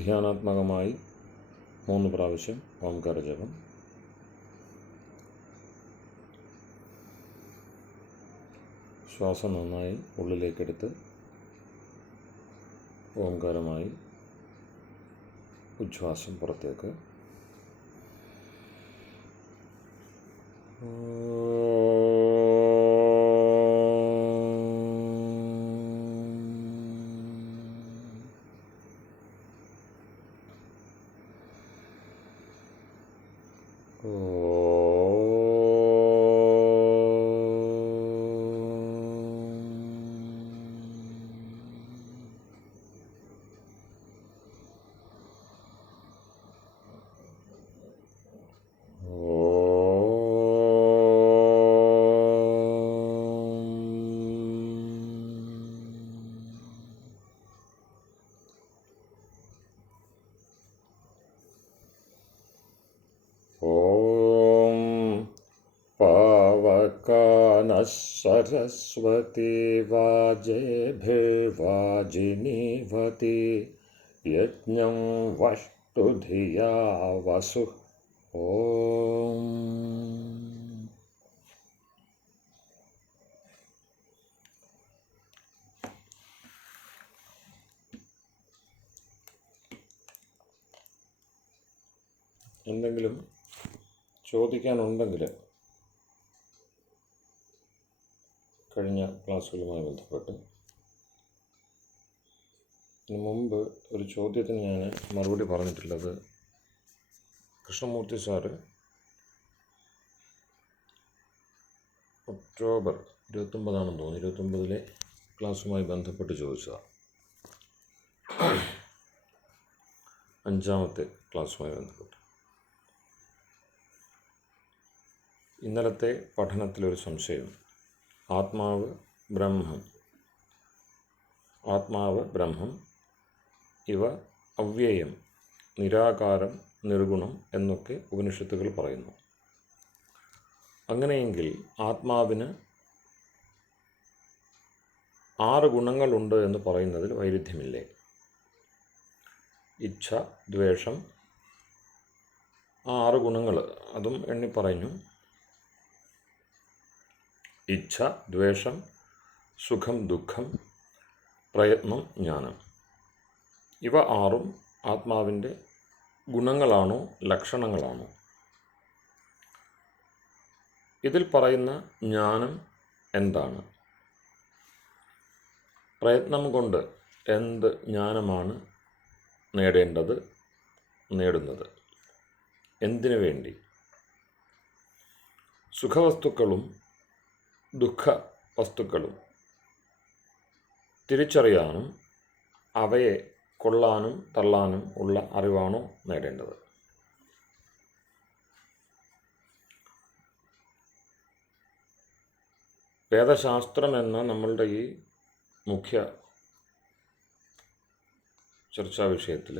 ധ്യാനാത്മകമായി 3 പ്രാവശ്യം ഓംകാര ജപം. ശ്വാസം നന്നായി ഉള്ളിലേക്കെടുത്ത് ഓംകാരമായി ഉച്ഛ്വാസം പുറത്തേക്ക്. सरस्वती वाजेभिर्वाजिनीवती यज्ञं वष्टु धिया वसु. ഓം എന്തെങ്കിലും ചോദിക്കാനുണ്ടെങ്കിൽ കഴിഞ്ഞ ക്ലാസ്സുകളുമായി ബന്ധപ്പെട്ട് ഇതിനു മുമ്പ് ഒരു ചോദ്യത്തിന് ഞാൻ മറുപടി പറഞ്ഞിട്ടുള്ളത്, കൃഷ്ണമൂർത്തി സാറ് ഒക്ടോബർ 29 തോന്നുന്നു, 29 ക്ലാസ്സുമായി ബന്ധപ്പെട്ട് ചോദിച്ചതാണ്. 5ാമത്തെ ക്ലാസ്സുമായി ബന്ധപ്പെട്ട് ഇന്നലത്തെ പഠനത്തിലൊരു സംശയം, ആത്മാവ് ബ്രഹ്മം ഇവ അവ്യയം, നിരാകാരം, നിർഗുണം എന്നൊക്കെ ഉപനിഷത്തുകൾ പറയുന്നു. അങ്ങനെയെങ്കിൽ ആത്മാവിന് 6 ഗുണങ്ങളുണ്ട് എന്ന് പറയുന്നതിൽ വൈരുദ്ധ്യമില്ലേ? ഇച്ഛ, ദ്വേഷം, ആ 6 ഗുണങ്ങൾ അതും എണ്ണി പറഞ്ഞു. ഇച്ഛ, ദ്വേഷം, സുഖം, ദുഃഖം, പ്രയത്നം, ജ്ഞാനം, ഇവ 6ഉം ആത്മാവിൻ്റെ ഗുണങ്ങളാണോ ലക്ഷണങ്ങളാണോ? ഇതിൽ പറയുന്ന ജ്ഞാനം എന്താണ്? പ്രയത്നം കൊണ്ട് എന്ത് ജ്ഞാനമാണ് നേടുന്നത്? എന്തിനു വേണ്ടി? സുഖവസ്തുക്കളും ദുഃഖ വസ്തുക്കളും തിരിച്ചറിയാനും അവയെ കൊള്ളാനും തള്ളാനും ഉള്ള അറിവാണോ നേടേണ്ടത്? വേദശാസ്ത്രം എന്ന നമ്മളുടെ ഈ മുഖ്യ ചർച്ചാ വിഷയത്തിൽ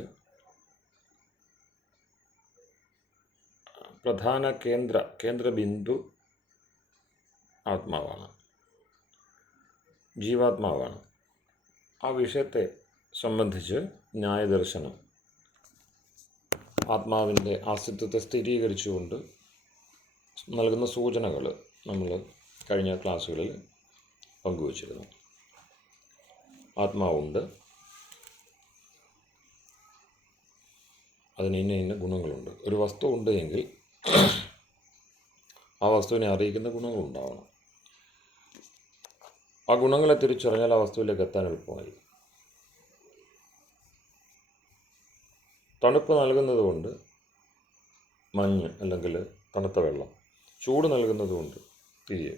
പ്രധാന കേന്ദ്ര ബിന്ദു ആത്മാവാണ്, ജീവാത്മാവാണ്. ആ വിഷയത്തെ സംബന്ധിച്ച് ന്യായദർശനം ആത്മാവിൻ്റെ അസ്തിത്വത്തെ സ്ഥിരീകരിച്ചുകൊണ്ട് നൽകുന്ന സൂചനകൾ നമ്മൾ കഴിഞ്ഞ ക്ലാസ്സുകളിൽ പങ്കുവച്ചിരുന്നു. ആത്മാവുണ്ട്, അതിന് ഇന്ന ഗുണങ്ങളുണ്ട്. ഒരു വസ്തു ഉണ്ട് എങ്കിൽ ആ വസ്തുവിനെ അറിയിക്കുന്ന ഗുണങ്ങളുണ്ടാവണം. ആ ഗുണങ്ങളെ തിരിച്ചറിഞ്ഞാൽ ആ വസ്തുവിലേക്ക് എത്താൻ എളുപ്പമായി. തണുപ്പ് നൽകുന്നത് കൊണ്ട് മഞ്ഞ് അല്ലെങ്കിൽ തണുത്ത വെള്ളം, ചൂട് നൽകുന്നത് കൊണ്ട് തീയ്.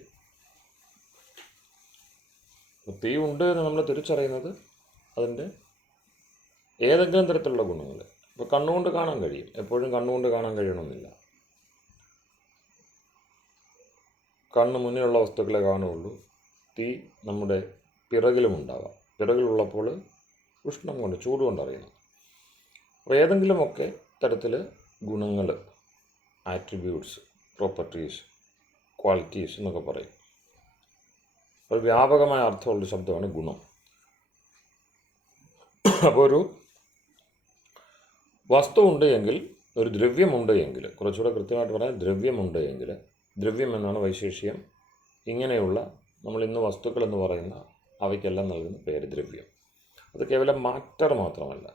തീ ഉണ്ട് എന്ന് നമ്മൾ തിരിച്ചറിയുന്നത് അതിൻ്റെ ഏതെങ്കിലും തരത്തിലുള്ള ഗുണങ്ങൾ. ഇപ്പോൾ കണ്ണുകൊണ്ട് കാണാൻ കഴിയും, എപ്പോഴും കണ്ണുകൊണ്ട് കാണാൻ കഴിയണമെന്നില്ല. കണ്ണ് മുന്നിലുള്ള വസ്തുക്കളെ കാണുകയുള്ളൂ. തീ നമ്മുടെ പിറകിലുമുണ്ടാവാം. പിറകിലുള്ളപ്പോൾ ഉഷ്ണം കൊണ്ട്, ചൂട് കൊണ്ട് അറിയണം. അപ്പോൾ ഏതെങ്കിലുമൊക്കെ തരത്തിൽ ഗുണങ്ങൾ, ആട്രിബ്യൂട്ട്സ്, പ്രോപ്പർട്ടീസ്, ക്വാളിറ്റീസ് എന്നൊക്കെ പറയും. ഒരു വ്യാപകമായ അർത്ഥമുള്ള ശബ്ദമാണ് ഗുണം. അപ്പോൾ ഒരു വസ്തു ഉണ്ട് എങ്കിൽ, ഒരു ദ്രവ്യമുണ്ട് എങ്കിൽ, കുറച്ചുകൂടെ കൃത്യമായിട്ട് പറയാൻ ദ്രവ്യമുണ്ട് എങ്കിൽ, ദ്രവ്യം എന്നാണ് വൈശേഷ്യം. ഇങ്ങനെയുള്ള നമ്മൾ ഇന്ന് വസ്തുക്കളെന്ന് പറയുന്ന അവയ്ക്കെല്ലാം നൽകുന്ന പേര് ദ്രവ്യം. അത് കേവലം മാറ്റർ മാത്രമല്ല.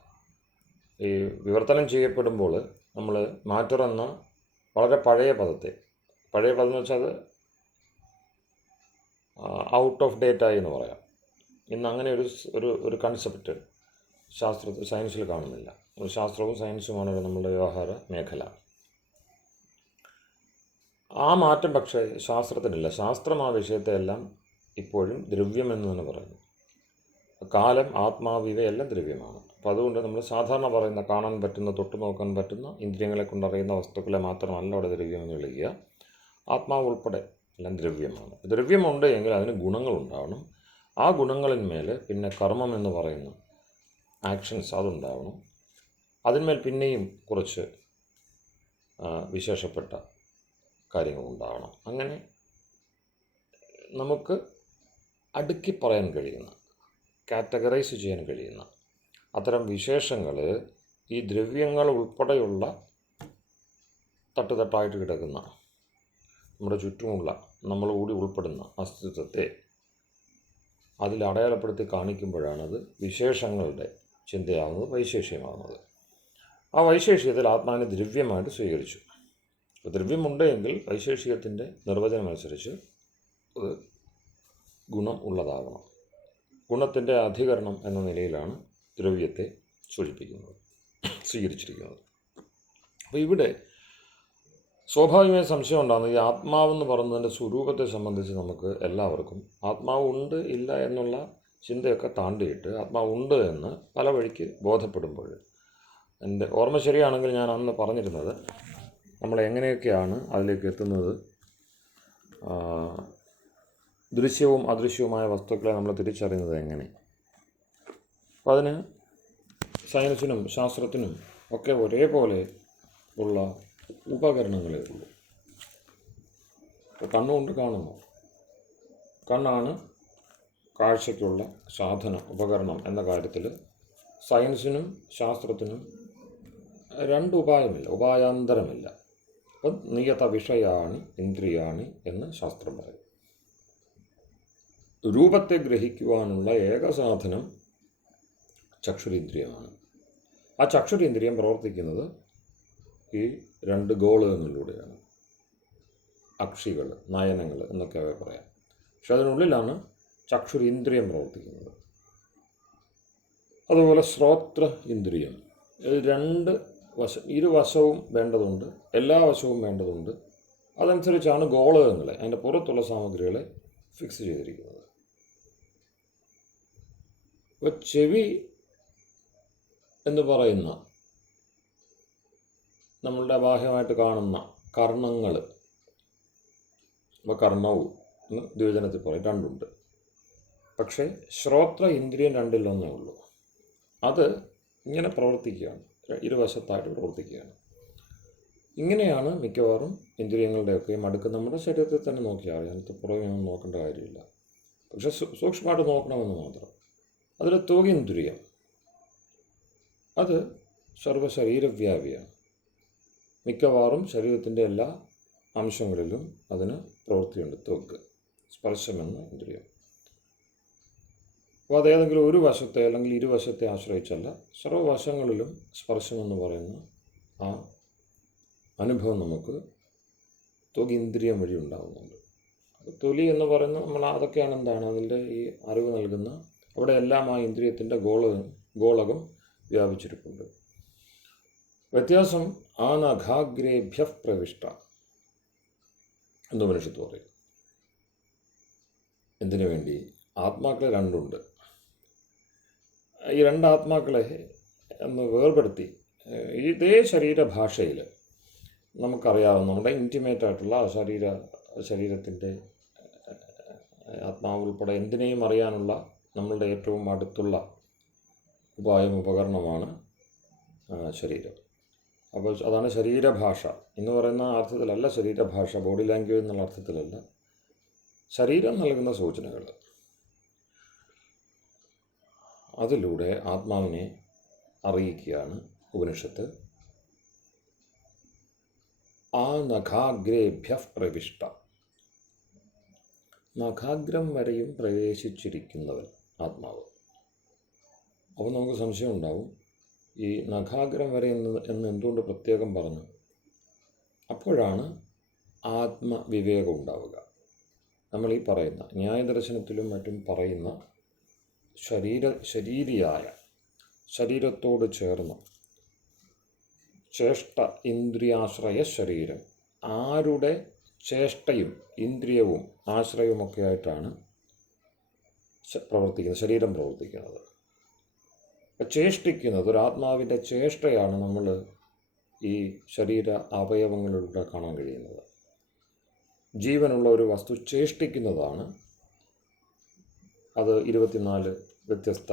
ഈ വിവർത്തനം ചെയ്യപ്പെടുമ്പോൾ നമ്മൾ മാറ്റർ എന്ന വളരെ പഴയ പദം എന്ന് വെച്ചാൽ അത് ഔട്ട് ഓഫ് ഡേറ്റ് ആയി എന്ന് പറയാം. ഇന്ന് അങ്ങനെ ഒരു കൺസെപ്റ്റ് സയൻസിൽ കാണുന്നില്ല. ശാസ്ത്രവും സയൻസുമാണ് നമ്മളുടെ വ്യവഹാര മേഖല. ആ മാറ്റം പക്ഷേ ശാസ്ത്രത്തിനില്ല. ശാസ്ത്രം ആ വിഷയത്തെ എല്ലാം ഇപ്പോഴും ദ്രവ്യം എന്ന് തന്നെ പറയുന്നു. കാലം, ആത്മാവ്, ഇവയെല്ലാം ദ്രവ്യമാണ്. അപ്പോൾ അതുകൊണ്ട് നമ്മൾ സാധാരണ പറയുന്ന കാണാൻ പറ്റുന്ന, തൊട്ട് നോക്കാൻ പറ്റുന്ന, ഇന്ദ്രിയങ്ങളെ കൊണ്ടറിയുന്ന വസ്തുക്കളെ മാത്രമല്ല അവിടെ ദ്രവ്യം എന്ന് വിളിക്കുക. ആത്മാവ് ഉൾപ്പെടെ എല്ലാം ദ്രവ്യമാണ്. ദ്രവ്യമുണ്ട് എങ്കിൽ അതിന് ഗുണങ്ങളുണ്ടാവണം. ആ ഗുണങ്ങളിന്മേൽ പിന്നെ കർമ്മം എന്ന് പറയുന്ന ആക്ഷൻസ് അതുണ്ടാവണം. അതിന്മേൽ പിന്നെയും കുറച്ച് വിശേഷപ്പെട്ട കാര്യങ്ങളുണ്ടാവണം. അങ്ങനെ നമുക്ക് അടുക്കി പറയാൻ കഴിയുന്ന, കാറ്റഗറൈസ് ചെയ്യാൻ കഴിയുന്ന അത്തരം വിശേഷങ്ങൾ ഈ ദ്രവ്യങ്ങൾ ഉൾപ്പെടെയുള്ള തട്ടുതട്ടായിട്ട് കിടക്കുന്ന നമ്മുടെ ചുറ്റുമുള്ള നമ്മൾ കൂടി ഉൾപ്പെടുന്ന അസ്തിത്വത്തെ അതിൽ അടയാളപ്പെടുത്തി കാണിക്കുമ്പോഴാണത് വിശേഷങ്ങളുടെ ചിന്തയാവുന്നത്, വൈശേഷ്യമാകുന്നത്. ആ വൈശേഷ്യത്തിൽ ആത്മാവിനെ ദ്രവ്യമായിട്ട് സ്വീകരിച്ചു. അപ്പോൾ ദ്രവ്യമുണ്ട് എങ്കിൽ വൈശേഷികത്തിൻ്റെ നിർവചനം അനുസരിച്ച് അത് ഗുണം ഉള്ളതാകണം. ഗുണത്തിൻ്റെ അധികരണം എന്ന നിലയിലാണ് ദ്രവ്യത്തെ സൂചിപ്പിക്കുന്നത്, സ്വീകരിച്ചിരിക്കുന്നത്. അപ്പോൾ ഇവിടെ സ്വാഭാവികമായ സംശയം ഉണ്ടാകുന്നത് ഈ ആത്മാവെന്ന് പറയുന്നതിൻ്റെ സ്വരൂപത്തെ സംബന്ധിച്ച് നമുക്ക് എല്ലാവർക്കും ആത്മാവ് ഉണ്ട് ഇല്ല എന്നുള്ള ചിന്തയൊക്കെ താണ്ടിയിട്ട് ആത്മാവ് ഉണ്ട് എന്ന് പല വഴിക്ക് ബോധപ്പെടുമ്പോൾ, എൻ്റെ ഓർമ്മ ശരിയാണെങ്കിൽ ഞാൻ അന്ന് പറഞ്ഞിരുന്നത് നമ്മൾ എങ്ങനെയൊക്കെയാണ് അതിലേക്ക് എത്തുന്നത്, ദൃശ്യവും അദൃശ്യവുമായ വസ്തുക്കളെ നമ്മൾ തിരിച്ചറിയുന്നത് എങ്ങനെ. അപ്പോൾ അതിന് സയൻസിനും ശാസ്ത്രത്തിനും ഒക്കെ ഒരേപോലെ ഉള്ള ഉപകരണങ്ങളേ ഉള്ളൂ. ഇപ്പോൾ കണ്ണുകൊണ്ട് കാണുന്നു, കണ്ണാണ് കാഴ്ചയ്ക്കുള്ള സാധനം, ഉപകരണം എന്ന കാര്യത്തിൽ സയൻസിനും ശാസ്ത്രത്തിനും രണ്ട് ഉപായാന്തരമില്ല. അപ്പം നിയത വിഷയാണി ഇന്ദ്രിയാണി എന്ന് ശാസ്ത്രം പറയും. രൂപത്തെ ഗ്രഹിക്കുവാനുള്ള ഏക സാധനം ചക്ഷുരീന്ദ്രിയമാണ്. ആ ചക്ഷുരീന്ദ്രിയം പ്രവർത്തിക്കുന്നത് ഈ രണ്ട് ഗോളകങ്ങളിലൂടെയാണ്, അക്ഷികൾ, നയനങ്ങൾ എന്നൊക്കെ പറയാം. പക്ഷെ അതിനുള്ളിലാണ് ചക്ഷുരീന്ദ്രിയം പ്രവർത്തിക്കുന്നത്. അതുപോലെ ശ്രോത്ര ഇന്ദ്രിയം, രണ്ട് വശം, ഇരുവശവും വേണ്ടതുണ്ട്, എല്ലാ വശവും വേണ്ടതുണ്ട്. അതനുസരിച്ചാണ് ഗോളകങ്ങളെ, അതിൻ്റെ പുറത്തുള്ള സാമഗ്രികളെ ഫിക്സ് ചെയ്തിരിക്കുന്നത്. ഇപ്പോൾ ചെവി എന്ന് പറയുന്ന നമ്മളുടെ ബാഹ്യമായിട്ട് കാണുന്ന കർണങ്ങൾ, ഇപ്പോൾ കർണവും എന്ന് ദ്വിവചനത്തിൽ പറയും, രണ്ടുണ്ട്. പക്ഷേ ശ്രോത്ര ഇന്ദ്രിയം രണ്ടിലൊന്നേ ഉള്ളൂ. അത് ഇങ്ങനെ പ്രവർത്തിക്കുകയാണ്, ഇരുവശത്തായിട്ട് പ്രവർത്തിക്കുകയാണ്. ഇങ്ങനെയാണ് മിക്കവാറും ഇന്ദ്രിയങ്ങളുടെയൊക്കെയും അടുക്ക്. നമ്മുടെ ശരീരത്തിൽ തന്നെ നോക്കിയാൽ അതിനകത്ത് പുറമെ ഒന്നും നോക്കേണ്ട കാര്യമില്ല. പക്ഷെ സൂക്ഷ്മമായിട്ട് നോക്കണമെന്ന് മാത്രം. അതിൽ ത്വകേന്ദ്രിയം, അത് സർവ്വശരീരവ്യാപിയാണ്. മിക്കവാറും ശരീരത്തിൻ്റെ എല്ലാ അംശങ്ങളിലും അതിന് പ്രവൃത്തിയുണ്ട്. ത്വക്ക്, സ്പർശമെന്ന ഇന്ദ്രിയം. അപ്പോൾ അതേതെങ്കിലും ഒരു വശത്തെ അല്ലെങ്കിൽ ഇരുവശത്തെ ആശ്രയിച്ചല്ല, സർവ്വവശങ്ങളിലും സ്പർശമെന്ന് പറയുന്ന ആ അനുഭവം നമുക്ക് ത്വകേന്ദ്രിയം വഴി ഉണ്ടാകുന്നുണ്ട്. തൊലി എന്ന് പറയുന്നത് നമ്മൾ അതൊക്കെയാണ് എന്താണ് അതിൻ്റെ ഈ അറിവ് നൽകുന്ന, അവിടെ എല്ലാം ആ ഇന്ദ്രിയത്തിൻ്റെ ഗോളകം വ്യാപിച്ചിരിപ്പുണ്ട്. വ്യത്യാസം ആ നഖാഗ്രേഭ്യ പ്രവിഷ്ട എന്ന് ഉപനിഷത്ത് പറയും. എന്തിനു വേണ്ടി? ആത്മാക്കളെ രണ്ടുണ്ട്. ഈ രണ്ട് ആത്മാക്കളെ ഒന്ന് വേർപെടുത്തി ഇതേ ശരീരഭാഷയിൽ നമുക്കറിയാവുന്ന നമ്മുടെ ഇൻറ്റിമേറ്റ് ആയിട്ടുള്ള ശരീരത്തിൻ്റെ ആത്മാവ് ഉൾപ്പെടെ എന്തിനേയും അറിയാനുള്ള നമ്മളുടെ ഏറ്റവും അടുത്തുള്ള ഉപകരണമാണ് ശരീരം. അപ്പോൾ അതാണ് ശരീരഭാഷ എന്ന് പറയുന്ന അർത്ഥത്തിലല്ല, ശരീരഭാഷ ബോഡി ലാംഗ്വേജ് എന്നുള്ള അർത്ഥത്തിലല്ല, ശരീരം നൽകുന്ന സൂചനകൾ. അതിലൂടെ ആത്മാവിനെ അറിയിക്കുകയാണ് ഉപനിഷത്ത് ആ നഖാഗ്രേഭ്യ പ്രവിഷ്ട. നഖാഗ്രം വരെയും പ്രവേശിച്ചിരിക്കുന്നവൻ ആത്മാവ്. അപ്പോൾ നമുക്ക് സംശയം ഉണ്ടാവും, ഈ നഖാഗ്രം വരെ എന്ന് എന്തുകൊണ്ട് പ്രത്യേകം പറഞ്ഞു? അപ്പോഴാണ് ആത്മവിവേകം ഉണ്ടാവുക. നമ്മൾ ഈ പറയുന്ന ന്യായദർശനത്തിലും മറ്റും പറയുന്ന ശരീരിയായ, ശരീരത്തോട് ചേർന്ന് ചേഷ്ട ഇന്ദ്രിയാശ്രയ ശരീരം, ആരുടെ ചേഷ്ടയും ഇന്ദ്രിയവും ആശ്രയവുമൊക്കെ ആയിട്ടാണ് പ്രവർത്തിക്കുന്നത്, ശരീരം പ്രവർത്തിക്കുന്നത്. ചേഷ്ടിക്കുന്നത്, ഒരു ആത്മാവിൻ്റെ ചേഷ്ടയാണ് നമ്മൾ ഈ ശരീര അവയവങ്ങളിലൂടെ കാണാൻ കഴിയുന്നത്. ജീവനുള്ള ഒരു വസ്തു ചേഷ്ടിക്കുന്നതാണ്. അത് 24 വ്യത്യസ്ത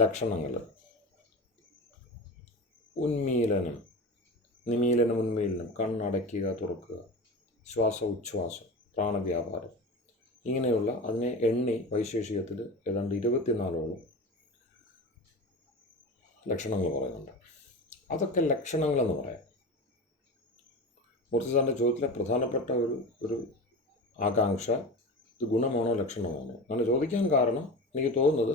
ലക്ഷണങ്ങൾ. ഉന്മീലനം, നിമീലനം, ഉന്മീലനം, കണ്ണടയ്ക്കുക, തുറക്കുക, ശ്വാസ ഉച്ഛ്വാസം, പ്രാണവ്യാപാരം, ഇങ്ങനെയുള്ള അതിനെ എണ്ണി വൈശേഷികത്തിൽ ഏതാണ്ട് 24ഓളം ലക്ഷണങ്ങൾ പറയുന്നുണ്ട്. അതൊക്കെ ലക്ഷണങ്ങളെന്ന് പറയാം. മൂർത്തി സാറിൻ്റെ ചോദ്യത്തിലെ പ്രധാനപ്പെട്ട ഒരു ആകാംക്ഷ, ഇത് ഗുണമാണോ ലക്ഷണമാണോ? അങ്ങനെ ചോദിക്കാൻ കാരണം എനിക്ക് തോന്നുന്നത്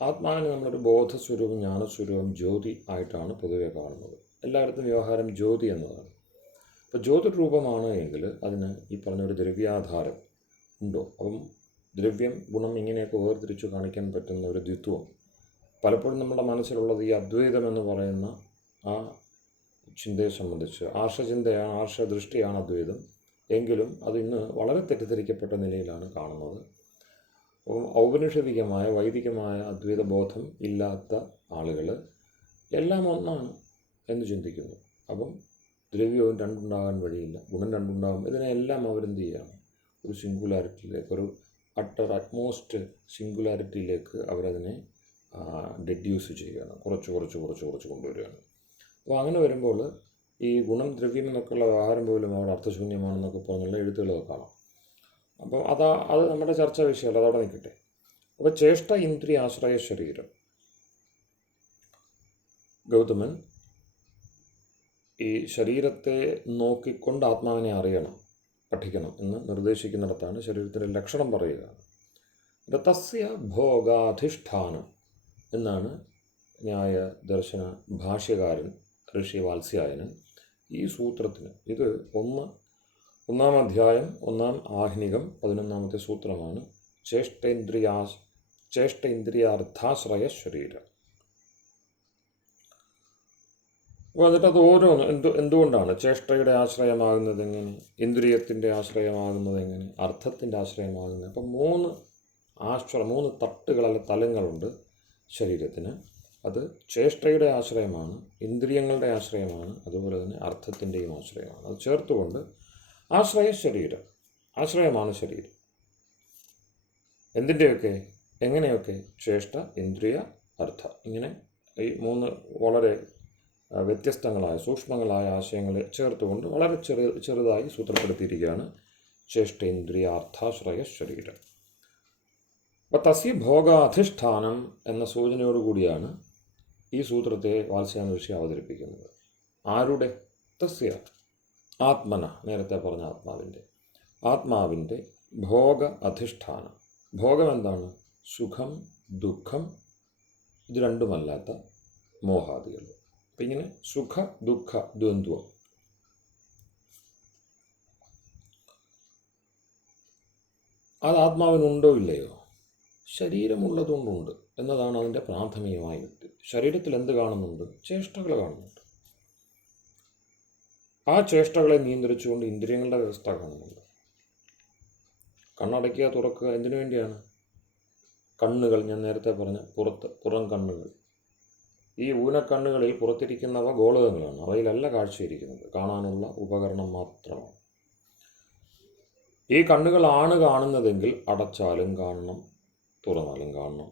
ആത്മാവിനെ നമ്മളൊരു ബോധസ്വരൂപം, ജ്ഞാനസ്വരൂപം, ജ്യോതി ആയിട്ടാണ് പൊതുവെ കാണുന്നത്. എല്ലായിടത്തും വ്യവഹാരം ജ്യോതി എന്നതാണ്. അപ്പോൾ ജ്യോതിരൂപമാണ് എങ്കിൽ അതിന് ഈ പറഞ്ഞൊരു ദ്രവ്യാധാരം ഉണ്ടോ? അപ്പം ദ്രവ്യം, ഗുണം ഇങ്ങനെയൊക്കെ വേർതിരിച്ചു കാണിക്കാൻ പറ്റുന്ന ഒരു ദ്വിത്വം പലപ്പോഴും നമ്മുടെ മനസ്സിലുള്ളത് ഈ അദ്വൈതം എന്ന് പറയുന്ന ആ ചിന്തയെ സംബന്ധിച്ച് ആർഷചിന്തയാണ്, ആർഷദൃഷ്ടിയാണ് അദ്വൈതം. എങ്കിലും അത് ഇന്ന് വളരെ തെറ്റിദ്ധരിക്കപ്പെട്ട നിലയിലാണ് കാണുന്നത്. ഔപനിഷദികമായ, വൈദികമായ അദ്വൈത ബോധം ഇല്ലാത്ത ആളുകൾ എല്ലാം ഒന്നാണ് എന്ന് ചിന്തിക്കുന്നു. അപ്പം ദ്രവ്യവും രണ്ടുണ്ടാകാൻ വഴിയില്ല, ഗുണം രണ്ടുണ്ടാകും. ഇതിനെല്ലാം അവരെന്ത് ചെയ്യുകയാണ്? ഒരു സിംഗുലാരിറ്റിയിലേക്ക്, ഒരു അറ്റ്മോസ്റ്റ് സിംഗുലാരിറ്റിയിലേക്ക് അവരതിനെ ഡെഡ്യൂസ് ചെയ്യുകയാണ്, കുറച്ച് കൊണ്ടുവരികയാണ്. അപ്പോൾ അങ്ങനെ വരുമ്പോൾ ഈ ഗുണം, ദ്രവ്യം എന്നൊക്കെയുള്ള വ്യവഹാരം പോലും അവിടെ അർത്ഥശൂന്യമാണെന്നൊക്കെ പറഞ്ഞുള്ള എഴുത്തുകളൊക്കെ കാണാം. അപ്പോൾ അത് നമ്മുടെ ചർച്ചാ വിഷയമല്ല, അതവിടെ നിൽക്കട്ടെ. അപ്പോൾ ചേഷ്ട ഇന്ദ്രിയാശ്രയ ശരീരം, ഗൗതമൻ ഈ ശരീരത്തെ നോക്കിക്കൊണ്ട് ആത്മാവിനെ അറിയണം, പഠിക്കണം എന്ന് നിർദ്ദേശിക്കുന്നിടത്താണ് ശരീരത്തിൻ്റെ ലക്ഷണം പറയുക. തസ്യ ഭോഗാധിഷ്ഠാനം എന്നാണ് ന്യായ ദർശന ഭാഷ്യകാരൻ ഋഷി വാത്സ്യായനൻ ഈ സൂത്രത്തിന്, ഇത് 1-ാം അധ്യായം 1-ാം ആഹ്നികം 11-ാമത്തെ സൂത്രമാണ്. ചേഷ്ട ഇന്ദ്രിയാർത്ഥാശ്രയ ശരീരം. അപ്പോൾ എന്നിട്ടത് ഓരോന്ന് എന്തുകൊണ്ടാണ് ചേഷ്ടയുടെ ആശ്രയമാകുന്നത് എങ്ങനെ, ഇന്ദ്രിയത്തിൻ്റെ ആശ്രയമാകുന്നത് എങ്ങനെ, അർത്ഥത്തിൻ്റെ ആശ്രയമാകുന്നത്? അപ്പം 3 തട്ടുകൾ അല്ല തലങ്ങളുണ്ട് ശരീരത്തിന്. അത് ചേഷ്ടയുടെ ആശ്രയമാണ്, ഇന്ദ്രിയങ്ങളുടെ ആശ്രയമാണ്, അതുപോലെ തന്നെ അർത്ഥത്തിൻ്റെയും ആശ്രയമാണ്. അത് ചേർത്തുകൊണ്ട് ശരീരം, ആശ്രയമാണ് ശരീരം. എന്തിൻ്റെയൊക്കെ, എങ്ങനെയൊക്കെ? ചേഷ്ട, ഇന്ദ്രിയ, അർത്ഥ. ഇങ്ങനെ ഈ 3 വളരെ വ്യത്യസ്തങ്ങളായ സൂക്ഷ്മങ്ങളായ ആശയങ്ങളെ ചേർത്തുകൊണ്ട് വളരെ ചെറുതായി സൂത്രപ്പെടുത്തിയിരിക്കുകയാണ് ചേഷ്ടേന്ദ്രിയാർത്ഥാശ്രയ ശരീരം. അപ്പോൾ തസ്യ ഭോഗാധിഷ്ഠാനം എന്ന സൂചനയോടുകൂടിയാണ് ഈ സൂത്രത്തെ വാത്സ്യായന ഋഷി അവതരിപ്പിക്കുന്നത്. ആരുടെ? തസ്യ ആത്മന, നേരത്തെ പറഞ്ഞ ആത്മാവിൻ്റെ ഭോഗ അധിഷ്ഠാനം. ഭോഗം എന്താണ്? സുഖം, ദുഃഖം, ഇത് രണ്ടുമല്ലാത്ത മോഹാദികൾ. അപ്പം ഇങ്ങനെ സുഖ ദുഃഖ ദ്വന്ദ്വം. അത് ആത്മാവിനുണ്ടോ ഇല്ലയോ? ശരീരമുള്ളതുകൊണ്ടുണ്ട് എന്നതാണ് അതിൻ്റെ പ്രാഥമികമായ യുക്തി. ശരീരത്തിൽ എന്ത് കാണുന്നുണ്ട്? ചേഷ്ടകൾ കാണുന്നുണ്ട്. ആ ചേഷ്ടകളെ നിയന്ത്രിച്ചുകൊണ്ട് ഇന്ദ്രിയങ്ങളുടെ വ്യവസ്ഥ കാണുന്നുണ്ട്. കണ്ണടയ്ക്കുക, തുറക്കുക എന്തിനു വേണ്ടിയാണ്? കണ്ണുകൾ, ഞാൻ നേരത്തെ പറഞ്ഞ പുറം കണ്ണുകൾ, ഈ ഊനക്കണ്ണുകളിൽ പുറത്തിരിക്കുന്നവ ഗോളകങ്ങളാണ്. അവയിലല്ല കാഴ്ചയിരിക്കുന്നത്, കാണാനുള്ള ഉപകരണം മാത്രമാണ്. ഈ കണ്ണുകളാണ് കാണുന്നതെങ്കിൽ അടച്ചാലും കാണണം, തുറന്നാലും കാണണം.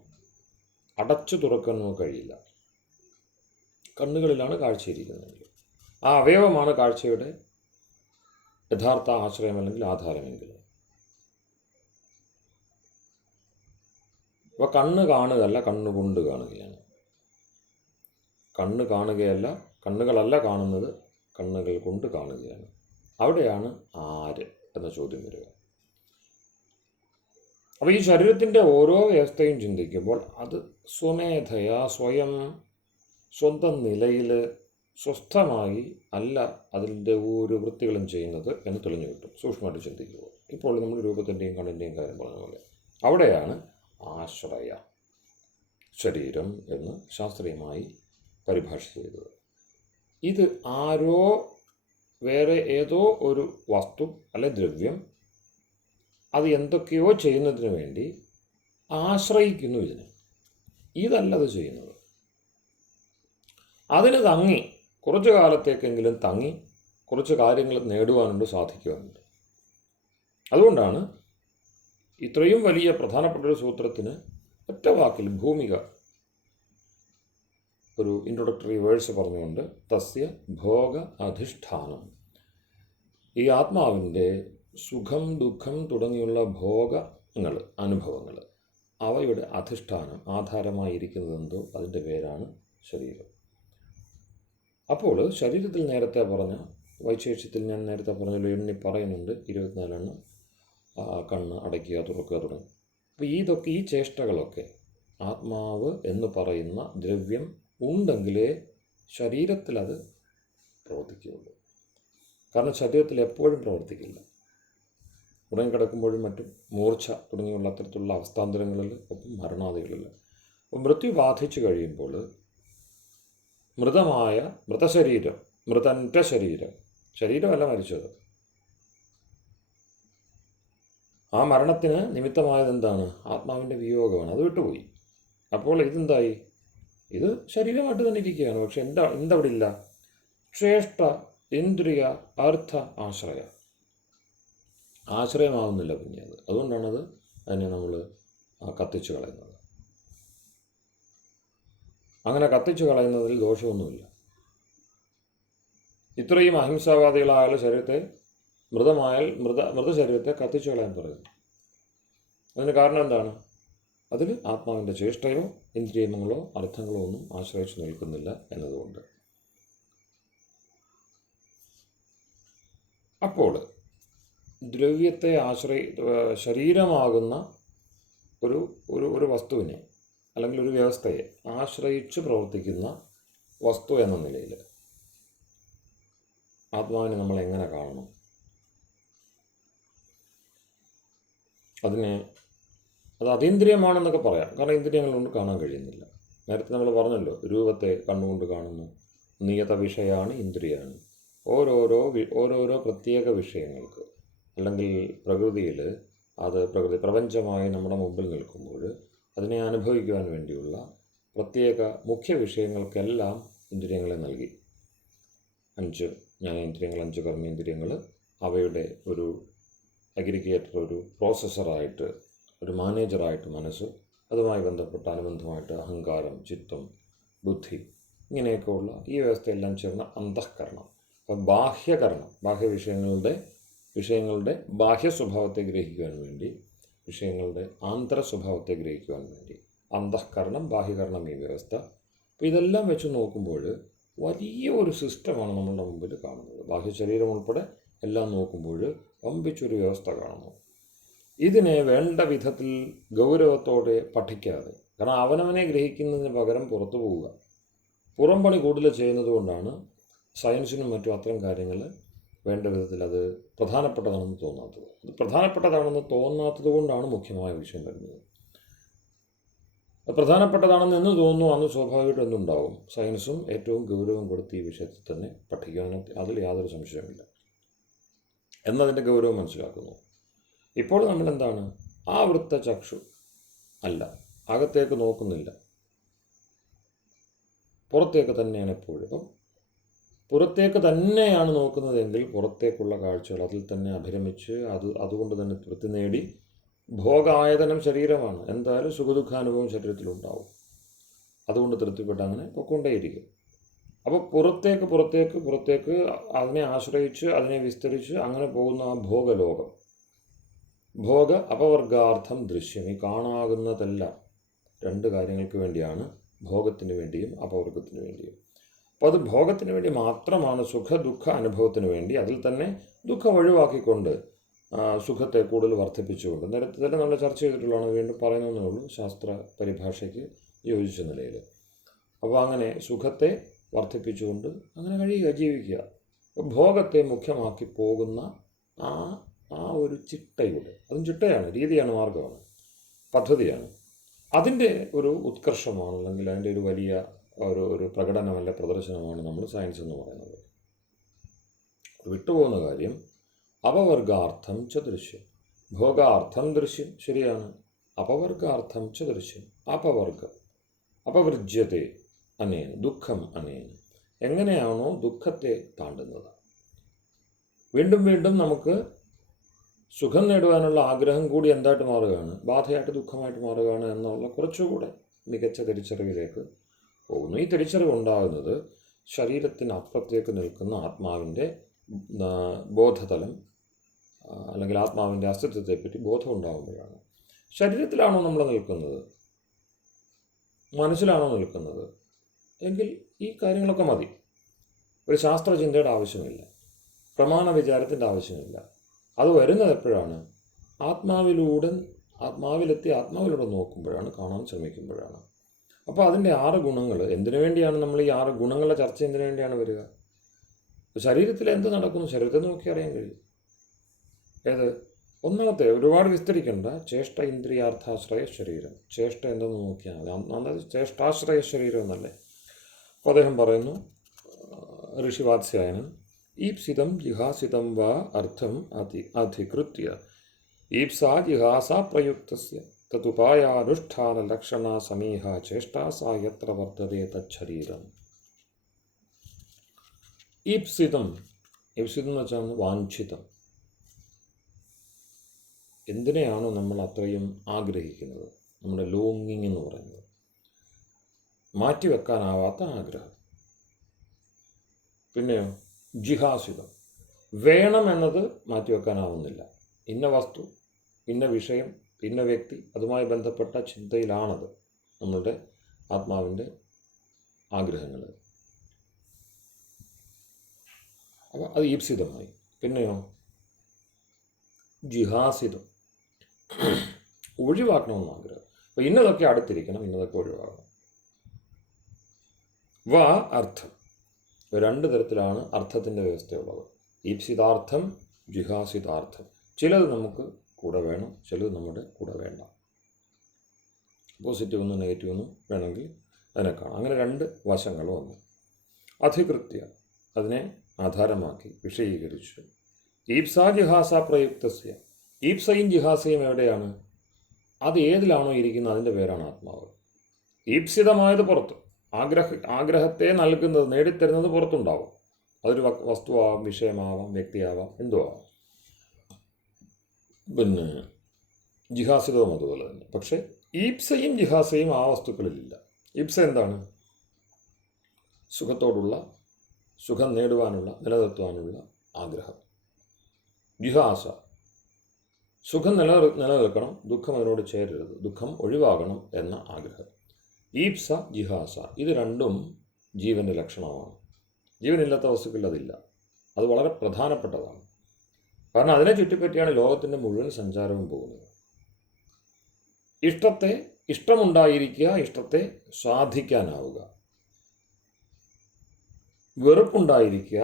അടച്ചു തുറക്കാൻ നമുക്ക് കഴിയില്ല. കണ്ണുകളിലാണ് കാഴ്ചയിരിക്കുന്നതെങ്കിൽ ആ അവയവമാണ് കാഴ്ചയുടെ യഥാർത്ഥ ആശ്രയം അല്ലെങ്കിൽ ആധാരമെങ്കിൽ. അപ്പോൾ കണ്ണ് കാണുകയല്ല, കണ്ണുകൊണ്ട് കാണുകയാണ്. കണ്ണ് കാണുകയല്ല, കണ്ണുകളല്ല കാണുന്നത്, കണ്ണുകൾ കൊണ്ട് കാണുകയാണ്. അവിടെയാണ് ആര് എന്ന ചോദ്യം വരിക. അപ്പോൾ ഈ ശരീരത്തിൻ്റെ ഓരോ വ്യവസ്ഥയും ചിന്തിക്കുമ്പോൾ അത് സ്വമേധയാ സ്വന്തം നിലയിൽ സ്വസ്ഥമായി അല്ല അതിൻ്റെ ഓരോ വൃത്തികളും ചെയ്യുന്നത് എന്ന് തെളിഞ്ഞു കിട്ടും സൂക്ഷ്മമായിട്ട് ചിന്തിക്കുക. ഇപ്പോൾ നമ്മൾ രൂപത്തിൻ്റെയും കണ്ണിൻ്റെയും കാര്യം പറഞ്ഞ പോലെ അവിടെയാണ് ആശ്രയ ശരീരം എന്ന് ശാസ്ത്രീയമായി പരിഭാഷ ചെയ്തത്. ഇത് ആരോ വേറെ ഏതോ ഒരു വസ്തു അല്ലെ ദ്രവ്യം അത് എന്തൊക്കെയോ ചെയ്യുന്നതിന് വേണ്ടി ആശ്രയിക്കുന്നു ഇതിന്. ഇതല്ലത് ചെയ്യുന്നത്. അതിന് തങ്ങി കുറച്ചു കാലത്തേക്കെങ്കിലും തങ്ങി കുറച്ച് കാര്യങ്ങൾ നേടുവാനുണ്ട്, സാധിക്കുവാനുണ്ട്. അതുകൊണ്ടാണ് ഇത്രയും വലിയ പ്രധാനപ്പെട്ട ഒരു സൂത്രത്തിന് ഒറ്റ വാക്കിൽ ഭൂമിക ഒരു ഇൻട്രൊഡക്ടറി വേഴ്സ് പറഞ്ഞുകൊണ്ട് തസ്യ ഭോഗ അധിഷ്ഠാനം, ഈ ആത്മാവിൻ്റെ സുഖം ദുഃഖം തുടങ്ങിയുള്ള ഭോഗങ്ങൾ അനുഭവങ്ങൾ അവയുടെ അധിഷ്ഠാനം ആധാരമായിരിക്കുന്നതെന്തോ അതിൻ്റെ പേരാണ് ശരീരം. അപ്പോൾ ശരീരത്തിൽ നേരത്തെ പറഞ്ഞ വൈശേഷ്യത്തിൽ ഞാൻ നേരത്തെ പറഞ്ഞല്ലോ എണ്ണി പറയുന്നുണ്ട് 24 എണ്ണം. കണ്ണ് അടയ്ക്കുക തുറക്കുക തുടങ്ങി. അപ്പോൾ ഈ ചേഷ്ടകളൊക്കെ ആത്മാവ് എന്ന് പറയുന്ന ദ്രവ്യം ഉണ്ടെങ്കിലേ ശരീരത്തിൽ അത് പ്രവർത്തിക്കുകയുള്ളൂ. കാരണം ശരീരത്തിൽ എപ്പോഴും പ്രവർത്തിക്കില്ല. ഉറങ്ങിക്കിടക്കുമ്പോഴും മറ്റും മൂർച്ഛ തുടങ്ങിയുള്ള അത്തരത്തിലുള്ള അവസ്ഥാന്തരങ്ങളിൽ ഒപ്പം മരണാദികളിൽ. അപ്പോൾ മൃത്യു ബാധിച്ചു കഴിയുമ്പോൾ മൃതശരീരം, മൃതൻ്റെ ശരീരമല്ല മരിച്ചത്, ആ മരണത്തിന് നിമിത്തമായത് എന്താണ്? ആത്മാവിൻ്റെ വിയോഗമാണ്. അത് വിട്ടുപോയി. അപ്പോൾ ഇതെന്തായി? ഇത് ശരീരമായിട്ട് തന്നെ ഇരിക്കുകയാണ്. പക്ഷെ എന്തവിടെ ഇല്ല? ശ്രേഷ്ഠ ഇന്ദ്രിയ അർത്ഥ ആശ്രയമാകുന്നില്ല പിന്നെ അത്. അതുകൊണ്ടാണത് അതിനെ നമ്മൾ കത്തിച്ചു കളയുന്നത്. അങ്ങനെ കത്തിച്ചു കളയുന്നതിൽ ദോഷമൊന്നുമില്ല. ഇത്രയും അഹിംസാവാദികളായ ശരീരത്തെ മൃതശരീരത്തെ കത്തിച്ചു കളയാൻ പറയുന്നു. അതിന് കാരണം എന്താണ്? അതിൽ ആത്മാവിൻ്റെ ചേഷ്ടയോ ഇന്ദ്രിയമങ്ങളോ അർത്ഥങ്ങളോ ഒന്നും ആശ്രയിച്ചു നിൽക്കുന്നില്ല എന്നതുകൊണ്ട്. അപ്പോൾ ദ്രവ്യത്തെ ശരീരമാകുന്ന ഒരു വസ്തുവിനെ അല്ലെങ്കിൽ ഒരു വ്യവസ്ഥയെ ആശ്രയിച്ച് പ്രവർത്തിക്കുന്ന വസ്തു എന്ന നിലയിൽ ആത്മാവിനെ നമ്മൾ എങ്ങനെ കാണണം? അത് അതീന്ദ്രിയമാണെന്നൊക്കെ പറയാം. കാരണം ഇന്ദ്രിയങ്ങൾ കൊണ്ട് കാണാൻ കഴിയുന്നില്ല. നേരത്തെ നമ്മൾ പറഞ്ഞല്ലോ, രൂപത്തെ കണ്ണുകൊണ്ട് കാണുന്നു. നിയത വിഷയമാണ് ഇന്ദ്രിയാണ്. ഓരോരോ പ്രത്യേക വിഷയങ്ങൾക്ക് അല്ലെങ്കിൽ പ്രകൃതിയിൽ പ്രപഞ്ചമായി നമ്മുടെ മുമ്പിൽ നിൽക്കുമ്പോൾ അതിനെ അനുഭവിക്കുവാൻ വേണ്ടിയുള്ള പ്രത്യേക മുഖ്യ വിഷയങ്ങൾക്കെല്ലാം ഇന്ദ്രിയങ്ങളെ നൽകി. 5 ജ്ഞാനേന്ദ്രിയങ്ങൾ, 5 കർമ്മേന്ദ്രിയങ്ങൾ, അവയുടെ ഒരു അഗ്രിഗേറ്റർ, ഒരു പ്രോസസ്സറായിട്ട്, ഒരു മാനേജറായിട്ട് മനസ്സ്, അതുമായി ബന്ധപ്പെട്ട അനുബന്ധമായിട്ട് അഹങ്കാരം, ചിത്തം, ബുദ്ധി, ഇങ്ങനെയൊക്കെയുള്ള ഈ വ്യവസ്ഥയെല്ലാം ചേർന്ന അന്തഃകരണം. അപ്പം ബാഹ്യകരണം, വിഷയങ്ങളുടെ ബാഹ്യ സ്വഭാവത്തെ ഗ്രഹിക്കുവാൻ വേണ്ടി, വിഷയങ്ങളുടെ ആന്തര സ്വഭാവത്തെ ഗ്രഹിക്കുവാൻ വേണ്ടി അന്തഃകരണം, ബാഹ്യകരണം, ഈ വ്യവസ്ഥ. അപ്പോൾ ഇതെല്ലാം വെച്ച് നോക്കുമ്പോൾ വലിയ ഒരു സിസ്റ്റമാണ് നമ്മളുടെ മുമ്പിൽ കാണുന്നത്. ബാഹ്യശരീരം ഉൾപ്പെടെ എല്ലാം നോക്കുമ്പോൾ വമ്പിച്ചൊരു വ്യവസ്ഥ കാണുന്നു. ഇതിനെ വേണ്ട വിധത്തിൽ ഗൗരവത്തോടെ പഠിക്കാതെ, കാരണം അവനവനെ ഗ്രഹിക്കുന്നതിന് പകരം പുറത്തു പോവുക, പുറംപണി കൂടുതൽ ചെയ്യുന്നത് കൊണ്ടാണ് സയൻസിനും മറ്റും അത്തരം കാര്യങ്ങൾ വേണ്ട വിധത്തിൽ അത് പ്രധാനപ്പെട്ടതാണെന്ന് തോന്നാത്തത്. അത് പ്രധാനപ്പെട്ടതാണെന്ന് തോന്നാത്തത് കൊണ്ടാണ് മുഖ്യമായ വിഷയം വരുന്നത്. പ്രധാനപ്പെട്ടതാണെന്ന് എന്ന് തോന്നുന്നു അന്ന് സ്വാഭാവികമായിട്ടും എന്തുണ്ടാവും? സയൻസും ഏറ്റവും ഗൗരവം കൊടുത്ത് ഈ വിഷയത്തിൽ തന്നെ പഠിക്കണം. അതിൽ യാതൊരു സംശയമില്ല എന്നതിൻ്റെ ഗൗരവം മനസ്സിലാക്കുന്നു. ഇപ്പോൾ നമ്മൾ എന്താണ്? ആ വൃത്തചക്ഷു അല്ല, അകത്തേക്ക് നോക്കുന്നില്ല, പുറത്തേക്ക് തന്നെയാണ് എപ്പോഴും. അപ്പം പുറത്തേക്ക് തന്നെയാണ് നോക്കുന്നതെങ്കിൽ പുറത്തേക്കുള്ള കാഴ്ചകൾ അതിൽ തന്നെ അഭിരമിച്ച് അതുകൊണ്ട് തന്നെ തൃപ്തി നേടി, ഭോഗായതനം ശരീരമാണ്, എന്തായാലും സുഖദുഃഖാനുഭവം ശരീരത്തിലുണ്ടാവും. അതുകൊണ്ട് തൃപ്തിപ്പെട്ട് അങ്ങനെ പൊക്കൊണ്ടേയിരിക്കും. അപ്പോൾ പുറത്തേക്ക് അതിനെ ആശ്രയിച്ച് അതിനെ വിസ്തരിച്ച് അങ്ങനെ പോകുന്ന ആ ഭോഗലോകം, ഭോഗ അപവർഗാർത്ഥം ദൃശ്യം, ഈ കാണാകുന്നതെല്ലാം 2 കാര്യങ്ങൾക്ക് വേണ്ടിയാണ്, ഭോഗത്തിന് വേണ്ടിയും അപവർഗത്തിന് വേണ്ടിയും. അപ്പോൾ അത് ഭോഗത്തിന് വേണ്ടി മാത്രമാണ്, സുഖ ദുഃഖ അനുഭവത്തിന് വേണ്ടി. അതിൽ തന്നെ ദുഃഖം ഒഴിവാക്കിക്കൊണ്ട് സുഖത്തെ കൂടുതൽ വർദ്ധിപ്പിച്ചുകൊണ്ട്, നേരത്തെ തന്നെ നമ്മൾ ചർച്ച ചെയ്തിട്ടുള്ളതാണ്, വീണ്ടും പറയുന്നതേ ഉള്ളൂ, ശാസ്ത്ര പരിഭാഷയ്ക്ക് യോജിച്ച നിലയിൽ. അപ്പോൾ അങ്ങനെ സുഖത്തെ വർദ്ധിപ്പിച്ചുകൊണ്ട് അങ്ങനെ കഴിയുക, ജീവിക്കുക. അപ്പോൾ ഭോഗത്തെ മുഖ്യമാക്കി പോകുന്ന ആ ഒരു ചിട്ടയുടെ, അതും ചിട്ടയാണ്, രീതിയാണ്, മാർഗമാണ്, പദ്ധതിയാണ്. അതിൻ്റെ ഒരു ഉത്കർഷമാണ്, അല്ലെങ്കിൽ അതിൻ്റെ ഒരു വലിയ ഒരു പ്രകടനമല്ല, പ്രദർശനമാണ് നമ്മൾ സയൻസ് എന്ന് പറയുന്നത്. വിട്ടുപോകുന്ന കാര്യം അപവർഗാർത്ഥം ച ദൃശ്യം. ഭോഗാർത്ഥം ദൃശ്യം ശരിയാണ്, അപവർഗാർത്ഥം ച ദൃശ്യം. അപവർഗം അപവൃജ്യത്തെ അനേന ദുഃഖം അനേന. എങ്ങനെയാണോ ദുഃഖത്തെ താണ്ടുന്നത്, വീണ്ടും വീണ്ടും നമുക്ക് സുഖം നേടുവാനുള്ള ആഗ്രഹം കൂടി എന്തായിട്ട് മാറുകയാണ്, ബാധയായിട്ട് ദുഃഖമായിട്ട് മാറുകയാണ് എന്നുള്ള കുറച്ചുകൂടെ മികച്ച തിരിച്ചറിവിലേക്ക് പോകുന്നു. ഈ തിരിച്ചറിവ് ഉണ്ടാകുന്നത് ശരീരത്തിന് അപ്പുറത്തേക്ക് നിൽക്കുന്ന ആത്മാവിൻ്റെ ബോധതലം, അല്ലെങ്കിൽ ആത്മാവിൻ്റെ അസ്തിത്വത്തെപ്പറ്റി ബോധം ഉണ്ടാകുമ്പോഴാണ്. ശരീരത്തിലാണോ നമ്മൾ നിൽക്കുന്നത്, മനസ്സിലാണോ നിൽക്കുന്നത് എങ്കിൽ ഈ കാര്യങ്ങളൊക്കെ മതി. ഒരു ശാസ്ത്രചിന്തയുടെ ആവശ്യമില്ല, പ്രമാണ വിചാരത്തിൻ്റെ ആവശ്യമില്ല. അത് വരുന്നത് എപ്പോഴാണ്, ആത്മാവിലെത്തി ആത്മാവിലൂടെ നോക്കുമ്പോഴാണ്, കാണാൻ ശ്രമിക്കുമ്പോഴാണ്. അപ്പോൾ അതിൻ്റെ 6 ഗുണങ്ങൾ എന്തിനു വേണ്ടിയാണ്, നമ്മൾ ഈ 6 ഗുണങ്ങളുടെ ചർച്ച എന്തിനു വേണ്ടിയാണ് വരിക? ശരീരത്തിൽ എന്ത് നടക്കുന്നു, ശരീരത്തെ നോക്കി അറിയാൻ കഴിയും. ഏത് ഒന്നാമത്തെ, ഒരുപാട് വിസ്തരിക്കേണ്ട, ചേഷ്ട ഇന്ദ്രിയാർത്ഥാശ്രയ ശരീരം. ചേഷ്ട എന്തെന്ന് നോക്കിയാൽ മതി. അതായത് ചേഷ്ടാശ്രയ ശരീരം എന്നല്ലേ. അപ്പോൾ അദ്ദേഹം പറയുന്നു, ഋഷിവാത്സ്യായനൻ, ഈപ്സിതം ജിഹാസിതം വാ അർത്ഥം അധികൃത്യ ഈപ്സാ ജിഹാസ പ്രയുക്തസ്യ തതുപായാനുഷ്ഠാന ലക്ഷണ സമീഹ ചേഷ്ടാ സാ യത്ര വർത്തതേ തച്ഛരീരം. ഈപ്സിതം എന്ന് വെച്ചാൽ വാഞ്ചിതം. എന്തിനെയാണോ നമ്മൾ അത്രയും ആഗ്രഹിക്കുന്നത്, നമ്മുടെ ലോങ്ങിങ് എന്ന് പറയുന്നത്, മാറ്റിവെക്കാനാവാത്ത ആഗ്രഹം. പിന്നെയോ ജിഹാസിതം, വേണമെന്നത് മാറ്റിവെക്കാനാവുന്നില്ല. ഇന്ന വസ്തു, ഇന്ന വിഷയം, ഇന്ന വ്യക്തി, അതുമായി ബന്ധപ്പെട്ട ചിന്തയിലാണത് നമ്മളുടെ ആത്മാവിൻ്റെ ആഗ്രഹങ്ങൾ. അപ്പോൾ അത് ഈപ്സിതമായി. പിന്നെയോ ജിഹാസിതം, ഒഴിവാക്കണമെന്ന് ആഗ്രഹം. അപ്പോൾ ഇന്നതൊക്കെ അടുത്തിരിക്കണം, ഇന്നതൊക്കെ ഒഴിവാക്കണം. വാ അർത്ഥം, 2 തരത്തിലാണ് അർത്ഥത്തിൻ്റെ വ്യവസ്ഥയുള്ളത്. ഈപ്സിതാർത്ഥം, ജിഹാസിതാർത്ഥം. ചിലത് നമുക്ക് കൂടെ വേണം, ചിലത് നമ്മുടെ കൂടെ വേണ്ട. പോസിറ്റീവ് ഒന്നും നെഗറ്റീവ് ഒന്നും വേണമെങ്കിൽ അതിനെ കാണാം. അങ്ങനെ 2 വശങ്ങളും വന്നു. അധികൃത്യ, അതിനെ ആധാരമാക്കി വിഷയീകരിച്ചു. ഈപ്സാ ജിഹാസ പ്രയുക്തസ്യ. ഈപ്സയും ജിഹാസയും എവിടെയാണ്, അത് ഏതിലാണോ ഇരിക്കുന്നത് അതിൻ്റെ പേരാണ് ആത്മാവ്. ഈപ്സിതമായത് പുറത്ത്, ആഗ്രഹത്തെ നൽകുന്നത്, നേടിത്തരുന്നത് പുറത്തുണ്ടാവാം. അതൊരു വസ്തുവാവാം, വിഷയമാവാം, വ്യക്തിയാവാം, എന്തോ ആവാം. പിന്നെ ജിഹാസിതവും അതുപോലെ തന്നെ. പക്ഷേ ഈപ്സയും ജിഹാസയും ആ വസ്തുക്കളിലില്ല. ഈപ്സ എന്താണ്, സുഖത്തോടുള്ള, സുഖം നേടുവാനുള്ള, നിലനിർത്തുവാനുള്ള ആഗ്രഹം. ജിഹാസ, സുഖം നിലനിൽക്കണം, ദുഃഖം അതിനോട് ചേരരുത്, ദുഃഖം ഒഴിവാകണം എന്ന ആഗ്രഹം. ഈപ്സ, ജിഹാസ, ഇത് രണ്ടും ജീവൻ്റെ ലക്ഷണമാണ്. ജീവനില്ലാത്ത വസ്തുക്കളിൽ അതില്ല. അത് വളരെ പ്രധാനപ്പെട്ടതാണ്. കാരണം അതിനെ ചുറ്റിപ്പറ്റിയാണ് ലോകത്തിൻ്റെ മുഴുവൻ സഞ്ചാരവും പോകുന്നത്. ഇഷ്ടമുണ്ടായിരിക്കുക, ഇഷ്ടത്തെ സാധിക്കാനാവുക. വെറുപ്പുണ്ടായിരിക്കുക,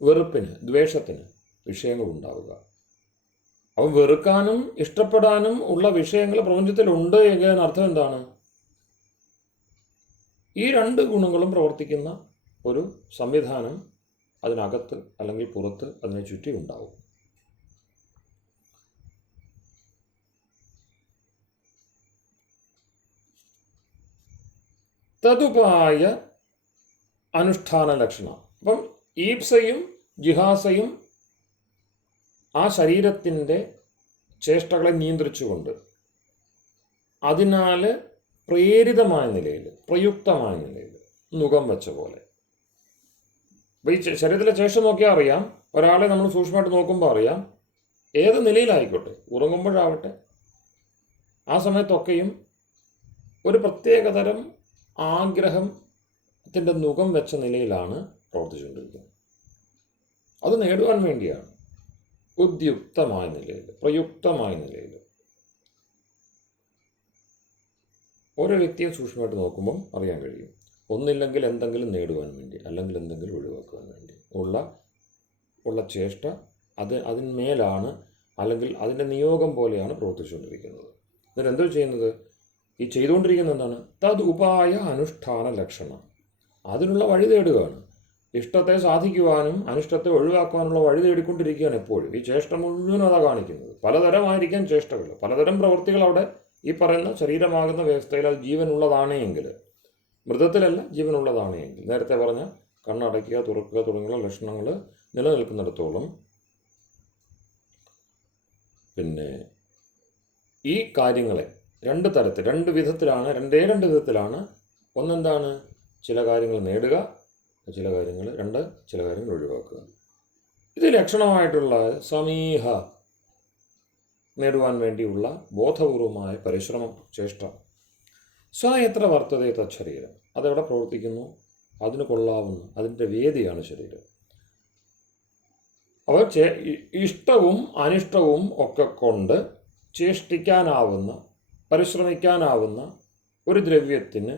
വെറുപ്പിന്, ദ്വേഷത്തിന് വിഷയങ്ങളുണ്ടാവുക. അപ്പം വെറുക്കാനും ഇഷ്ടപ്പെടാനും ഉള്ള വിഷയങ്ങൾ പ്രപഞ്ചത്തിലുണ്ട് എന്നതിനർത്ഥം എന്താണ്, ഈ 2 ഗുണങ്ങളും പ്രവർത്തിക്കുന്ന ഒരു സംവിധാനം അതിനകത്ത് അല്ലെങ്കിൽ പുറത്ത് അതിനെ ചുറ്റി ഉണ്ടാവും. തതുപായ അനുഷ്ഠാന ലക്ഷണം. അപ്പം ഈപ്സയും ജിഹാസയും ആ ശരീരത്തിൻ്റെ ചേഷ്ടകളെ നിയന്ത്രിച്ചുകൊണ്ട്, അതിനാൽ പ്രേരിതമായ നിലയിൽ, പ്രയുക്തമായ നിലയിൽ, നുകം വെച്ച പോലെ. അപ്പോൾ ഈ ശരീരത്തിലെ ചേഷ്ട നോക്കിയാൽ അറിയാം, ഒരാളെ നമ്മൾ സൂക്ഷ്മമായിട്ട് നോക്കുമ്പോൾ അറിയാം, ഏത് നിലയിലായിക്കോട്ടെ, ഉറങ്ങുമ്പോഴാവട്ടെ, ആ സമയത്തൊക്കെയും ഒരു പ്രത്യേകതരം ആഗ്രഹം ത്തിൻ്റെ മുഖം വെച്ച നിലയിലാണ് പ്രവർത്തിച്ചുകൊണ്ടിരിക്കുന്നത്. അത് നേടുവാൻ വേണ്ടിയാണ് ഉദ്യുക്തമായ നിലയിൽ, പ്രയുക്തമായ നിലയിൽ. ഓരോ വ്യക്തിയെ സൂക്ഷ്മമായിട്ട് നോക്കുമ്പം അറിയാൻ കഴിയും. ഒന്നില്ലെങ്കിൽ എന്തെങ്കിലും നേടുവാൻ വേണ്ടി, അല്ലെങ്കിൽ എന്തെങ്കിലും ഒഴിവാക്കുവാൻ വേണ്ടി ഉള്ള ചേഷ്ട അതിന്മേലാണ്, അല്ലെങ്കിൽ അതിൻ്റെ നിയോഗം പോലെയാണ് പ്രവർത്തിച്ചുകൊണ്ടിരിക്കുന്നത്. എന്നിട്ട് എന്തോ ചെയ്യുന്നത്? ഈ ചെയ്തുകൊണ്ടിരിക്കുന്നത് എന്താണ്? തത് ഉപായ അനുഷ്ഠാന ലക്ഷണം. അതിനുള്ള വഴി തേടുകയാണ്. ഇഷ്ടത്തെ സാധിക്കുവാനും അനിഷ്ടത്തെ ഒഴിവാക്കുവാനുള്ള വഴി തേടിക്കൊണ്ടിരിക്കുകയാണ് എപ്പോഴും. ഈ ചേഷ്ട മുഴുവനും അതാ കാണിക്കുന്നത്. പലതരമായിരിക്കാം ചേഷ്ടകൾ, പലതരം പ്രവൃത്തികൾ അവിടെ ഈ പറയുന്ന ശരീരമാകുന്ന വ്യവസ്ഥയിൽ അത് ജീവനുള്ളതാണേ എങ്കിൽ, മൃതത്തിലല്ല ജീവനുള്ളതാണേ എങ്കിൽ, നേരത്തെ പറഞ്ഞ കണ്ണടയ്ക്കുക, തുറക്കുക തുടങ്ങിയുള്ള ലക്ഷണങ്ങൾ നിലനിൽക്കുന്നിടത്തോളം പിന്നെ ഈ കാര്യങ്ങളെ രണ്ട് വിധത്തിലാണ്. ഒന്നെന്താണ്? ചില കാര്യങ്ങൾ നേടുക, ചില കാര്യങ്ങൾ ഒഴിവാക്കുക. ഇത് ലക്ഷണമായിട്ടുള്ള സമീഹ നേടുവാൻ വേണ്ടിയുള്ള ബോധപൂർവമായ പരിശ്രമം, ചേഷ്ട. സ എത്ര വർത്തതേ തച്ഛരീരം. അതെവിടെ പ്രവർത്തിക്കുന്നു? അതിന് കൊള്ളാവുന്ന, അതിൻ്റെ വേദിയാണ് ശരീരം. അവർ ഇഷ്ടവും അനിഷ്ടവും ഒക്കെ കൊണ്ട് ചേഷ്ടിക്കാനാവുന്ന, പരിശ്രമിക്കാനാവുന്ന ഒരു ദ്രവ്യത്തിന്,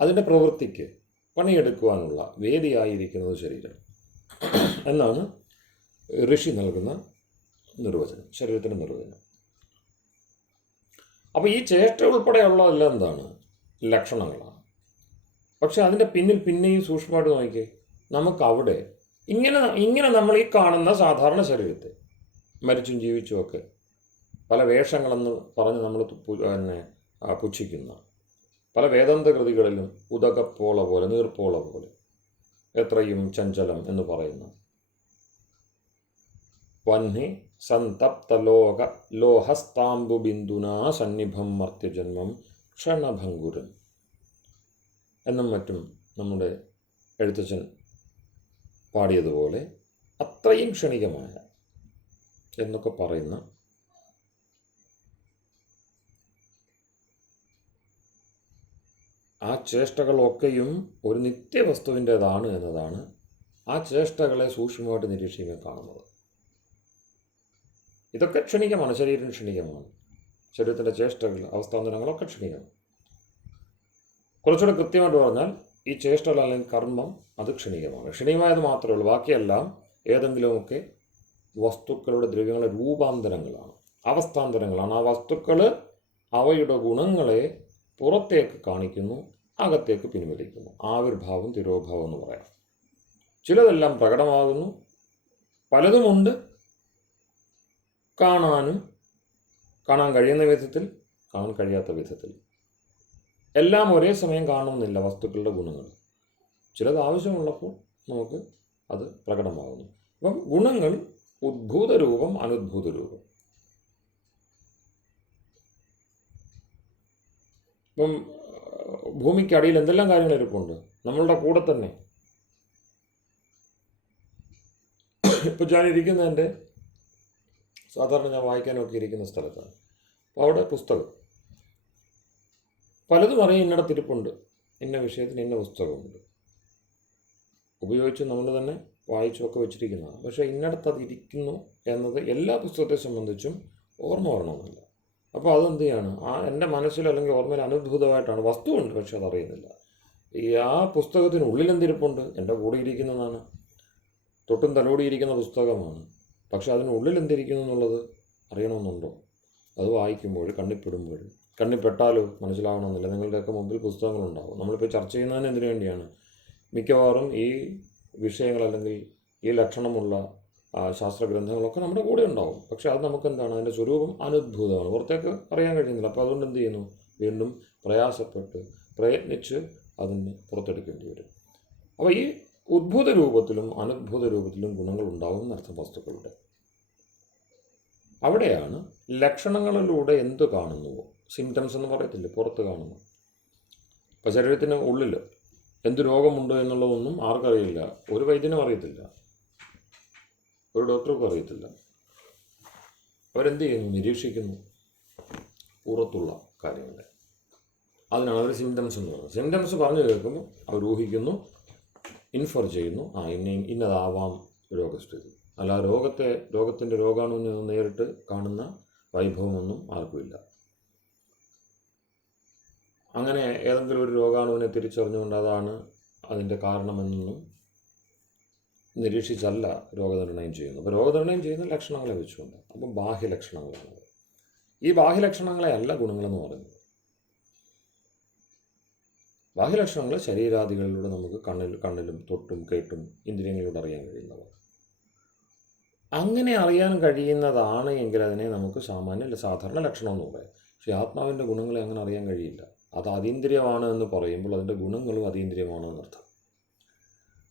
അതിൻ്റെ പ്രവൃത്തിക്ക് പണിയെടുക്കുവാനുള്ള വേദിയായിരിക്കുന്നത് ശരീരം എന്നാണ് ഋഷി നൽകുന്ന നിർവചനം, ശരീരത്തിൻ്റെ നിർവചനം. അപ്പോൾ ഈ ചേഷ്ട ഉൾപ്പെടെയുള്ളതെല്ലാം എന്താണ്? ലക്ഷണങ്ങളാണ്. പക്ഷെ അതിൻ്റെ പിന്നിൽ പിന്നെയും സൂക്ഷ്മമായിട്ട് നോക്കിയേ, നമുക്കവിടെ ഇങ്ങനെ നമ്മൾ ഈ കാണുന്ന സാധാരണ ശരീരത്തെ, മരിച്ചും ജീവിച്ചും ഒക്കെ പല വേഷങ്ങളെന്ന് പറഞ്ഞ് നമ്മൾ പുച്ഛിക്കുന്ന പല വേദാന്ത കൃതികളിലും ഉദകപ്പോള പോലെ, നീർപ്പോള പോലെ, എത്രയും ചഞ്ചലം എന്ന് പറയുന്ന വഹ്നി സന്തപ്ത ലോഹസ്താംബു ബിന്ദുനാ സന്നിഭം മർത്യജന്മം ക്ഷണഭംഗുരൻ എന്നും മറ്റും നമ്മുടെ എഴുത്തച്ഛൻ പാടിയതുപോലെ അത്രയും ക്ഷണികമായ എന്നൊക്കെ പറയുന്ന ആ ചേഷ്ടകളൊക്കെയും ഒരു നിത്യവസ്തുവിൻ്റേതാണ് എന്നതാണ് ആ ചേഷ്ടകളെ സൂക്ഷ്മമായിട്ട് നിരീക്ഷിക്കാൻ കാണുന്നത്. ഇതൊക്കെ ക്ഷണികമാണ്, ശരീരം ക്ഷണികമാണ്, ശരീരത്തിൻ്റെ ചേഷ്ടകൾ, അവസ്ഥാന്തരങ്ങളൊക്കെ ക്ഷണികമാണ്. കുറച്ചുകൂടെ കൃത്യമായിട്ട് പറഞ്ഞാൽ ഈ ചേഷ്ടകൾ അല്ലെങ്കിൽ കർമ്മം അത് ക്ഷണികമാണ്. ക്ഷണികമായത് മാത്രമേ ഉള്ളൂ. ബാക്കിയെല്ലാം ഏതെങ്കിലുമൊക്കെ വസ്തുക്കളുടെ, ദ്രവ്യങ്ങളുടെ രൂപാന്തരങ്ങളാണ്, അവസ്ഥാന്തരങ്ങളാണ്. ആ വസ്തുക്കൾ അവയുടെ ഗുണങ്ങളെ പുറത്തേക്ക് കാണിക്കുന്നു, അകത്തേക്ക് പിൻവലിക്കുന്നു. ആവിർഭാവം, തിരോഭാവം എന്ന് പറയാം. ചിലതെല്ലാം പ്രകടമാകുന്നു, പലതുമുണ്ട് കാണാൻ കഴിയുന്ന വിധത്തിൽ, കാണാൻ കഴിയാത്ത വിധത്തിൽ. എല്ലാം ഒരേ സമയം കാണുന്നില്ല വസ്തുക്കളുടെ ഗുണങ്ങൾ. ചിലത് ആവശ്യമുള്ളപ്പോൾ നമുക്ക് അത് പ്രകടമാകുന്നു. അപ്പം ഗുണങ്ങൾ ഉദ്ഭൂത രൂപം, അനുദ്ഭൂത രൂപം. ഇപ്പം ഭൂമിക്കടിയിൽ എന്തെല്ലാം കാര്യങ്ങൾ ഇരിപ്പുണ്ട് നമ്മളുടെ കൂടെ തന്നെ. ഇപ്പം ഞാനിരിക്കുന്നതിൻ്റെ സാധാരണ ഞാൻ വായിക്കാനൊക്കെ ഇരിക്കുന്ന സ്ഥലത്താണ്. അപ്പോൾ അവിടെ പുസ്തകം പലതും അറിയാം, ഇന്നിടത്തിരിപ്പുണ്ട്, ഇന്ന വിഷയത്തിന് ഇന്ന പുസ്തകമുണ്ട്, ഉപയോഗിച്ച് നമ്മൾ തന്നെ വായിച്ചുമൊക്കെ വെച്ചിരിക്കുന്നതാണ്. പക്ഷേ ഇന്നിടത്ത് അതിരിക്കുന്നു എന്നത് എല്ലാ പുസ്തകത്തെ സംബന്ധിച്ചും ഓർമ്മ വരണമെന്നില്ല. അപ്പോൾ അതെന്ത് ചെയ്യാണ്? എൻ്റെ മനസ്സിൽ അല്ലെങ്കിൽ ഓർമ്മയിൽ അനുഭൂതമായിട്ടാണ്, വസ്തുവുണ്ട് പക്ഷെ അതറിയുന്നില്ല. ആ പുസ്തകത്തിനുള്ളിൽ എന്തിരിപ്പുണ്ട്? എൻ്റെ കൂടെ ഇരിക്കുന്നതാണ്, തൊട്ടും തലോടിയിരിക്കുന്ന പുസ്തകമാണ്. പക്ഷെ അതിനുള്ളിൽ എന്തിരിക്കുന്നു എന്നുള്ളത് അറിയണമെന്നുണ്ടോ? അത് വായിക്കുമ്പോൾ, കണ്ണിപ്പെട്ടാലോ മനസ്സിലാവണമെന്നില്ല. നിങ്ങളുടെയൊക്കെ മുമ്പിൽ പുസ്തകങ്ങളുണ്ടാവും. നമ്മളിപ്പോൾ ചർച്ച ചെയ്യുന്നതിന് എന്തിനു വേണ്ടിയാണ്? മിക്കവാറും ഈ വിഷയങ്ങൾ അല്ലെങ്കിൽ ഈ ലക്ഷണമുള്ള ശാസ്ത്രഗ്രന്ഥങ്ങളൊക്കെ നമ്മുടെ കൂടെ ഉണ്ടാവും. പക്ഷെ അത് നമുക്കെന്താണ്? അതിൻ്റെ സ്വരൂപം അനുദ്ഭൂതമാണ്, പുറത്തേക്ക് അറിയാൻ കഴിയുന്നില്ല. അപ്പോൾ അതുകൊണ്ട് എന്ത് ചെയ്യുന്നു? വീണ്ടും പ്രയത്നിച്ച് അതിന് പുറത്തെടുക്കേണ്ടി വരും. അപ്പോൾ ഈ ഉദ്ഭൂത രൂപത്തിലും അനുദ്ഭൂത രൂപത്തിലും ഗുണങ്ങൾ ഉണ്ടാവും എന്നർത്ഥം വസ്തുക്കളുടെ. അവിടെയാണ് ലക്ഷണങ്ങളിലൂടെ എന്ത് കാണുന്നുവോ, സിംറ്റംസ് എന്ന് പറയത്തില്ലേ, പുറത്ത് കാണുന്നു. ഇപ്പോൾ ശരീരത്തിന് ഉള്ളിൽ എന്ത് രോഗമുണ്ട് എന്നുള്ളതൊന്നും ആർക്കറിയില്ല. ഒരു വൈദ്യനും അറിയത്തില്ല, ഒരു ഡോക്ടർക്കും അറിയത്തില്ല. അവരെന്ത് ചെയ്യുന്നു? നിരീക്ഷിക്കുന്നു പുറത്തുള്ള കാര്യങ്ങളെ. അതിനാണ് അവർ സിംറ്റംസ് എന്ന് പറയുന്നത്. സിംറ്റംസ് പറഞ്ഞു കേൾക്കുമ്പോൾ അവർ ഊഹിക്കുന്നു, ഇൻഫർ ചെയ്യുന്നു, ഇന്നതാവാം രോഗസ്ഥിതി. അല്ല രോഗത്തിൻ്റെ രോഗാണുവിനെ നേരിട്ട് കാണുന്ന വൈഭവമൊന്നും ആർക്കുമില്ല. അങ്ങനെ ഏതെങ്കിലും ഒരു രോഗാണുവിനെ തിരിച്ചറിഞ്ഞുകൊണ്ട് അതാണ് അതിൻ്റെ കാരണമെന്നൊന്നും നിരീക്ഷിച്ചല്ല രോഗനിർണയം ചെയ്യുന്നത്. അപ്പോൾ രോഗനിർണയം ചെയ്യുന്ന ലക്ഷണങ്ങളെ വെച്ചുകൊണ്ട്, അപ്പം ബാഹ്യലക്ഷണങ്ങളാണ്. ഈ ബാഹ്യലക്ഷണങ്ങളെ അല്ല ഗുണങ്ങളെന്ന് പറയുന്നത്. ബാഹ്യലക്ഷണങ്ങൾ ശരീരാദികളിലൂടെ നമുക്ക് കണ്ണിലും തൊട്ടും കേട്ടും ഇന്ദ്രിയങ്ങളിലൂടെ അറിയാൻ കഴിയുന്നവ. അങ്ങനെ അറിയാൻ കഴിയുന്നതാണ് എങ്കിൽ അതിനെ നമുക്ക് സാധാരണ ലക്ഷണം എന്ന് പറയാം. പക്ഷേ ആത്മാവിൻ്റെ ഗുണങ്ങളെ അങ്ങനെ അറിയാൻ കഴിയില്ല. അത് അതീന്ദ്രിയമാണ് എന്ന് പറയുമ്പോൾ അതിൻ്റെ ഗുണങ്ങളും അതീന്ദ്രിയമാണ് എന്നർത്ഥം.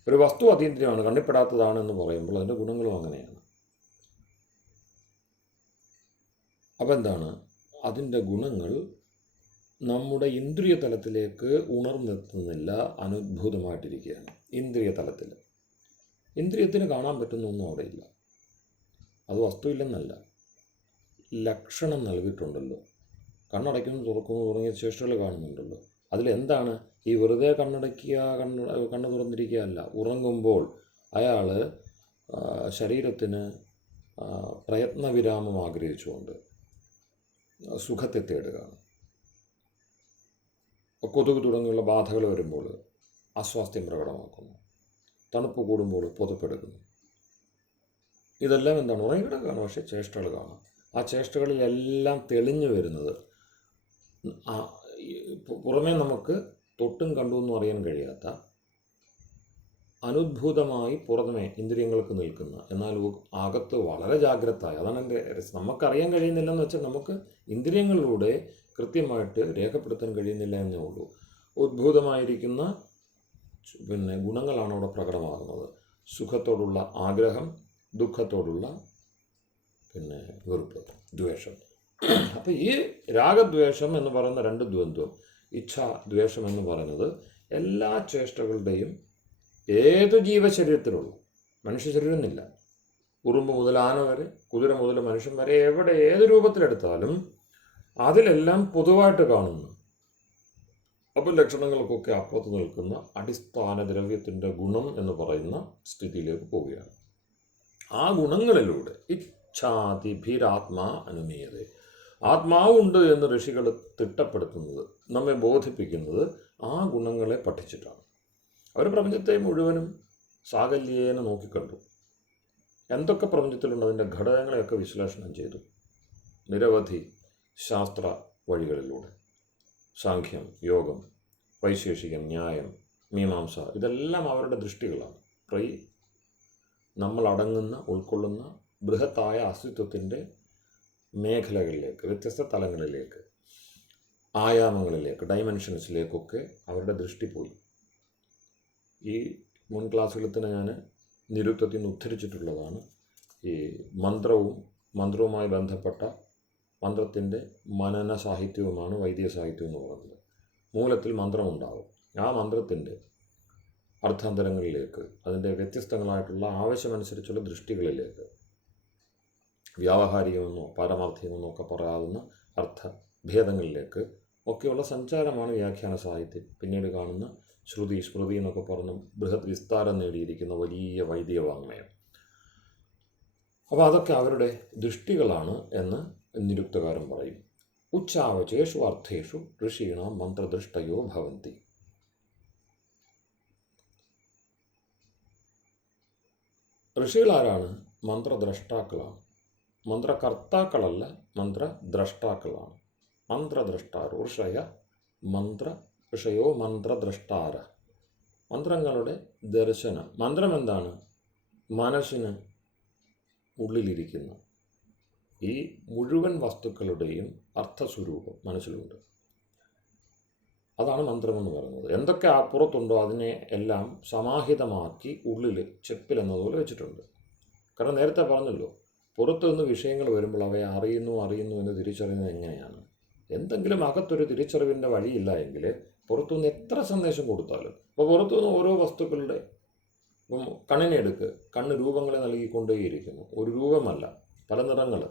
ഒരു വസ്തു അതീന്ദ്രിയമാണ്, കണ്ണിപ്പെടാത്തതാണ് എന്ന് പറയുമ്പോൾ അതിൻ്റെ ഗുണങ്ങളും അങ്ങനെയാണ്. അപ്പം എന്താണ്? അതിൻ്റെ ഗുണങ്ങൾ നമ്മുടെ ഇന്ദ്രിയ തലത്തിലേക്ക് ഉണർന്നെത്തുന്നില്ല, അനുദ്ഭൂതമായിട്ടിരിക്കുകയാണ്. ഇന്ദ്രിയ തലത്തിൽ ഇന്ദ്രിയത്തിന് കാണാൻ പറ്റുന്നൊന്നും അവിടെ ഇല്ല. അത് വസ്തുവില്ലെന്നല്ല, ലക്ഷണം നൽകിയിട്ടുണ്ടല്ലോ. കണ്ണടയ്ക്കുന്നു, തുറക്കുന്നു തുടങ്ങിയ ചേഷ്ടകൾ കാണുന്നുണ്ടല്ലോ. അതിലെന്താണ്? ഈ വെറുതെ കണ്ണടയ്ക്കുക, കണ്ണ് തുറന്നിരിക്കുക അല്ല. ഉറങ്ങുമ്പോൾ അയാൾ ശരീരത്തിന് പ്രയത്നവിരാമം ആഗ്രഹിച്ചുകൊണ്ട് സുഖത്തെ തേടുകയാണ്. കൊതുക് തുടങ്ങിയുള്ള ബാധകൾ വരുമ്പോൾ അസ്വാസ്ഥ്യം പ്രകടമാക്കുന്നു. തണുപ്പ് കൂടുമ്പോൾ പുതപ്പെടുക്കുന്നു. ഇതെല്ലാം എന്താണ്? ഉറങ്ങിക്കിടക്കുകയാണ്, പക്ഷേ ചേഷ്ടകൾ കാണാം. ആ ചേഷ്ടകളിലെല്ലാം തെളിഞ്ഞു വരുന്നത് പുറമേ നമുക്ക് തൊട്ടും കണ്ടുവെന്നും അറിയാൻ കഴിയാത്ത, അനുദ്ഭൂതമായി പുറമേ ഇന്ദ്രിയങ്ങൾക്ക് നിൽക്കുന്ന, എന്നാൽ അകത്ത് വളരെ ജാഗ്രതായി, അതാണ് എൻ്റെ നമുക്കറിയാൻ കഴിയുന്നില്ലെന്ന് വെച്ചാൽ നമുക്ക് ഇന്ദ്രിയങ്ങളിലൂടെ കൃത്യമായിട്ട് രേഖപ്പെടുത്താൻ കഴിയുന്നില്ല എന്നേ ഉള്ളൂ. ഉദ്ഭൂതമായിരിക്കുന്ന ഗുണങ്ങളാണ് അവിടെ പ്രകടമാകുന്നത്. സുഖത്തോടുള്ള ആഗ്രഹം, ദുഃഖത്തോടുള്ള വെറുപ്പ്, ദ്വേഷം. അപ്പോൾ ഈ രാഗദ്വേഷം എന്ന് പറയുന്ന രണ്ട് ദ്വന്ദ്വം, ഇച്ഛ ദ്വേഷം എന്ന് പറയുന്നത് എല്ലാ ചേഷ്ടകളുടെയും ഏത് ജീവശരീരത്തിലുള്ള, മനുഷ്യ ശരീരമെന്നില്ല, ഉറുമ്പ് മുതൽ ആന വരെ, കുതിര മുതൽ മനുഷ്യൻ വരെ, എവിടെ ഏത് രൂപത്തിലെടുത്താലും അതിലെല്ലാം പൊതുവായിട്ട് കാണുന്നു. അപ്പോൾ ലക്ഷണങ്ങൾക്കൊക്കെ അപ്പുറത്ത് നിൽക്കുന്ന അടിസ്ഥാന ദ്രവ്യത്തിൻ്റെ ഗുണം എന്ന് പറയുന്ന സ്ഥിതിയിലേക്ക് പോവുകയാണ്. ആ ഗുണങ്ങളിലൂടെ ഇച്ഛാതിഭിരാത്മാ അനുമീയത, ആത്മാവുണ്ട് എന്ന് ഋഷികൾ തിട്ടപ്പെടുത്തുന്നത്, നമ്മെ ബോധിപ്പിക്കുന്നത് ആ ഗുണങ്ങളെ പഠിച്ചിട്ടാണ്. അവർ പ്രപഞ്ചത്തെ മുഴുവനും സാകല്യേന നോക്കിക്കണ്ടു. എന്തൊക്കെ പ്രപഞ്ചത്തിലുണ്ട് അതിൻ്റെ ഘടകങ്ങളെയൊക്കെ വിശ്ലേഷണം ചെയ്തു. നിരവധി ശാസ്ത്ര വഴികളിലൂടെ, സാഖ്യം, യോഗം, വൈശേഷികം, ന്യായം, മീമാംസ, ഇതെല്ലാം അവരുടെ ദൃഷ്ടികളാണ്. നമ്മൾ അടങ്ങുന്ന, ഉൾക്കൊള്ളുന്ന ബൃഹത്തായ അസ്തിത്വത്തിൻ്റെ മേഖലകളിലേക്ക്, വ്യത്യസ്ത തലങ്ങളിലേക്ക്, ആയാമങ്ങളിലേക്ക്, ഡൈമെൻഷൻസിലേക്കൊക്കെ അവരുടെ ദൃഷ്ടി പോയി. ഈ മുൻ ക്ലാസ്സുകളിൽ തന്നെ ഞാൻ നിരുക്തത്തിൽ നിന്ന് ഉദ്ധരിച്ചിട്ടുള്ളതാണ്. ഈ മന്ത്രവുമായി ബന്ധപ്പെട്ട മന്ത്രത്തിൻ്റെ മനന സാഹിത്യവുമാണ് വൈദിക സാഹിത്യം എന്ന് പറയുന്നത്. മൂലത്തിൽ മന്ത്രമുണ്ടാകും. ആ മന്ത്രത്തിൻ്റെ അർത്ഥാന്തരങ്ങളിലേക്ക്, അതിൻ്റെ വ്യത്യസ്തങ്ങളായിട്ടുള്ള ആവശ്യമനുസരിച്ചുള്ള ദൃഷ്ടികളിലേക്ക്, വ്യാവഹാരികമെന്നോ പാരമാർത്ഥികമെന്നോ ഒക്കെ പറയാവുന്ന അർത്ഥഭേദങ്ങളിലേക്ക് ഒക്കെയുള്ള സഞ്ചാരമാണ് വ്യാഖ്യാന സാഹിത്യം. പിന്നീട് കാണുന്ന ശ്രുതി, സ്മൃതി എന്നൊക്കെ പറഞ്ഞ് ബൃഹത് വിസ്താരം നേടിയിരിക്കുന്ന വലിയ വൈദിക വാങ്മയം. അപ്പോൾ അതൊക്കെ അവരുടെ ദൃഷ്ടികളാണ് എന്ന് നിരുക്തകാരൻ പറയും. ഉച്ചാവചേഷു അർത്ഥേഷു ഋഷീണാം മന്ത്രദൃഷ്ടയോ ഭവന്തി. ഋഷികളാരാണ്? മന്ത്രദ്രഷ്ടാക്കളാണ്. മന്ത്രകർത്താക്കളല്ല, മന്ത്രദ്രഷ്ടാക്കളാണ്. മന്ത്രദ്രഷ്ടാർ ഋഷയോ മന്ത്രദ്രഷ്ടാര. മന്ത്രങ്ങളുടെ ദർശനം. മന്ത്രം എന്താണ്? മനസ്സിന് ഉള്ളിലിരിക്കുന്ന ഈ മുഴുവൻ വസ്തുക്കളുടെയും അർത്ഥസ്വരൂപം മനസ്സിലുണ്ട്. അതാണ് മന്ത്രമെന്ന് പറയുന്നത്. എന്തൊക്കെ അപ്പുറത്തുണ്ടോ അതിനെ എല്ലാം സമാഹിതമാക്കി ഉള്ളിൽ ചെപ്പിലെന്നതുപോലെ വെച്ചിട്ടുണ്ട്. കാരണം നേരത്തെ പറഞ്ഞല്ലോ, പുറത്തു നിന്ന് വിഷയങ്ങൾ വരുമ്പോൾ അവയെ അറിയുന്നു എന്ന് തിരിച്ചറിയുന്നത് എങ്ങനെയാണ്? എന്തെങ്കിലും അകത്തൊരു തിരിച്ചറിവിൻ്റെ വഴിയില്ല എങ്കിൽ പുറത്തുനിന്ന് എത്ര സന്ദേശം കൊടുത്താലും, അപ്പോൾ പുറത്തുനിന്ന് ഓരോ വസ്തുക്കളുടെ, ഇപ്പം കണ്ണിനെ എടുക്ക്, കണ്ണ് രൂപങ്ങളെ നൽകിക്കൊണ്ടേയിരിക്കുന്നു. ഒരു രൂപമല്ല, പല നിറങ്ങൾ,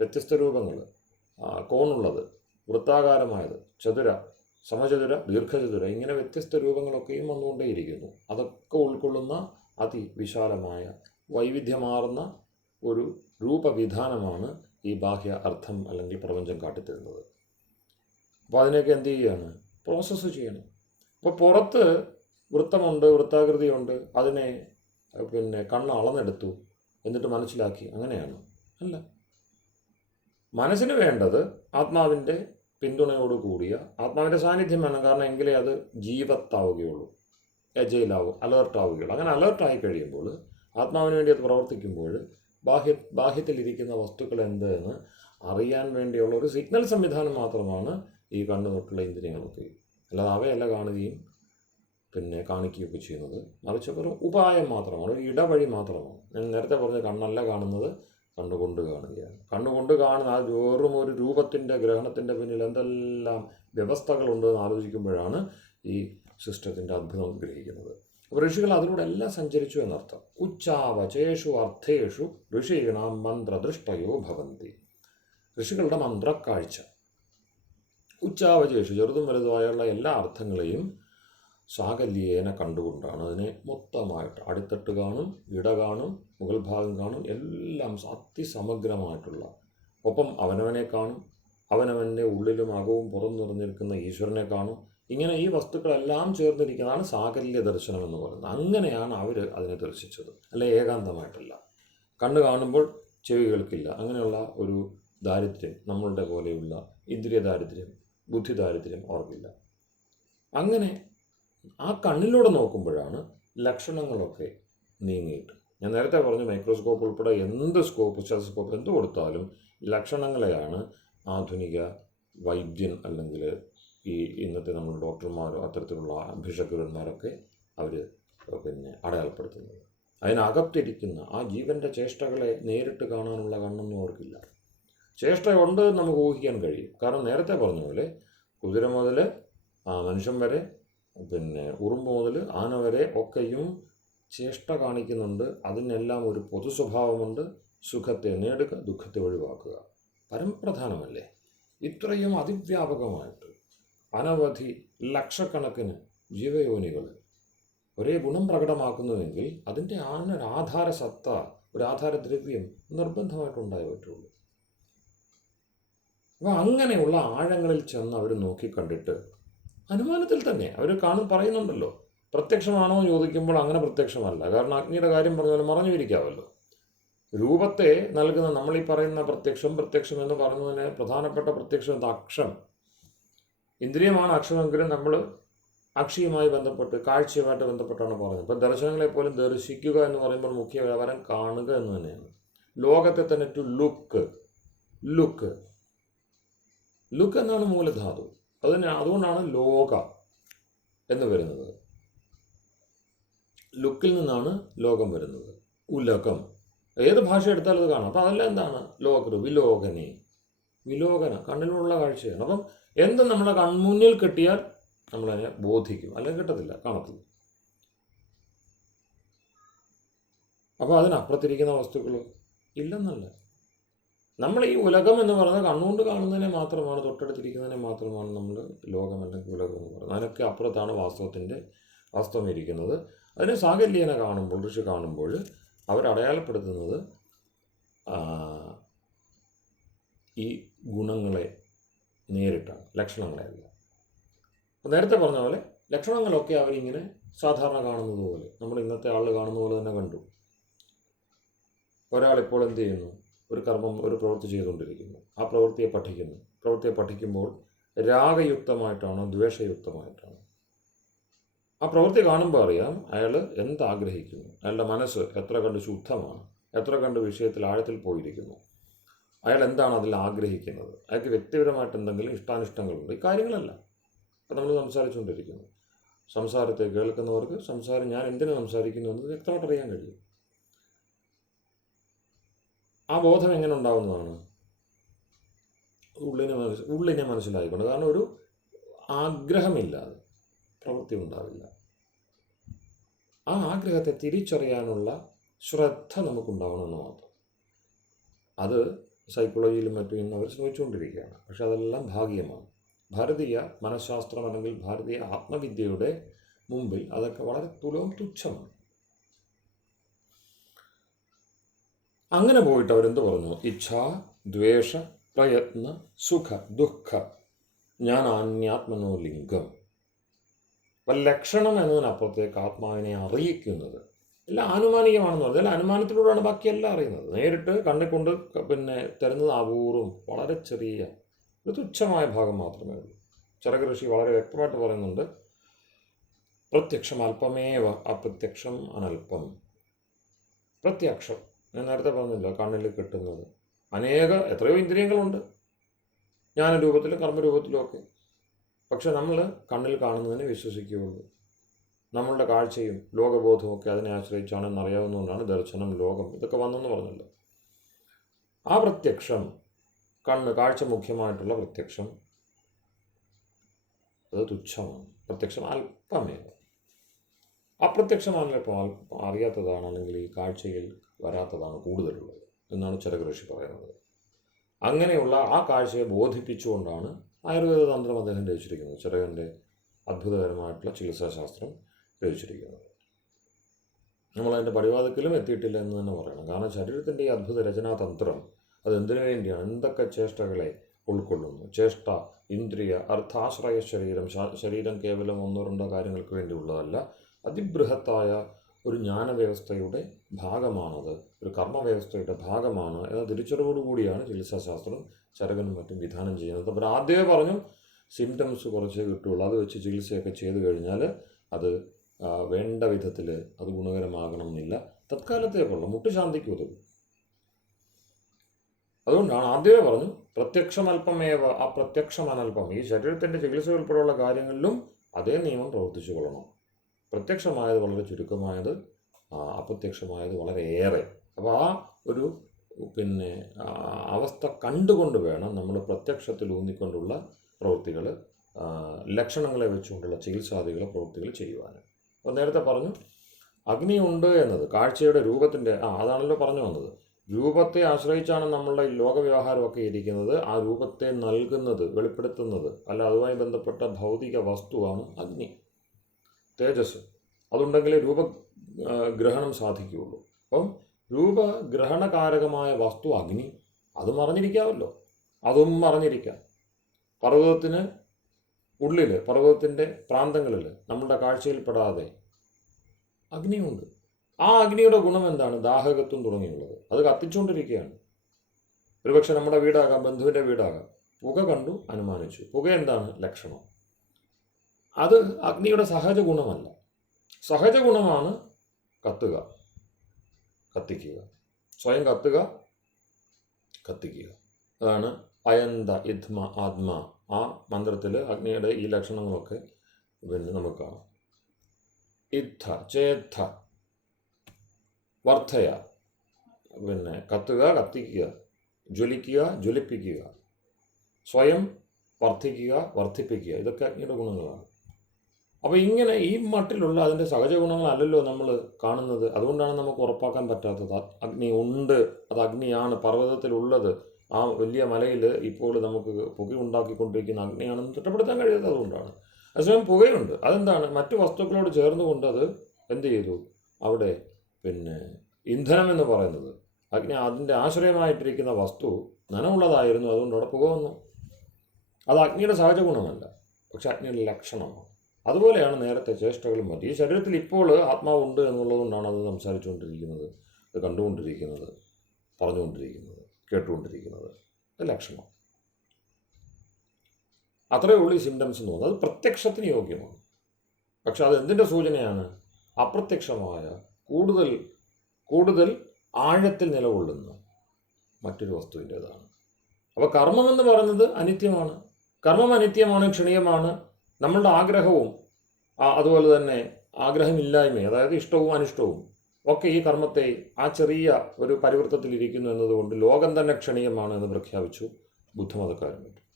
വ്യത്യസ്ത രൂപങ്ങൾ, കോണുള്ളത്, വൃത്താകാരമായത്, ചതുര, സമചതുര, ദീർഘചതുര, ഇങ്ങനെ വ്യത്യസ്ത രൂപങ്ങളൊക്കെയും വന്നുകൊണ്ടേയിരിക്കുന്നു. അതൊക്കെ ഉൾക്കൊള്ളുന്ന അതിവിശാലമായ വൈവിധ്യമാർന്ന ഒരു രൂപവിധാനമാണ് ഈ ബാഹ്യ അർത്ഥം അല്ലെങ്കിൽ പ്രപഞ്ചം കാട്ടിത്തരുന്നത്. അപ്പോൾ അതിനെയൊക്കെ എന്ത് ചെയ്യുകയാണ്? പ്രോസസ്സ് ചെയ്യണം. അപ്പോൾ പുറത്ത് വൃത്തമുണ്ട്, വൃത്താകൃതിയുണ്ട്, അതിനെ കണ്ണ് അളന്നെടുത്തു എന്നിട്ട് മനസ്സിലാക്കി, അങ്ങനെയാണ്? അല്ല. മനസ്സിന് വേണ്ടത് ആത്മാവിൻ്റെ പിന്തുണയോട് കൂടിയ ആത്മാവിൻ്റെ സാന്നിധ്യം വേണം. കാരണം എങ്കിലേ അത് ജീവത്താവുകയുള്ളൂ, എജയിലാവും, അലേർട്ടാവുകയുള്ളൂ. അങ്ങനെ അലേർട്ടായി കഴിയുമ്പോൾ ആത്മാവിന് വേണ്ടി അത് പ്രവർത്തിക്കുമ്പോൾ ബാഹ്യത്തിലിരിക്കുന്ന വസ്തുക്കൾ എന്ത് എന്ന് അറിയാൻ വേണ്ടിയുള്ള ഒരു സിഗ്നൽ സംവിധാനം മാത്രമാണ് ഈ കണ്ണു തൊട്ടുള്ള ഇന്ദ്രിയങ്ങളൊക്കെ. അല്ലാതെ അവയല്ല കാണുകയും കാണിക്കുകയൊക്കെ ചെയ്യുന്നത്, മറിച്ച് ഒരു ഉപായം മാത്രമാണ്, ഒരു ഇടവഴി മാത്രമാണ്. ഞാൻ നേരത്തെ പറഞ്ഞ കണ്ണല്ല കാണുന്നത്, കണ്ണുകൊണ്ട് കാണുകയാണ്. കണ്ണുകൊണ്ട് കാണുന്ന ആ വെറും ഒരു രൂപത്തിൻ്റെ ഗ്രഹണത്തിൻ്റെ പിന്നിൽ എന്തെല്ലാം വ്യവസ്ഥകളുണ്ടെന്ന് ആലോചിക്കുമ്പോഴാണ് ഈ സിസ്റ്റത്തിൻ്റെ അത്ഭുതം ഗ്രഹിക്കുന്നത്. അപ്പോൾ ഋഷികൾ അതിലൂടെ എല്ലാം സഞ്ചരിച്ചു എന്നർത്ഥം. ഉച്ചാവചേഷു അർത്ഥേഷു ഋഷീണാം മന്ത്രദൃഷ്ടയോ ഭവന്തി. ഋഷികളുടെ മന്ത്രക്കാഴ്ച. ഉച്ചാവചേഷു, ചെറുതും വലുതുമായുള്ള എല്ലാ അർത്ഥങ്ങളെയും സാകല്യേന കണ്ടുകൊണ്ടാണ്. അതിനെ മൊത്തമായിട്ട് അടിത്തട്ട് കാണും, ഇട കാണും, മുകൾ ഭാഗം കാണും, എല്ലാം അതിസമഗ്രമായിട്ടുള്ള. ഒപ്പം അവനവനെ കാണും, അവനവൻ്റെ ഉള്ളിലും അകവും പുറം നിറഞ്ഞിരിക്കുന്ന ഈശ്വരനെ കാണും. ഇങ്ങനെ ഈ വസ്തുക്കളെല്ലാം ചേർന്നിരിക്കുന്നതാണ് സാകല്യ ദർശനം എന്ന് പറയുന്നത്. അങ്ങനെയാണ് അവർ അതിനെ ദർശിച്ചത്, അല്ലെ ഏകാന്തമായിട്ടല്ല. കണ്ണ് കാണുമ്പോൾ ചെവി കേൾക്കില്ല, അങ്ങനെയുള്ള ഒരു ദാരിദ്ര്യം നമ്മളുടെ പോലെയുള്ള ഇന്ദ്രിയ ദാരിദ്ര്യം, ബുദ്ധി ദാരിദ്ര്യം അവർക്കില്ല. അങ്ങനെ ആ കണ്ണിലൂടെ നോക്കുമ്പോഴാണ് ലക്ഷണങ്ങളൊക്കെ നീങ്ങിയിട്ട്. ഞാൻ നേരത്തെ പറഞ്ഞു, മൈക്രോസ്കോപ്പ് ഉൾപ്പെടെ എന്ത് സ്കോപ്പ്, സ്റ്റെതസ്കോപ്പ് എന്ത് കൊടുത്താലും ലക്ഷണങ്ങളെയാണ് ആധുനിക വൈദ്യൻ അല്ലെങ്കിൽ ഈ ഇന്നത്തെ നമ്മൾ ഡോക്ടർമാരോ അത്തരത്തിലുള്ള ഭിഷഗ്വരന്മാരൊക്കെ അവർ അടയാളപ്പെടുത്തുന്നത്. അതിനകത്തിരിക്കുന്ന ആ ജീവൻ്റെ ചേഷ്ടകളെ നേരിട്ട് കാണാനുള്ള കണ്ണൊന്നും അവർക്കില്ല. ചേഷ്ടയുണ്ട് നമുക്ക് ഊഹിക്കാൻ കഴിയും. കാരണം നേരത്തെ പറഞ്ഞ പോലെ കുതിര മുതൽ മനുഷ്യൻ വരെ, ഉറുമ്പ് മുതൽ ആന വരെ ഒക്കെയും ചേഷ്ട കാണിക്കുന്നുണ്ട്. അതിനെല്ലാം ഒരു പൊതു സ്വഭാവമുണ്ട്. സുഖത്തെ നേടുക, ദുഃഖത്തെ ഒഴിവാക്കുക. പരമപ്രധാനമല്ലേ? ഇത്രയും അതിവ്യാപകമായിട്ട് അനവധി ലക്ഷക്കണക്കിന് ജീവയോനികൾ ഒരേ ഗുണം പ്രകടമാക്കുന്നുവെങ്കിൽ അതിൻ്റെ ഒരു ആധാര സത്ത, ഒരു ആധാരദ്രവ്യം നിർബന്ധമായിട്ടുണ്ടായേ പറ്റുള്ളൂ. അപ്പോൾ അങ്ങനെയുള്ള ആഴങ്ങളിൽ ചെന്ന് അവർ നോക്കിക്കണ്ടിട്ട് അനുമാനത്തിൽ തന്നെ അവർ പറയുന്നുണ്ടല്ലോ, പ്രത്യക്ഷമാണോ എന്ന് ചോദിക്കുമ്പോൾ അങ്ങനെ പ്രത്യക്ഷമല്ല. കാരണം അഗ്നിയുടെ കാര്യം പറഞ്ഞാൽ മറഞ്ഞുമിരിക്കാമല്ലോ. രൂപത്തെ നൽകുന്ന നമ്മൾ ഈ പറയുന്ന പ്രത്യക്ഷം എന്ന് പറയുന്നതിന് പ്രധാനപ്പെട്ട പ്രത്യക്ഷം എന്താ? അക്ഷം. ഇന്ദ്രിയമാണ് അക്ഷമെങ്കിലും നമ്മൾ അക്ഷിയുമായി ബന്ധപ്പെട്ട്, കാഴ്ചയുമായിട്ട് ബന്ധപ്പെട്ടാണ് പറയുന്നത്. ഇപ്പം ദർശനങ്ങളെപ്പോലും ദർശിക്കുക എന്ന് പറയുമ്പോൾ മുഖ്യ വ്യവഹാരം കാണുക എന്ന് തന്നെയാണ്. ലോകത്തെ തന്നെ ടു ലുക്ക് എന്നാണ് മൂലധാതു. അതുകൊണ്ടാണ് ലോക എന്ന് വരുന്നത്. ലുക്കിൽ നിന്നാണ് ലോകം വരുന്നത്. ഉലകം, ഏത് ഭാഷ എടുത്താലും അത് കാണാം. അപ്പം അതെല്ലാം എന്താണ്? വിലോകന, കണ്ണിലുള്ള കാഴ്ചയാണ്. അപ്പം എന്തും നമ്മുടെ കൺമുന്നിൽ കിട്ടിയാൽ നമ്മളതിനെ ബോധിക്കും, അല്ലെങ്കിൽ കിട്ടത്തില്ല, കാണത്തില്ല. അപ്പോൾ അതിനപ്പുറത്തിരിക്കുന്ന വസ്തുക്കൾ ഇല്ലെന്നല്ല. നമ്മൾ ഈ ഉലകം എന്ന് പറയുന്നത് കണ്ണുകൊണ്ട് കാണുന്നതിനെ മാത്രമാണ്, തൊട്ടടുത്തിരിക്കുന്നതിനെ മാത്രമാണ് നമ്മൾ ലോകം അല്ലെങ്കിൽ ഉലകം എന്ന് പറയുന്നത്. അതിനൊക്കെ അപ്പുറത്താണ് വാസ്തവം ഇരിക്കുന്നത്. അതിനെ സാകല്യേന കാണുമ്പോൾ, ഋഷി കാണുമ്പോൾ അവരടയാളപ്പെടുത്തുന്നത് ഈ ഗുണങ്ങളെ നേരിട്ടാണ്, ലക്ഷണങ്ങളെയല്ല. അപ്പോൾ നേരത്തെ പറഞ്ഞ പോലെ ലക്ഷണങ്ങളൊക്കെ അവരിങ്ങനെ സാധാരണ കാണുന്നത് പോലെ, നമ്മൾ ഇന്നത്തെ ആൾ കാണുന്ന പോലെ തന്നെ കണ്ടു. ഒരാളിപ്പോൾ എന്ത് ചെയ്യുന്നു? ഒരു കർമ്മം, ഒരു പ്രവൃത്തി ചെയ്തുകൊണ്ടിരിക്കുന്നു. ആ പ്രവൃത്തിയെ പഠിക്കുമ്പോൾ രാഗയുക്തമായിട്ടാണോ ദ്വേഷയുക്തമായിട്ടാണോ? ആ പ്രവൃത്തി കാണുമ്പോൾ അറിയാം അയാൾ എന്താഗ്രഹിക്കുന്നു, അയാളുടെ മനസ്സ് എത്ര കണ്ട് ശുദ്ധമാണ്, എത്ര കണ്ട് വിഷയത്തിൽ ആഴത്തിൽ പോയിരിക്കുന്നു, അയാൾ എന്താണ് അതിൽ ആഗ്രഹിക്കുന്നത്, അയാൾക്ക് വ്യക്തിപരമായിട്ട് എന്തെങ്കിലും ഇഷ്ടാനിഷ്ടങ്ങളുണ്ട്. ഈ കാര്യങ്ങളല്ല അപ്പം നമ്മൾ സംസാരിച്ചുകൊണ്ടിരിക്കുന്നു. സംസാരത്തെ കേൾക്കുന്നവർക്ക് ഞാൻ എന്തിനു സംസാരിക്കുന്നു എന്ന് വ്യക്തമായിട്ട് അറിയാൻ കഴിയും. ആ ബോധം എങ്ങനെ ഉണ്ടാകുന്നതാണ്? ഉള്ളിനെ മനസ്സിലായിക്കൊണ്ട്. കാരണം ഒരു ആഗ്രഹമില്ലാതെ പ്രവൃത്തി ഉണ്ടാവില്ല. ആ ആഗ്രഹത്തെ തിരിച്ചറിയാനുള്ള ശ്രദ്ധ നമുക്കുണ്ടാവണമെന്ന് മാത്രം. അത് സൈക്കോളജിയിലും മറ്റും ഇന്ന് അവർ ശ്രമിച്ചുകൊണ്ടിരിക്കുകയാണ്. പക്ഷെ അതെല്ലാം ഭാഗികമാണ്. ഭാരതീയ മനഃശാസ്ത്രം അല്ലെങ്കിൽ ഭാരതീയ ആത്മവിദ്യയുടെ മുമ്പിൽ അതൊക്കെ വളരെ തുലവും തുച്ഛമാണ്. അങ്ങനെ പോയിട്ട് അവരെന്ത് പറഞ്ഞു? ഇച്ഛ, ദ്വേഷ, പ്രയത്ന, സുഖ, ദുഃഖ, ജ്ഞാനാന്യാത്മനോ ലിംഗം. അപ്പം ലക്ഷണം എന്നതിനപ്പുറത്തേക്ക് ആത്മാവിനെ അറിയിക്കുന്നത് എല്ലാം ആനുമാനികമാണെന്ന് പറഞ്ഞാൽ അനുമാനത്തിലൂടെയാണ് ബാക്കിയെല്ലാം അറിയുന്നത്. നേരിട്ട് കണ്ണിക്കൊണ്ട് തരുന്നത് അപൂർവം, വളരെ ചെറിയ ഒരു തുച്ഛമായ ഭാഗം മാത്രമേ ഉള്ളൂ. ചരക ഋഷി വളരെ വ്യക്തമായിട്ട് പറയുന്നുണ്ട്, പ്രത്യക്ഷം അല്പമേവ അപ്രത്യക്ഷം അനൽപ്പം. പ്രത്യക്ഷം ഞാൻ നേരത്തെ പറഞ്ഞില്ല, കണ്ണിൽ കിട്ടുന്നത് എത്രയോ ഇന്ദ്രിയങ്ങളുണ്ട്, ജ്ഞാനരൂപത്തിലും കർമ്മരൂപത്തിലും ഒക്കെ. പക്ഷെ നമ്മൾ കണ്ണിൽ കാണുന്നതിനെ വിശ്വസിക്കുകയുള്ളൂ. നമ്മളുടെ കാഴ്ചയും ലോകബോധവും ഒക്കെ അതിനെ ആശ്രയിച്ചാണെന്ന് അറിയാവുന്നതുകൊണ്ടാണ് ദർശനം, ലോകം ഇതൊക്കെ വന്നെന്ന് പറഞ്ഞല്ലോ. ആ പ്രത്യക്ഷം, കാഴ്ച മുഖ്യമായിട്ടുള്ള പ്രത്യക്ഷം, അത് തുച്ഛമാണ്. പ്രത്യക്ഷം അല്പമേവ. അപ്രത്യക്ഷമാണല്ലോ ഇപ്പോൾ അറിയാത്തതാണ്, അല്ലെങ്കിൽ ഈ കാഴ്ചയിൽ വരാത്തതാണ് കൂടുതലുള്ളത് എന്നാണ് ചരക ഋഷി പറയുന്നത്. അങ്ങനെയുള്ള ആ കാഴ്ചയെ ബോധിപ്പിച്ചുകൊണ്ടാണ് ആയുർവേദ തന്ത്രം അദ്ദേഹം രചിച്ചിരിക്കുന്നത്. ചരകൻ്റെ അത്ഭുതകരമായിട്ടുള്ള ചികിത്സാശാസ്ത്രം രചിച്ചിരിക്കുന്നത്. നമ്മളതിൻ്റെ പടിവാതിക്കലും എത്തിയിട്ടില്ല എന്ന് തന്നെ പറയണം. കാരണം ശരീരത്തിൻ്റെ ഈ അദ്ഭുത രചനാതന്ത്രം അതെന്തിനു വേണ്ടിയാണ്, എന്തൊക്കെ ചേഷ്ടകളെ ഉൾക്കൊള്ളുന്നു? ചേഷ്ട, ഇന്ദ്രിയ, അർത്ഥാശ്രയ ശരീരം. ശരീരം കേവലം ഒന്നോ രണ്ടോ കാര്യങ്ങൾക്ക് വേണ്ടിയുള്ളതല്ല, അതിബൃഹത്തായ ഒരു ജ്ഞാനവ്യവസ്ഥയുടെ ഭാഗമാണത്, ഒരു കർമ്മവ്യവസ്ഥയുടെ ഭാഗമാണ് എന്ന തിരിച്ചറിവോടുകൂടിയാണ് ചികിത്സാശാസ്ത്രം ചരകനും മറ്റും വിധാനം ചെയ്യുന്നത്. അപ്പോൾ ആദ്യമേ പറഞ്ഞു സിംറ്റംസ് കുറച്ചേ കിട്ടുള്ളൂ, അത് വെച്ച് ചികിത്സയൊക്കെ ചെയ്തു കഴിഞ്ഞാൽ അത് വേണ്ട വിധത്തിൽ അത് ഗുണകരമാകണമെന്നില്ല, തത്കാലത്തേക്കുള്ള മുട്ടുശാന്തിക്ക് ഉതകും. അതുകൊണ്ടാണ് ആദ്യമേ പറഞ്ഞു പ്രത്യക്ഷം അല്പമേവ അപ്രത്യക്ഷം അനൽപ്പം. ഈ ശരീരത്തിൻ്റെ ചികിത്സ ഉൾപ്പെടെയുള്ള കാര്യങ്ങളിലും അതേ നിയമം പ്രവർത്തിച്ചു കൊള്ളണം. പ്രത്യക്ഷമായത് വളരെ ചുരുക്കമായത്, അപ്രത്യക്ഷമായത് വളരെ ഏറെ. അപ്പോൾ ആ ഒരു അവസ്ഥ കണ്ടുകൊണ്ട് വേണം നമ്മൾ പ്രത്യക്ഷത്തിൽ ഊന്നിക്കൊണ്ടുള്ള പ്രവൃത്തികൾ, ലക്ഷണങ്ങളെ വെച്ചുകൊണ്ടുള്ള ചികിത്സാദികളെ പ്രവൃത്തികൾ ചെയ്യുവാൻ. അപ്പോൾ നേരത്തെ പറഞ്ഞു അഗ്നിയുണ്ട് എന്നത് കാഴ്ചയുടെ രൂപത്തിൻ്റെ അതാണല്ലോ പറഞ്ഞു വന്നത്. രൂപത്തെ ആശ്രയിച്ചാണ് നമ്മളുടെ ഈ ലോകവ്യവഹാരമൊക്കെ ഇരിക്കുന്നത്. ആ രൂപത്തെ നൽകുന്നത്, വെളിപ്പെടുത്തുന്നത്, അല്ല അതുമായി ബന്ധപ്പെട്ട ഭൗതിക വസ്തുവാണ് അഗ്നി, തേജസ്. അതുണ്ടെങ്കിലേ രൂപഗ്രഹണം സാധിക്കുകയുള്ളൂ. അപ്പം രൂപഗ്രഹണകാരകമായ വസ്തു അഗ്നി, അതും അറിഞ്ഞിരിക്കാമല്ലോ. അതും അറിഞ്ഞിരിക്കാം. പർവ്വതത്തിന് ഉള്ളിൽ, പർവ്വതത്തിൻ്റെ പ്രാന്തങ്ങളിൽ നമ്മളുടെ കാഴ്ചയിൽപ്പെടാതെ അഗ്നിയുണ്ട്. ആ അഗ്നിയുടെ ഗുണം എന്താണ്? ദാഹകത്വം തുടങ്ങിയുള്ളത്. അത് കത്തിച്ചുകൊണ്ടിരിക്കുകയാണ്. ഒരുപക്ഷെ നമ്മുടെ വീടാകാം, ബന്ധുവിൻ്റെ വീടാകാം. പുക കണ്ടു, അനുമാനിച്ചു. പുക എന്താണ്? ലക്ഷണം. അത് അഗ്നിയുടെ സഹജ ഗുണമല്ല. സഹജ ഗുണമാണ് കത്തുക, കത്തിക്കുക, സ്വയം കത്തുക, കത്തിക്കുക. അതാണ് അയന്ത ഇദ്മ ആത്മ. ആ മന്ത്രത്തിൽ അഗ്നിയുടെ ഈ ലക്ഷണങ്ങളൊക്കെ നമുക്ക് കാണാം. ഇത്ഥ ചേത്ഥ വർദ്ധയ, കത്തുക, കത്തിക്കുക, ജ്വലിക്കുക, ജ്വലിപ്പിക്കുക, സ്വയം വർദ്ധിക്കുക, വർദ്ധിപ്പിക്കുക, ഇതൊക്കെ അഗ്നിയുടെ ഗുണങ്ങളാണ്. അപ്പോൾ ഇങ്ങനെ ഈ മട്ടിലുള്ള അതിൻ്റെ സഹജ ഗുണങ്ങളല്ലല്ലോ നമ്മൾ കാണുന്നത്. അതുകൊണ്ടാണ് നമുക്ക് ഉറപ്പാക്കാൻ പറ്റാത്തത്. അഗ്നി ഉണ്ട്, അത് അഗ്നിയാണ്, പർവ്വതത്തിലുള്ളത്, ആ വലിയ മലയിൽ ഇപ്പോൾ നമുക്ക് പുക ഉണ്ടാക്കിക്കൊണ്ടിരിക്കുന്ന അഗ്നിയാണെന്ന് തിട്ടപ്പെടുത്താൻ കഴിയാത്തത് അതുകൊണ്ടാണ്. അതേസമയം പുകയുണ്ട്, അതെന്താണ്? മറ്റു വസ്തുക്കളോട് ചേർന്നുകൊണ്ട് അത് എന്ത് ചെയ്തു? അവിടെ ഇന്ധനം എന്ന് പറയുന്നത് അഗ്നി, അതിൻ്റെ ആശ്രയമായിട്ടിരിക്കുന്ന വസ്തു നനവുള്ളതായിരുന്നു, അതുകൊണ്ട് അവിടെ പുക വന്നു. അത് അഗ്നിയുടെ സഹജ ഗുണമല്ല, പക്ഷെ അഗ്നിയുടെ ലക്ഷണമാണ്. അതുപോലെയാണ് നേരത്തെ ചേഷ്ടകളും മറ്റും. ഈ ശരീരത്തിൽ ഇപ്പോൾ ആത്മാവുണ്ട് എന്നുള്ളതുകൊണ്ടാണ് അത് സംസാരിച്ചുകൊണ്ടിരിക്കുന്നത്, അത് കണ്ടുകൊണ്ടിരിക്കുന്നത്, പറഞ്ഞുകൊണ്ടിരിക്കുന്നത്, കേട്ടുകൊണ്ടിരിക്കുന്നത്. അത് ലക്ഷണം. അത്രയേ ഉള്ളൂ ഈ സിംറ്റംസ് എന്ന് പറയുന്നത്. അത് പ്രത്യക്ഷത്തിന് യോഗ്യമാണ്. പക്ഷെ അത് എന്തിൻ്റെ സൂചനയാണ്? അപ്രത്യക്ഷമായ കൂടുതൽ ആഴത്തിൽ നിലകൊള്ളുന്ന മറ്റൊരു വസ്തുവിൻ്റേതാണ്. അപ്പോൾ കർമ്മം എന്ന് പറയുന്നത് അനിത്യമാണ്. കർമ്മം അനിത്യമാണ്, ക്ഷണീയമാണ്. നമ്മളുടെ ആഗ്രഹവും അതുപോലെ തന്നെ ആഗ്രഹമില്ലായ്മയും, അതായത് ഇഷ്ടവും അനിഷ്ടവും ഒക്കെ ഈ കർമ്മത്തെ ആ ചെറിയ ഒരു പരിവൃത്തത്തിലിരിക്കുന്നു എന്നതുകൊണ്ട് ലോകം തന്നെ ക്ഷണീയമാണ് എന്ന് പ്രഖ്യാപിച്ചു ബുദ്ധമതക്കാരും പറ്റും.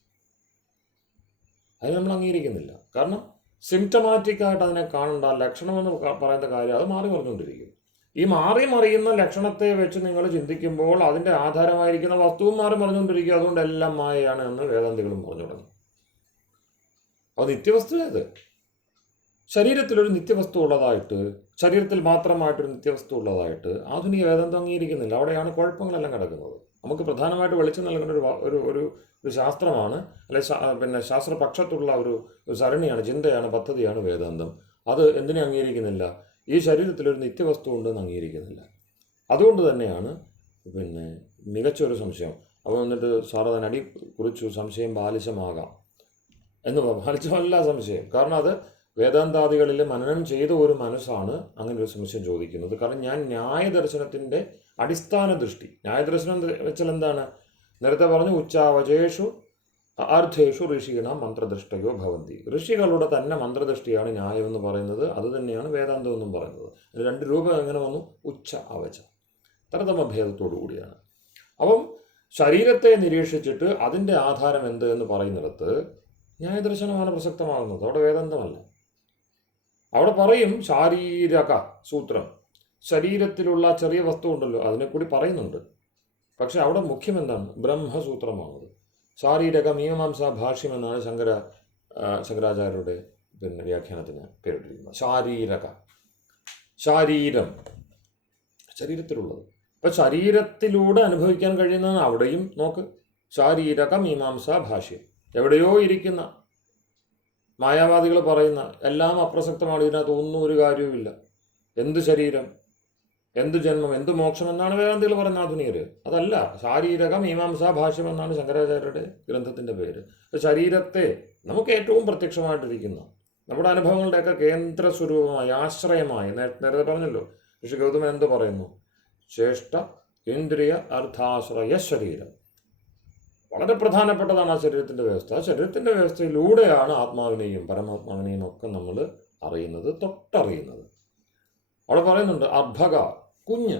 അത് നമ്മൾ അംഗീകരിക്കുന്നില്ല. കാരണം സിംറ്റമാറ്റിക്കായിട്ട് അതിനെ കാണണ്ട. ലക്ഷണമെന്ന് പറയുന്ന കാര്യം അത് മാറി മറിഞ്ഞുകൊണ്ടിരിക്കും. ഈ മാറി മറിയുന്ന ലക്ഷണത്തെ വെച്ച് നിങ്ങൾ ചിന്തിക്കുമ്പോൾ അതിൻ്റെ ആധാരമായിരിക്കുന്ന വസ്തുവും മാറി മറിഞ്ഞുകൊണ്ടിരിക്കുക. അതുകൊണ്ട് എല്ലാം മായയാണ് എന്ന് വേദാന്തികളും പറഞ്ഞു തുടങ്ങി. അപ്പോൾ നിത്യവസ്തു ഏത്? ശരീരത്തിലൊരു നിത്യവസ്തു ഉള്ളതായിട്ട്, ശരീരത്തിൽ മാത്രമായിട്ടൊരു നിത്യവസ്തു ഉള്ളതായിട്ട് ആധുനിക വേദാന്തം അംഗീകരിക്കുന്നില്ല. അവിടെയാണ് കുഴപ്പങ്ങളെല്ലാം കിടക്കുന്നത്. നമുക്ക് പ്രധാനമായിട്ട് വെളിച്ചം നൽകുന്ന ഒരു ശാസ്ത്രമാണ്, പിന്നെ ശാസ്ത്രപക്ഷത്തുള്ള ഒരു സരണിയാണ്, ചിന്തയാണ്, പദ്ധതിയാണ് വേദാന്തം. അത് എന്തിനെ അംഗീകരിക്കുന്നില്ല? ഈ ശരീരത്തിലൊരു നിത്യവസ്തു ഉണ്ടെന്ന് അംഗീകരിക്കുന്നില്ല. അതുകൊണ്ട് തന്നെയാണ് പിന്നെ മികച്ചൊരു സംശയം. അപ്പോൾ എന്നിട്ട് സാറ് തന്നെ അടി കുറിച്ചു, സംശയം ബാലിശമാകാം എന്ന്. ബാലിശമല്ല സംശയം. കാരണം അത് വേദാന്താദികളിൽ മനനം ചെയ്ത ഒരു മനസ്സാണ് അങ്ങനെ ഒരു സംശയം ചോദിക്കുന്നത്. കാരണം ഞാൻ ന്യായദർശനത്തിൻ്റെ അടിസ്ഥാന ദൃഷ്ടി, ന്യായദർശനം വെച്ചാൽ എന്താണ്? നേരത്തെ പറഞ്ഞു, ഉച്ചാവചേഷു അർത്ഥേഷു ഋഷികണ മന്ത്രദൃഷ്ടയോ ഭവന്തി. ഋഷികളുടെ തന്നെ മന്ത്രദൃഷ്ടിയാണ് ന്യായം എന്ന് പറയുന്നത്. അത് തന്നെയാണ് വേദാന്തം എന്നും പറയുന്നത്. രണ്ട് രൂപം എങ്ങനെ വന്നു? ഉച്ച അവച, തരതമ ഭേദത്തോടു കൂടിയാണ്. അപ്പം ശരീരത്തെ നിരീക്ഷിച്ചിട്ട് അതിൻ്റെ ആധാരം എന്ത് എന്ന് പറയുന്നിടത്ത് ന്യായദർശനമാണ് പ്രസക്തമാകുന്നത്. അവിടെ വേദാന്തമല്ല. അവിടെ പറയും ശാരീരക സൂത്രം, ശരീരത്തിലുള്ള ചെറിയ വസ്തു ഉണ്ടല്ലോ അതിനെ കൂടി പറയുന്നുണ്ട്. പക്ഷെ അവിടെ മുഖ്യം എന്താണ്? ബ്രഹ്മസൂത്രമാണത്. ശാരീരക മീമാംസ ഭാഷ്യം എന്നാണ് ശങ്കരാചാര്യരുടെ പിന്നെ വ്യാഖ്യാനത്തിന് പേരിട്ടിരിക്കുന്നത്. ശാരീരക, ശാരീരം, ശരീരത്തിലുള്ളത്. അപ്പം ശരീരത്തിലൂടെ അനുഭവിക്കാൻ കഴിയുന്നതാണ്. അവിടെയും നോക്ക്, ശാരീരക മീമാംസ ഭാഷ്യം. എവിടെയോ ഇരിക്കുന്ന മായാവാദികൾ പറയുന്ന എല്ലാം അപ്രസക്തമാണ്, ഇതിനകത്ത് ഒന്നും ഒരു കാര്യവുമില്ല. എന്ത് ശരീരം, എന്ത് ജന്മം, എന്ത് മോക്ഷം എന്നാണ് വേദാന്തികൾ പറയുന്ന ആധുനികർ. അതല്ല, ശാരീരക മീമാംസാ ഭാഷ്യം എന്നാണ് ശങ്കരാചാര്യരുടെ ഗ്രന്ഥത്തിൻ്റെ പേര്. ശരീരത്തെ നമുക്ക് ഏറ്റവും പ്രത്യക്ഷമായിട്ടിരിക്കുന്ന നമ്മുടെ അനുഭവങ്ങളുടെയൊക്കെ കേന്ദ്ര സ്വരൂപമായി, ആശ്രയമായി, നേരത്തെ പറഞ്ഞല്ലോ, ഋഷി ഗൗതമൻ എന്ത് പറയുന്നു? ശ്രേഷ്ഠ ഇന്ദ്രിയ അർത്ഥാശ്രയ ശരീരം. വളരെ പ്രധാനപ്പെട്ടതാണ് ആ ശരീരത്തിൻ്റെ വ്യവസ്ഥ. ആ ശരീരത്തിൻ്റെ വ്യവസ്ഥയിലൂടെയാണ് ആത്മാവിനെയും പരമാത്മാവിനെയും ഒക്കെ നമ്മൾ അറിയുന്നത്, തൊട്ടറിയുന്നത്. അവിടെ പറയുന്നുണ്ട് അർഭക, കുഞ്ഞ്,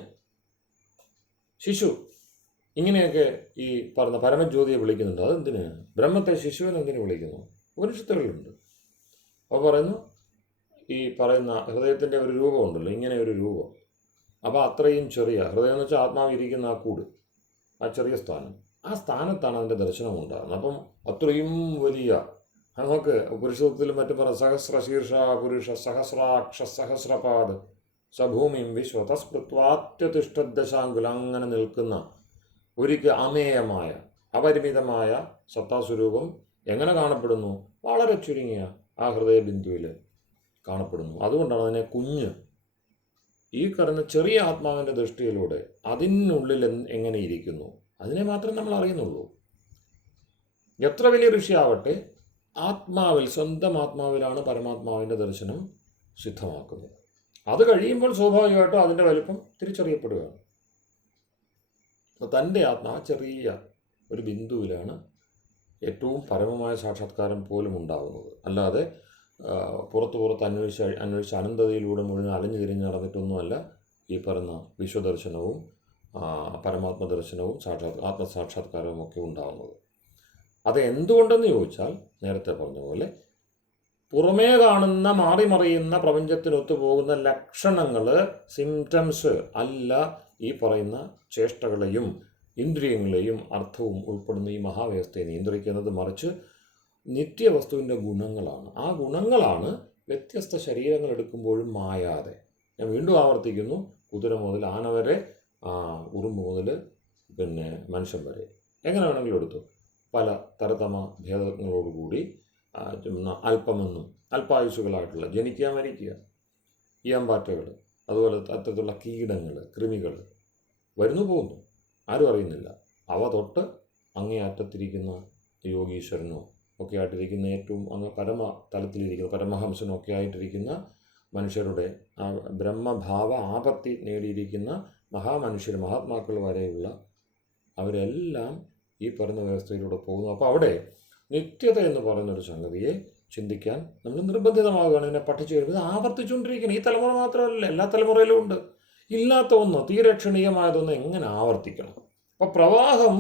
ശിശു, ഇങ്ങനെയൊക്കെ ഈ പറഞ്ഞ പരമജ്യോതിയെ വിളിക്കുന്നുണ്ട്. അതെന്തിന്? ബ്രഹ്മത്തെ ശിശുവിനെ എന്തിനു വിളിക്കുന്നു? ഉപനിഷത്തുകളിലുണ്ട്. അപ്പോൾ പറയുന്നു, ഈ പറയുന്ന ഹൃദയത്തിൻ്റെ ഒരു രൂപമുണ്ടല്ലോ, ഇങ്ങനെ ഒരു രൂപം. അപ്പോൾ അത്രയും ചെറിയ ഹൃദയം എന്ന് വെച്ചാൽ ആത്മാവ് ഇരിക്കുന്ന ആ കൂട്, ആ ചെറിയ സ്ഥാനം, ആ സ്ഥാനത്താണ് അതിൻ്റെ ദർശനം ഉണ്ടാകുന്നത്. അപ്പം അത്രയും വലിയ, നമുക്ക് പുരുഷത്വത്തിലും മറ്റും പറ സഹസ്രശീർഷ പുരുഷ സഹസ്രാക്ഷ സഹസ്രപാദ് സഭൂമിയും വിശ്വതസ്പൃത്വാത്യതിഷ്ഠദശാങ്കുലം, അങ്ങനെ നിൽക്കുന്ന ഒരിക്കൽ അമേയമായ അപരിമിതമായ സത്താസ്വരൂപം എങ്ങനെ കാണപ്പെടുന്നു? വളരെ ചുരുങ്ങിയ ആ ഹൃദയബിന്ദുവിൽ കാണപ്പെടുന്നു. അതുകൊണ്ടാണ് അതിനെ കുഞ്ഞ്, ഈ പറയുന്ന ചെറിയ ആത്മാവിൻ്റെ ദൃഷ്ടിയിലൂടെ അതിനുള്ളിൽ എങ്ങനെ ഇരിക്കുന്നു അതിനെ മാത്രമേ നമ്മൾ അറിയുന്നുള്ളൂ. എത്ര വലിയ ഋഷിയാവട്ടെ, ആത്മാവിൽ, സ്വന്തം ആത്മാവിലാണ് പരമാത്മാവിൻ്റെ ദർശനം സിദ്ധമാക്കുന്നത്. അത് കഴിയുമ്പോൾ സ്വാഭാവികമായിട്ടും അതിൻ്റെ വലിപ്പം തിരിച്ചറിയപ്പെടുകയാണ്. അപ്പോൾ തൻ്റെ ആത്മാ ചെറിയ ഒരു ബിന്ദുവിലാണ് ഏറ്റവും പരമമായ സാക്ഷാത്കാരം പോലും ഉണ്ടാകുന്നത്. അല്ലാതെ പുറത്ത് അന്വേഷിച്ച് അനന്തതയിലൂടെ മുഴുവൻ അലഞ്ഞു തിരിഞ്ഞ് നടന്നിട്ടൊന്നുമല്ല ഈ പറയുന്ന വിശ്വദർശനവും പരമാത്മദർശനവും ആത്മസാക്ഷാത്കാരവും ഒക്കെ ഉണ്ടാകുന്നത്. അത് എന്തുകൊണ്ടെന്ന് ചോദിച്ചാൽ, നേരത്തെ പറഞ്ഞ പോലെ പുറമേ കാണുന്ന മാറിമറിയുന്ന പ്രപഞ്ചത്തിനൊത്തു പോകുന്ന ലക്ഷണങ്ങൾ, സിംറ്റംസ് അല്ല ഈ പറയുന്ന ചേഷ്ടകളെയും ഇന്ദ്രിയങ്ങളെയും അർത്ഥവും ഉൾപ്പെടുന്ന ഈ മഹാവ്യവസ്ഥയെ നിയന്ത്രിക്കുന്നത്. മറിച്ച് നിത്യവസ്തുവിൻ്റെ ഗുണങ്ങളാണ്. ആ ഗുണങ്ങളാണ് വ്യത്യസ്ത ശരീരങ്ങൾ എടുക്കുമ്പോഴും മായാതെ, ഞാൻ വീണ്ടും ആവർത്തിക്കുന്നു, കുതിര മുതൽ ആന വരെ, ഉറുമ്പ് മുതൽ പിന്നെ മനുഷ്യൻ വരെ, എങ്ങനെ വേണമെങ്കിലും എടുത്തു, പല തരതമ ഭേദങ്ങളോടുകൂടി അല്പമെന്നും അല്പായുസുകളായിട്ടുള്ള ജനിക്കുക മരിക്കുക ഈയാമ്പാറ്റകൾ, അതുപോലെ അത്തരത്തിലുള്ള കീടങ്ങൾ, കൃമികൾ വരുന്നു പോകുന്നു, ആരും അറിയുന്നില്ല. അവ തൊട്ട് അങ്ങേയറ്റത്തിരിക്കുന്ന യോഗീശ്വരനോ ഒക്കെ ആയിട്ടിരിക്കുന്ന ഏറ്റവും അങ്ങ് പരമ തലത്തിലിരിക്കുന്ന പരമഹംസനോ ഒക്കെ ആയിട്ടിരിക്കുന്ന മനുഷ്യരുടെ ആ ബ്രഹ്മഭാവ ആപത്തി നേടിയിരിക്കുന്ന മഹാമനുഷ്യർ, മഹാത്മാക്കൾ വരെയുള്ള അവരെല്ലാം ഈ പറയുന്ന വ്യവസ്ഥയിലൂടെ പോകുന്നു. അപ്പോൾ അവിടെ നിത്യത എന്ന് പറയുന്നൊരു സംഗതിയെ ചിന്തിക്കാൻ നമ്മൾ നിർബന്ധിതമാവുകയാണ്. ഇതിനെ പഠിച്ചു കഴിയുമ്പോൾ ആവർത്തിച്ചുകൊണ്ടിരിക്കണം. ഈ തലമുറ മാത്രമല്ല, എല്ലാ തലമുറയിലും ഉണ്ട്. ഇല്ലാത്ത ഒന്ന്, തീരക്ഷണീയമായതൊന്ന് എങ്ങനെ ആവർത്തിക്കണം? അപ്പോൾ പ്രവാഹം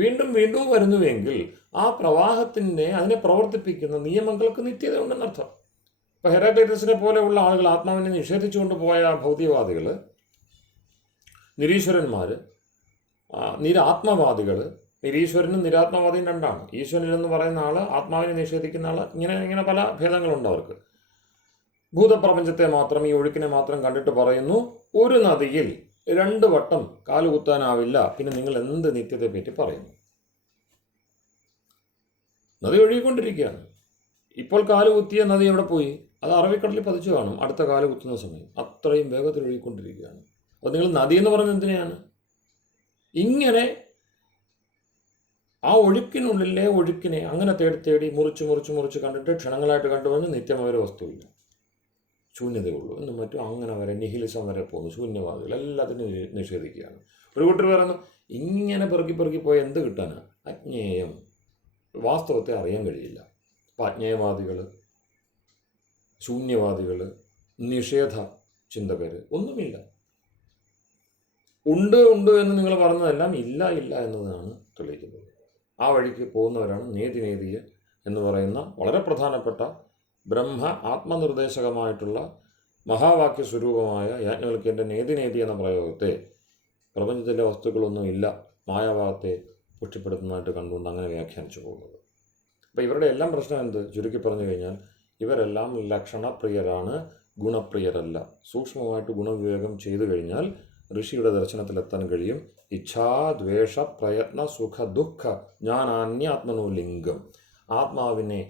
വീണ്ടും വീണ്ടും വരുന്നുവെങ്കിൽ ആ പ്രവാഹത്തിനെ, അതിനെ പ്രവർത്തിപ്പിക്കുന്ന നിയമങ്ങൾക്ക് നിത്യത ഉണ്ടെന്നർത്ഥം. ഇപ്പോൾ ഹെറാക്ലൈറ്റസിനെ പോലെയുള്ള ആളുകൾ ആത്മാവിനെ നിഷേധിച്ചുകൊണ്ട് പോയ ഭൗതികവാദികൾ, നിരീശ്വരന്മാർ, നിരാത്മവാദികൾ നിരീശ്വരനും നിരാത്മവാദിയും രണ്ടാണ്. ഈശ്വരനിലെന്ന് പറയുന്ന ആൾ, ആത്മാവിനെ നിഷേധിക്കുന്ന ആൾ, ഇങ്ങനെ പല ഭേദങ്ങളുണ്ട് അവർക്ക്. ഭൂതപ്രപഞ്ചത്തെ മാത്രം, ഈ ഒഴുക്കിനെ മാത്രം കണ്ടിട്ട് പറയുന്നു, ഒരു നദിയിൽ 2 വട്ടം കാലുകുത്താനാവില്ല, പിന്നെ നിങ്ങൾ എന്ത് നിത്യത്തെ പറ്റി പറയുന്നു? നദി ഒഴുകിക്കൊണ്ടിരിക്കുകയാണ്. ഇപ്പോൾ കാലുകുത്തിയ നദി എവിടെ പോയി? അത് അറബിക്കടലിൽ പതിച്ചു കാണും അടുത്ത കാലുകുത്തുന്ന സമയം. അത്രയും വേഗത്തിൽ ഒഴുകിക്കൊണ്ടിരിക്കുകയാണ്. അപ്പോൾ നിങ്ങൾ നദി എന്ന് പറയുന്നത് എന്തിനെയാണ്? ഇങ്ങനെ ആ ഒഴുക്കിനുള്ളിലെ ഒഴുക്കിനെ അങ്ങനെ തേടി മുറിച്ച് കണ്ടിട്ട് ക്ഷണങ്ങളായിട്ട് കണ്ടുവന്ന് നിത്യമായ വസ്തുവില്ല, ശൂന്യതയുള്ളൂ എന്നും മറ്റും അങ്ങനെ വരെ നിഹിലിസം വരെ പോകുന്നു. ശൂന്യവാദികൾ എല്ലാത്തിനും നിഷേധിക്കുകയാണ്. ഒരു കൂട്ടർ പറയുന്നു, ഇങ്ങനെ പെറുക്കി പോയി എന്ത് കിട്ടാനാണ്? അജ്ഞേയം, വാസ്തവത്തെ അറിയാൻ കഴിയില്ല. അപ്പം അജ്ഞേയവാദികൾ, ശൂന്യവാദികൾ, നിഷേധ ചിന്തകർ ഒന്നുമില്ല. ഉണ്ട് എന്ന് നിങ്ങൾ പറഞ്ഞതെല്ലാം ഇല്ല എന്നതാണ് തെളിയിക്കുന്നത്. ആ വഴിക്ക് പോകുന്നവരാണ് നേതിയ എന്ന് പറയുന്ന വളരെ പ്രധാനപ്പെട്ട ബ്രഹ്മ ആത്മനിർദ്ദേശകമായിട്ടുള്ള മഹാവാക്യ സ്വരൂപമായ യാജ്ഞവൽക്യൻ്റെ നേതി എന്ന പ്രയോഗത്തെ പ്രപഞ്ചത്തിലെ വസ്തുക്കളൊന്നും ഇല്ല, മായാഭാവത്തെ പുഷ്ടിപ്പെടുത്തുന്നതായിട്ട് കണ്ടുകൊണ്ട് അങ്ങനെ വ്യാഖ്യാനിച്ചു പോകുന്നത്. അപ്പോൾ ഇവരുടെ എല്ലാം പ്രശ്നം എന്ത്? ചുരുക്കി പറഞ്ഞു കഴിഞ്ഞാൽ ഇവരെല്ലാം ലക്ഷണപ്രിയരാണ്, ഗുണപ്രിയരല്ല. സൂക്ഷ്മമായിട്ട് ഗുണവിവേകം ചെയ്തു കഴിഞ്ഞാൽ ഋഷിയുടെ ദർശനത്തിലെത്താൻ കഴിയും. ഇച്ഛാ, ദ്വേഷ, പ്രയത്ന, സുഖ, ദുഃഖ ജ്ഞാനാന്യാത്മനോ ലിംഗം. ആത്മാവിനെ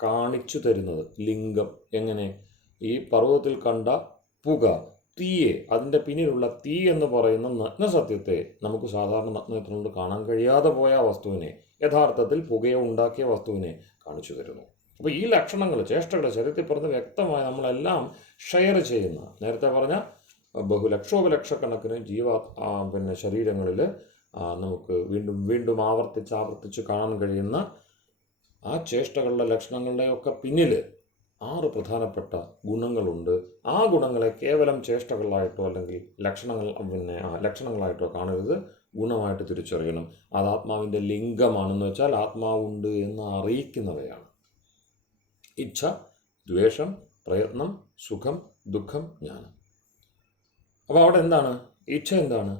കാണിച്ചു തരുന്നത് ലിംഗം. എങ്ങനെ? ഈ പർവ്വതത്തിൽ കണ്ട പുക, തീയെ, അതിൻ്റെ പിന്നിലുള്ള തീ എന്ന് പറയുന്ന നഗ്നസത്യത്തെ നമുക്ക് സാധാരണ നഗ്നത്തിനോട് കാണാൻ കഴിയാതെ പോയ വസ്തുവിനെ, യഥാർത്ഥത്തിൽ പുകയെ ഉണ്ടാക്കിയ വസ്തുവിനെ കാണിച്ചു തരുന്നു. അപ്പോൾ ഈ ലക്ഷണങ്ങൾ, ചേഷ്ടകൾ ശരീരത്തിൽ പറഞ്ഞ് വ്യക്തമായി നമ്മളെല്ലാം ഷെയർ ചെയ്യുന്ന, നേരത്തെ പറഞ്ഞ ബഹുലക്ഷോപലക്ഷക്കണക്കിന് ശരീരങ്ങളിൽ നമുക്ക് വീണ്ടും ആവർത്തിച്ച് കാണാൻ കഴിയുന്ന ആ ചേഷ്ടകളുടെ ലക്ഷണങ്ങളുടെയൊക്കെ പിന്നിൽ 6 പ്രധാനപ്പെട്ട ഗുണങ്ങളുണ്ട്. ആ ഗുണങ്ങളെ കേവലം ചേഷ്ടകളായിട്ടോ അല്ലെങ്കിൽ ലക്ഷണങ്ങളായിട്ടോ കാണരുത്, ഗുണമായിട്ട് തിരിച്ചറിയണം. അത് ആത്മാവിൻ്റെ ലിംഗമാണെന്ന് വെച്ചാൽ ആത്മാവുണ്ട് എന്ന് അറിയിക്കുന്നവയാണ്. ഇച്ഛ, ദ്വേഷം, പ്രയത്നം, സുഖം, ദുഃഖം, ജ്ഞാനം. അപ്പോൾ അവിടെ എന്താണ്? ഇച്ഛ എന്താണ്?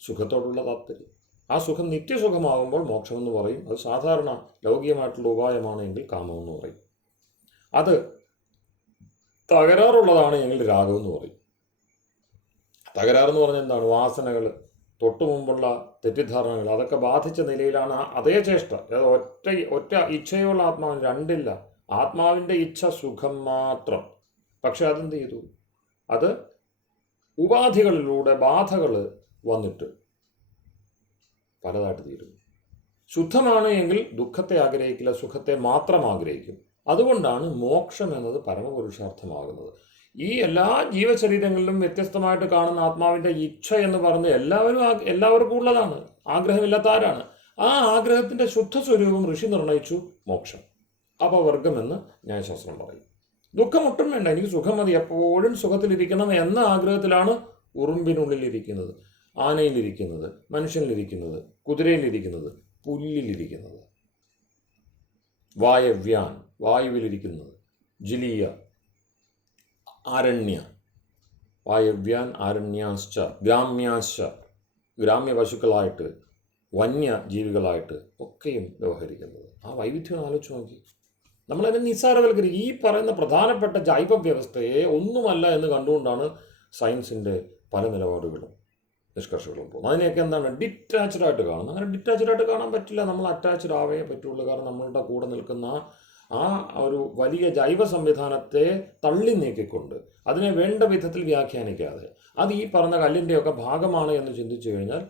സുഖത്തോടുള്ള താല്പര്യം. ആ സുഖം നിത്യസുഖമാകുമ്പോൾ മോക്ഷമെന്ന് പറയും. അത് സാധാരണ ലൗകികമായിട്ടുള്ള ഉപായമാണ് എങ്കിൽ കാമമെന്ന് പറയും. അത് തകരാറുള്ളതാണ് എങ്കിൽ രാഗമെന്ന് പറയും. തകരാറെന്ന് പറഞ്ഞാൽ എന്താണ്? വാസനകൾ, തൊട്ടു മുമ്പുള്ള തെറ്റിദ്ധാരണകൾ, അതൊക്കെ ബാധിച്ച നിലയിലാണ് അതേ ചേഷ്ട. ഒറ്റ ഇച്ഛയുള്ള ആത്മാവിന് രണ്ടില്ല. ആത്മാവിൻ്റെ ഇച്ഛ സുഖം മാത്രം. പക്ഷെ അതെന്ത് ചെയ്തു? അത് ഉപാധികളിലൂടെ ബാധകൾ വന്നിട്ട് പലതായിട്ട് തീരുന്നു. ശുദ്ധമാണ് എങ്കിൽ ദുഃഖത്തെ ആഗ്രഹിക്കില്ല, സുഖത്തെ മാത്രം ആഗ്രഹിക്കും. അതുകൊണ്ടാണ് മോക്ഷം എന്നത് പരമപുരുഷാർത്ഥമാകുന്നത്. ഈ എല്ലാ ജീവശരീരങ്ങളിലും വ്യത്യസ്തമായിട്ട് കാണുന്ന ആത്മാവിൻ്റെ ഇച്ഛ എന്ന് പറഞ്ഞ് എല്ലാവർക്കും ഉള്ളതാണ്. ആഗ്രഹമില്ലാത്ത ആരാണ്? ആ ആഗ്രഹത്തിൻ്റെ ശുദ്ധ സ്വരൂപം ഋഷി നിർണയിച്ചു, മോക്ഷം, അപവർഗമെന്ന് ന്യായശാസ്ത്രം പറയും. ദുഃഖം ഒട്ടും വേണ്ട, എനിക്ക് സുഖം മതി, എപ്പോഴും സുഖത്തിലിരിക്കണം എന്ന ആഗ്രഹത്തിലാണ് ഉറുമ്പിനുള്ളിലിരിക്കുന്നത്, ആനയിലിരിക്കുന്നത്, മനുഷ്യനിലിരിക്കുന്നത്, കുതിരയിലിരിക്കുന്നത്, പുല്ലിലിരിക്കുന്നത്, വായവ്യാൻ വായുവിലിരിക്കുന്നത്, ജിലീയ, ആരണ്യ, വായവ്യാൻ ആരണ്യാശ്ച ഗ്രാമ്യാശ്ച, ഗ്രാമ്യ പശുക്കളായിട്ട് വന്യജീവികളായിട്ട് ഒക്കെയും വ്യവഹരിക്കുന്നത്. ആ വൈവിധ്യം ആലോചിച്ച് നോക്കി. നമ്മളതിനെ നിസ്സാരവൽക്കരിക്കും. ഈ പറയുന്ന പ്രധാനപ്പെട്ട ജൈവ വ്യവസ്ഥയെ ഒന്നുമല്ല എന്ന് കണ്ടുകൊണ്ടാണ് സയൻസിൻ്റെ പല നിലപാടുകളും നിഷ്കർഷകളും പോകുന്നത്. അതിനെയൊക്കെ എന്താണ്? ഡിറ്റാച്ച്ഡായിട്ട് കാണുന്നത്. അങ്ങനെ ഡിറ്റാച്ച്ഡായിട്ട് കാണാൻ പറ്റില്ല. നമ്മൾ അറ്റാച്ച്ഡ് ആവേ പറ്റുള്ളൂ. കാരണം നമ്മളുടെ കൂടെ നിൽക്കുന്ന ആ ഒരു വലിയ ജൈവ സംവിധാനത്തെ തള്ളി നീക്കിക്കൊണ്ട് അതിനെ വേണ്ട വിധത്തിൽ വ്യാഖ്യാനിക്കാതെ അത് ഈ പറഞ്ഞ കല്ലിൻ്റെയൊക്കെ ഭാഗമാണ് എന്ന് ചിന്തിച്ചു കഴിഞ്ഞാൽ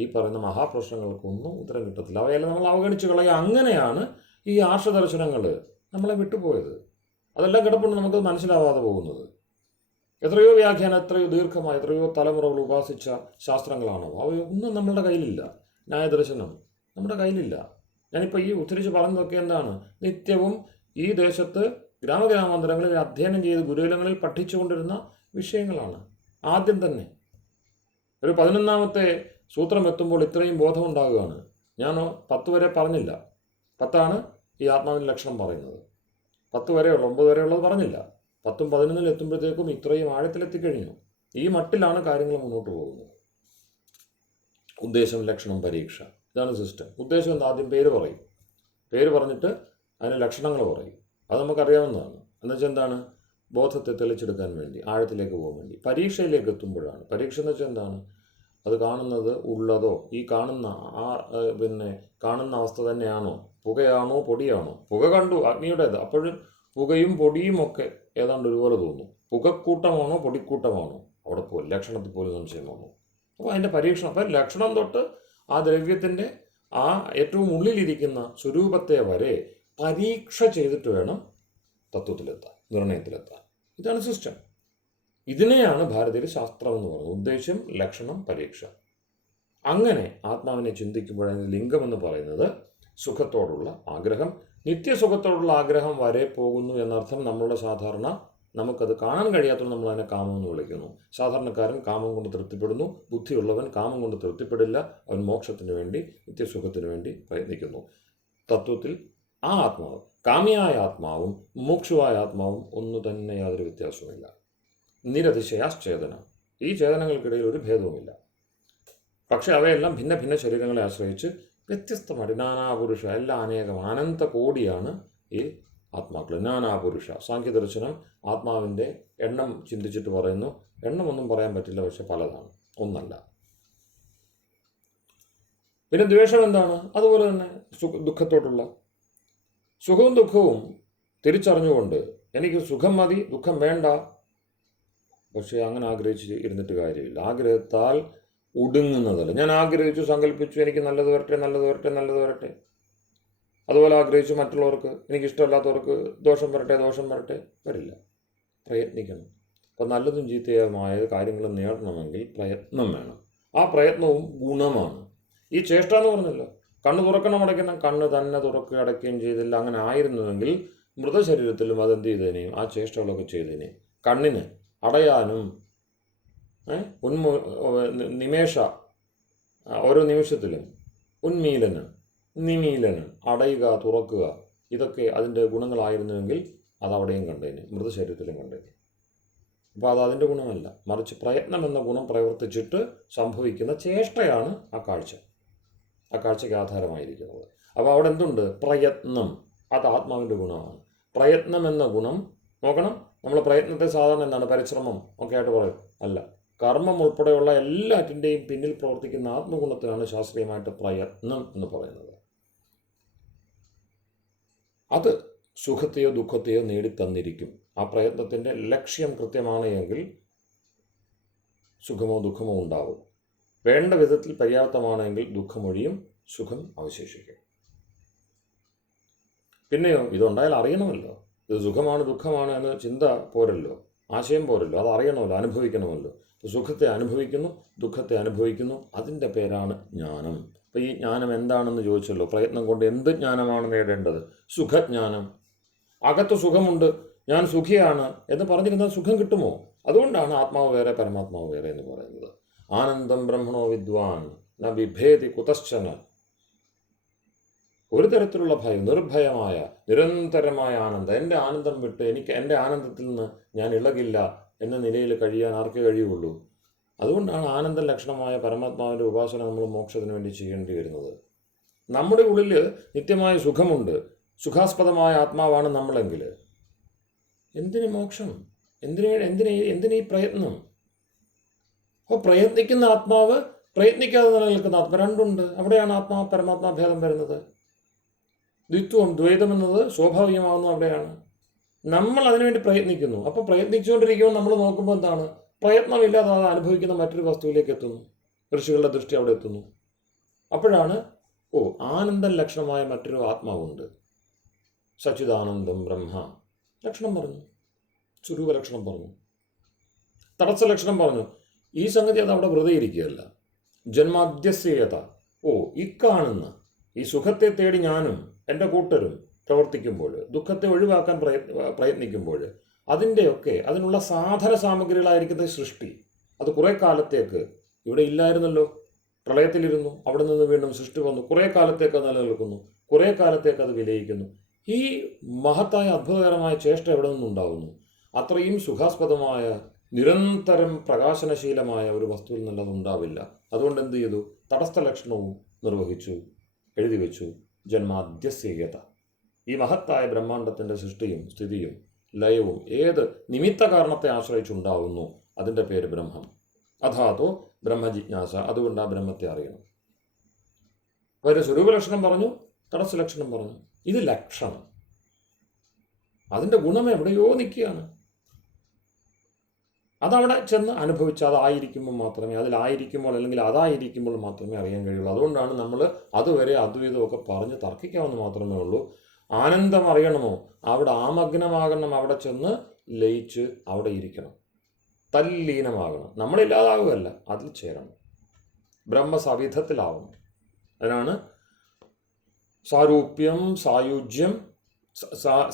ഈ പറയുന്ന മഹാപ്രശ്നങ്ങൾക്കൊന്നും ഉത്തരം കിട്ടത്തില്ല. അവയെല്ലാം നമ്മൾ അവഗണിച്ച് കളയുക. അങ്ങനെയാണ് ഈ ആർഷദർശനങ്ങൾ നമ്മളെ വിട്ടുപോയത്. അതെല്ലാം കിടപ്പുണ്ട് നമുക്ക് മനസ്സിലാവാതെ പോകുന്നത്. എത്രയോ വ്യാഖ്യാനം, എത്രയോ ദീർഘമായ, എത്രയോ തലമുറകൾ ഉപാസിച്ച ശാസ്ത്രങ്ങളാണോ? അവയൊന്നും നമ്മളുടെ കയ്യിലില്ല. ന്യായദർശനം നമ്മുടെ കയ്യിലില്ല. ഞാനിപ്പോൾ ഈ ഉദ്ധരിച്ച് പറഞ്ഞതൊക്കെ എന്താണ്? നിത്യവും ഈ ദേശത്ത് ഗ്രാമഗ്രാമാന്തരങ്ങളിൽ അധ്യയനം ചെയ്ത് ഗുരുകുലങ്ങളിൽ പഠിച്ചുകൊണ്ടിരുന്ന വിഷയങ്ങളാണ്. ആദ്യം തന്നെ ഒരു 11ാമത്തെ സൂത്രം എത്തുമ്പോൾ ഇത്രയും ബോധമുണ്ടാകുകയാണ്. ഞാനോ 10 വരെ പറഞ്ഞില്ല. 10 ഈ ആത്മാവിൻ്റെ ലക്ഷണം പറയുന്നത്. 10 വരെയുള്ള 9 വരെയുള്ളത് പറഞ്ഞില്ല. 10ഉം 11 എത്തുമ്പോഴത്തേക്കും ഇത്രയും ആഴത്തിലെത്തിക്കഴിഞ്ഞു. ഈ മട്ടിലാണ് കാര്യങ്ങൾ മുന്നോട്ട് പോകുന്നത്. ഉദ്ദേശം, ലക്ഷണം, പരീക്ഷ ഇതാണ് സിസ്റ്റം. ഉദ്ദേശം എന്താ? ആദ്യം പേര് പറയും, പേര് പറഞ്ഞിട്ട് അതിന് ലക്ഷണങ്ങൾ പറയും. അത് നമുക്കറിയാവുന്നതാണ്. എന്നുവെച്ചാൽ എന്താണ്? ബോധത്തെ തെളിച്ചെടുക്കാൻ വേണ്ടി, ആഴത്തിലേക്ക് പോകാൻ വേണ്ടി. പരീക്ഷയിലേക്ക് എത്തുമ്പോഴാണ്, പരീക്ഷ എന്ന് വെച്ചാൽ എന്താണ്? അത് കാണുന്നത് ഉള്ളതോ, ഈ കാണുന്ന കാണുന്ന അവസ്ഥ തന്നെയാണോ, പുകയാണോ പൊടിയാണോ? പുക കണ്ടു, അഗ്നിയുടേത്. അപ്പോഴും പുകയും പൊടിയും ഒക്കെ ഏതാണ്ട് ഒരുപോലെ തോന്നും. പുകക്കൂട്ടമാണോ പൊടിക്കൂട്ടമാണോ? അവിടെ പോലും ലക്ഷണത്തിൽ പോലും സംശയം വന്നു. അപ്പോൾ അതിൻ്റെ പരീക്ഷണം. അപ്പം ലക്ഷണം തൊട്ട് ആ ദ്രവ്യത്തിൻ്റെ ആ ഏറ്റവും ഉള്ളിലിരിക്കുന്ന സ്വരൂപത്തെ വരെ പരീക്ഷ ചെയ്തിട്ട് വേണം തത്വത്തിലെത്താൻ, നിർണയത്തിലെത്താൻ. ഇതാണ് സിസ്റ്റം. ഇതിനെയാണ് ഭാരതീയ ശാസ്ത്രം എന്ന് പറയുന്നത്. ഉദ്ദേശ്യം, ലക്ഷണം, പരീക്ഷ. അങ്ങനെ ആത്മാവിനെ ചിന്തിക്കുമ്പോഴാണ് ലിംഗം എന്ന് പറയുന്നത് സുഖത്തോടുള്ള ആഗ്രഹം. നിത്യസുഖത്തോടുള്ള ആഗ്രഹം വരെ പോകുന്നു എന്നർത്ഥം. നമ്മളുടെ സാധാരണ നമുക്കത് കാണാൻ കഴിയാത്തതുകൊണ്ട് നമ്മൾ അതിനെ കാമം എന്ന് വിളിക്കുന്നു. സാധാരണക്കാരൻ കാമം കൊണ്ട് തൃപ്തിപ്പെടുന്നു. ബുദ്ധിയുള്ളവൻ കാമം കൊണ്ട് തൃപ്തിപ്പെടില്ല. അവൻ മോക്ഷത്തിന് വേണ്ടി, നിത്യസുഖത്തിന് വേണ്ടി പ്രയത്നിക്കുന്നു. തത്വത്തിൽ ആ ആത്മാവ്, കാമിയായ ആത്മാവും മോക്ഷുവായ ആത്മാവും ഒന്നു തന്നെ, യാതൊരു വ്യത്യാസവുമില്ല. നിരതിശയാശ്ചേതന, ഈ ചേതനകൾക്കിടയിൽ ഒരു ഭേദവുമില്ല. പക്ഷെ അവയെല്ലാം ഭിന്ന ഭിന്ന ശരീരങ്ങളെ ആശ്രയിച്ച് വ്യത്യസ്തമായിട്ട് നാനാപുരുഷ, എല്ലാം അനേകം അനന്ത കോടിയാണ് ഈ ആത്മാക്കൾ. നാനാപുരുഷ. സാഖ്യദർശനം ആത്മാവിൻ്റെ എണ്ണം ചിന്തിച്ചിട്ട് പറയുന്നു. എണ്ണമൊന്നും പറയാൻ പറ്റില്ല, പക്ഷെ പലതാണ്, ഒന്നല്ല. പിന്നെ ദ്വേഷം എന്താണ്? അതുപോലെ തന്നെ ദുഃഖത്തോടുള്ള സുഖവും ദുഃഖവും തിരിച്ചറിഞ്ഞുകൊണ്ട് എനിക്ക് സുഖം മതി, ദുഃഖം വേണ്ട. പക്ഷേ അങ്ങനെ ആഗ്രഹിച്ച് ഇരുന്നിട്ട് കാര്യമില്ല. ആഗ്രഹത്താൽ ഒടുങ്ങുന്നതല്ല. ഞാൻ ആഗ്രഹിച്ചു, സങ്കല്പിച്ചു, എനിക്ക് നല്ലത് വരട്ടെ, നല്ലത് വരട്ടെ, നല്ലത് വരട്ടെ. അതുപോലെ ആഗ്രഹിച്ചു മറ്റുള്ളവർക്ക്, എനിക്കിഷ്ടമല്ലാത്തവർക്ക് ദോഷം വരട്ടെ, ദോഷം വരട്ടെ. വരില്ല. പ്രയത്നിക്കണം. അപ്പം നല്ലതും ചീത്തയുമായ കാര്യങ്ങൾ നേടണമെങ്കിൽ പ്രയത്നം വേണം. ആ പ്രയത്നവും ഗുണമാണ്. ഈ ചേഷ്ട എന്ന് പറഞ്ഞല്ലോ, കണ്ണ് തുറക്കണം അടയ്ക്കണം, കണ്ണ് തന്നെ തുറക്കുക അടയ്ക്കുകയും ചെയ്തില്ല. അങ്ങനെ ആയിരുന്നുവെങ്കിൽ മൃതശരീരത്തിലും അതെന്ത് ചെയ്തതിനെയും ആ ചേഷ്ടകളൊക്കെ ചെയ്തതിനെയും. കണ്ണിന് അടയാനും നിമേഷ, ഓരോ നിമിഷത്തിലും ഉന്മീലനം, നിമീലനം, അടയുക, തുറക്കുക, ഇതൊക്കെ അതിൻ്റെ ഗുണങ്ങളായിരുന്നുവെങ്കിൽ അതവിടെയും കണ്ടേനെ, മൃതശരീരത്തിലും കണ്ടേനെ. അപ്പോൾ അത് അതിൻ്റെ ഗുണമല്ല, മറിച്ച് പ്രയത്നം എന്ന ഗുണം പ്രവർത്തിച്ചിട്ട് സംഭവിക്കുന്ന ചേഷ്ടയാണ് ആ കാഴ്ച, ആ കാഴ്ചയ്ക്ക് ആധാരമായിരിക്കുന്നത്. അപ്പോൾ അവിടെ എന്തുണ്ട്? പ്രയത്നം. അത് ആത്മാവിൻ്റെ ഗുണമാണ്. പ്രയത്നം എന്ന ഗുണം നോക്കണം. നമ്മൾ പ്രയത്നത്തെ സാധാരണ എന്താണ്? പരിശ്രമം ഒക്കെ ആയിട്ട് പറയും. അല്ല, കർമ്മം ഉൾപ്പെടെയുള്ള എല്ലാറ്റിൻ്റെയും പിന്നിൽ പ്രവർത്തിക്കുന്ന ആത്മഗുണത്തിനാണ് ശാസ്ത്രീയമായിട്ട് പ്രയത്നം എന്ന് പറയുന്നത്. അത് സുഖത്തെയോ ദുഃഖത്തെയോ നേടിത്തന്നിരിക്കും. ആ പ്രയത്നത്തിൻ്റെ ലക്ഷ്യം കൃത്യമാണ് എങ്കിൽ സുഖമോ ദുഃഖമോ ഉണ്ടാവും. വേണ്ട വിധത്തിൽ പര്യാപ്തമാണെങ്കിൽ ദുഃഖമൊഴിയും, സുഖം അവശേഷിക്കും. പിന്നെയോ ഇതുണ്ടായാൽ അറിയണമല്ലോ, ഇത് സുഖമാണ് ദുഃഖമാണ് എന്ന് ചിന്ത പോരല്ലോ, ആശയം പോരല്ലോ, അത് അറിയണമല്ലോ, അനുഭവിക്കണമല്ലോ. സുഖത്തെ അനുഭവിക്കുന്നു, ദുഃഖത്തെ അനുഭവിക്കുന്നു, അതിൻ്റെ പേരാണ് ജ്ഞാനം. അപ്പോൾ ഈ ജ്ഞാനം എന്താണെന്ന് ചോദിച്ചല്ലോ. പ്രയത്നം കൊണ്ട് എന്ത് ജ്ഞാനമാണ് നേടേണ്ടത്? സുഖജ്ഞാനം. അകത്ത് സുഖമുണ്ട്, ഞാൻ സുഖിയാണ് എന്ന് പറഞ്ഞിരുന്നാൽ സുഖം കിട്ടുമോ? അതുകൊണ്ടാണ് ആത്മാവ് വേറെ പരമാത്മാവ് വേറെ എന്ന് പറയുന്നത്. ആനന്ദം ബ്രഹ്മണോ വിദ്വാൻ ന ബിഭേതി കുതശ്ചന. ഒരു തരത്തിലുള്ള ഭയം, നിർഭയമായ നിരന്തരമായ ആനന്ദം. എൻ്റെ ആനന്ദം വിട്ട് എൻ്റെ ആനന്ദത്തിൽ നിന്ന് ഞാൻ ഇളകില്ല എന്ന നിലയിൽ കഴിയാൻ ആർക്കേ കഴിയുള്ളൂ. അതുകൊണ്ടാണ് ആനന്ദ ലക്ഷണമായ പരമാത്മാവിൻ്റെ ഉപാസന നമ്മൾ മോക്ഷത്തിന് വേണ്ടി ചെയ്യേണ്ടി വരുന്നത്. നമ്മുടെ ഉള്ളിൽ നിത്യമായ സുഖമുണ്ട്, സുഖാസ്പദമായ ആത്മാവാണ് നമ്മളെങ്കിൽ എന്തിന് മോക്ഷം? എന്തിനീ പ്രയത്നം? അപ്പോൾ പ്രയത്നിക്കുന്ന ആത്മാവ്, പ്രയത്നിക്കാതെ നിലനിൽക്കുന്ന ആത്മാവ്, രണ്ടുണ്ട്. അവിടെയാണ് ആത്മാവ് പരമാത്മാ ഭേദം വരുന്നത്. ദ്വിത്വം, ദ്വൈതം എന്നത് സ്വാഭാവികമാകുന്നത് അവിടെയാണ്. നമ്മൾ അതിനുവേണ്ടി പ്രയത്നിക്കുന്നു. അപ്പോൾ പ്രയത്നിച്ചുകൊണ്ടിരിക്കുമ്പോൾ നമ്മൾ നോക്കുമ്പോൾ എന്താണ്? പ്രയത്നമില്ലാതെ അത് അനുഭവിക്കുന്ന മറ്റൊരു വസ്തുവിലേക്ക് എത്തുന്നു. ഋഷികളുടെ ദൃഷ്ടി അവിടെ എത്തുന്നു. അപ്പോഴാണ് ആനന്ദ ലക്ഷണമായ മറ്റൊരു ആത്മാവുണ്ട്. സച്ചിദാനന്ദം ബ്രഹ്മ ലക്ഷണം പറഞ്ഞു, സ്വരൂപ ലക്ഷണം പറഞ്ഞു, തടസ്സ ലക്ഷണം പറഞ്ഞു. ഈ സംഗതി അത് അവിടെ വെറുതെ ഇരിക്കുകയല്ല. ജന്മാദ്യസ്യത. ഈ കാണുന്ന ഈ സുഖത്തെ തേടി ഞാനും എൻ്റെ കൂട്ടരും പ്രവർത്തിക്കുമ്പോൾ, ദുഃഖത്തെ ഒഴിവാക്കാൻ പ്രയത്നിക്കുമ്പോൾ അതിനുള്ള സാധന സാമഗ്രികളായിരിക്കുന്ന സൃഷ്ടി, അത് കുറേ കാലത്തേക്ക് ഇവിടെ ഇല്ലായിരുന്നല്ലോ. പ്രളയത്തിലിരുന്നു, അവിടെ നിന്ന് വീണ്ടും സൃഷ്ടി വന്നു, കുറേ കാലത്തേക്ക് അത് നിലനിൽക്കുന്നു, കുറേ കാലത്തേക്ക് അത് വിലയിക്കുന്നു. ഈ മഹത്തായ അത്ഭുതകരമായ ചേഷ്ട എവിടെ നിന്നുണ്ടാവുന്നു? അത്രയും സുഖാസ്പദമായ നിരന്തരം പ്രകാശനശീലമായ ഒരു വസ്തുവിൽ നിന്നുള്ളത് ഉണ്ടാവില്ല. അതുകൊണ്ട് എന്ത് ചെയ്തു? തടസ്ഥ ലക്ഷണവും നിർവഹിച്ചു, എഴുതി വെച്ചു. ജന്മാദ്യസ്യേയത, ഈ മഹത്തായ ബ്രഹ്മാണ്ടത്തിൻ്റെ സൃഷ്ടിയും സ്ഥിതിയും ലയവും ഏത് നിമിത്ത കാരണത്തെ ആശ്രയിച്ചുണ്ടാവുന്നു അതിൻ്റെ പേര് ബ്രഹ്മം. അഥാതോ ബ്രഹ്മജിജ്ഞാസ, അതുകൊണ്ട് ആ ബ്രഹ്മത്തെ അറിയണം. അതിൻ്റെ സ്വരൂപലക്ഷണം പറഞ്ഞു, തടസ്സ ലക്ഷണം പറഞ്ഞു. ഇത് ലക്ഷണം. അതിൻ്റെ ഗുണം എവിടെയോ നിൽക്കുകയാണ്. അതവിടെ ചെന്ന് അനുഭവിച്ച് അതായിരിക്കുമ്പോൾ മാത്രമേ, അതിലായിരിക്കുമ്പോൾ അല്ലെങ്കിൽ അതായിരിക്കുമ്പോൾ മാത്രമേ അറിയാൻ കഴിയുള്ളൂ. അതുകൊണ്ടാണ് നമ്മൾ അതുവരെ അദ്വൈതമൊക്കെ പറഞ്ഞ് തർക്കിക്കാമെന്ന് മാത്രമേ ഉള്ളൂ. ആനന്ദം അറിയണമോ, അവിടെ ആമഗ്നമാകണം, അവിടെ ചെന്ന് ലയിച്ച് അവിടെ ഇരിക്കണം, തല്ലീനമാകണം. നമ്മളില്ലാതാവുകയല്ല, അതിൽ ചേരണം, ബ്രഹ്മസവിധത്തിലാവണം. അതിനാണ് സാരൂപ്യം സായുജ്യം,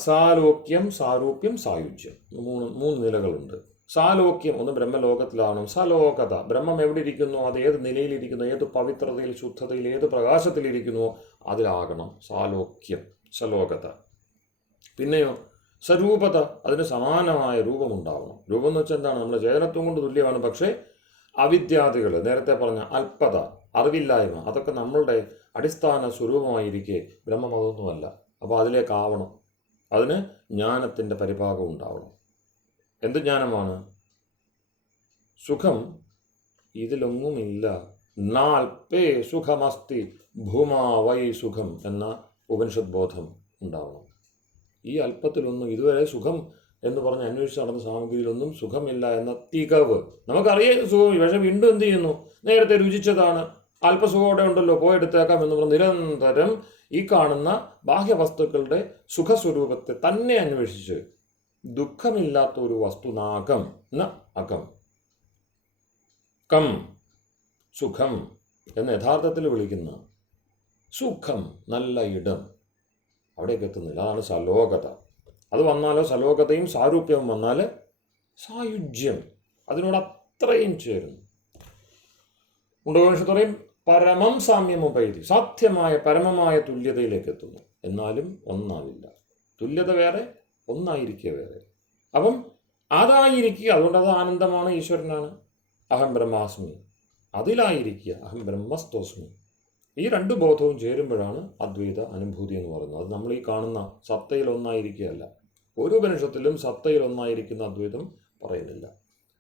സാലോക്യം സാരൂപ്യം സായുജ്യം, മൂന്ന് നിലകളുണ്ട്. സാലോക്യം ഒന്ന് ബ്രഹ്മലോകത്തിലാവണം. സലോകത, ബ്രഹ്മം എവിടെ ഇരിക്കുന്നു, അത് ഏത് നിലയിലിരിക്കുന്നു, ഏത് പവിത്രതയിൽ, ശുദ്ധതയിൽ, ഏത് പ്രകാശത്തിലിരിക്കുന്നുവോ അതിലാകണം. സാലോക്യം, സലോകത. പിന്നെയോ സ്വരൂപത, അതിന് സമാനമായ രൂപമുണ്ടാവണം. രൂപം എന്ന് വെച്ചാൽ എന്താണ്? നമ്മുടെ ചേതനത്വം കൊണ്ട് തുല്യമാണ്. പക്ഷേ അവിദ്യാദികൾ, നേരത്തെ പറഞ്ഞ അല്പത, അറിവില്ലായ്മ, അതൊക്കെ നമ്മളുടെ അടിസ്ഥാന സ്വരൂപമായിരിക്കെ ബ്രഹ്മം അതൊന്നുമല്ല. അപ്പോൾ അതിലേക്കാവണം. അതിന് ജ്ഞാനത്തിൻ്റെ പരിഭാഗം ഉണ്ടാവണം. എന്ത് ജ്ഞാനമാണ്? സുഖം ഇതിലൊന്നുമില്ല, നാൽപ്പേ സുഖമസ്തി ഭൂമാ വൈ സുഖം എന്ന ഉപനിഷത് ബോധം ഉണ്ടാവണം. ഈ അല്പത്തിലൊന്നും, ഇതുവരെ സുഖം എന്ന് പറഞ്ഞ് അന്വേഷിച്ച് നടന്ന സാമഗ്രിയിലൊന്നും സുഖമില്ല എന്ന തികവ് നമുക്കറിയാം. സുഖം, പക്ഷേ വീണ്ടും എന്ത് ചെയ്യുന്നു? നേരത്തെ രുചിച്ചതാണ്, അല്പസുഖമോടെ ഉണ്ടല്ലോ, പോയെടുത്തേക്കാം എന്ന് പറഞ്ഞ് നിരന്തരം ഈ കാണുന്ന ബാഹ്യവസ്തുക്കളുടെ സുഖസ്വരൂപത്തെ തന്നെ അന്വേഷിച്ച് ദുഃഖമില്ലാത്ത ഒരു വസ്തുനാകം ന അകം കം സുഖം എന്ന് യഥാർത്ഥത്തിൽ വിളിക്കുന്ന സുഖം, നല്ല ഇടം, അവിടേക്ക് എത്തുന്നില്ല. അതാണ് സലോകത. അത് വന്നാലോ സലോകതയും സാരൂപ്യവും വന്നാൽ സായുജ്യം അതിനോട് അത്രയും ചേരുന്നു. മുണ്ടകോപനിഷത്ത് പറയും പരമം സാമ്യമുപൈതി, സാധ്യമായ പരമമായ തുല്യതയിലേക്ക് എത്തുന്നു. എന്നാലും ഒന്നാവില്ല. തുല്യത വേറെ, ഒന്നായിരിക്കുക വേറെ. അപ്പം അതായിരിക്കുക, അതുകൊണ്ട് അത് ആനന്ദമാണ്, ഈശ്വരനാണ്. അഹം ബ്രഹ്മാസ്മി, അതിലായിരിക്കുക, അഹം ബ്രഹ്മസ്തോസ്മി. ഈ രണ്ട് ബോധവും ചേരുമ്പോഴാണ് അദ്വൈത അനുഭൂതി എന്ന് പറയുന്നത്. അത് നമ്മൾ ഈ കാണുന്ന സത്തയിൽ ഒന്നായിരിക്കുകയല്ല. ഒരു ഉപനിഷത്തിലും സത്തയിൽ ഒന്നായിരിക്കുന്ന അദ്വൈതം പറയുന്നില്ല.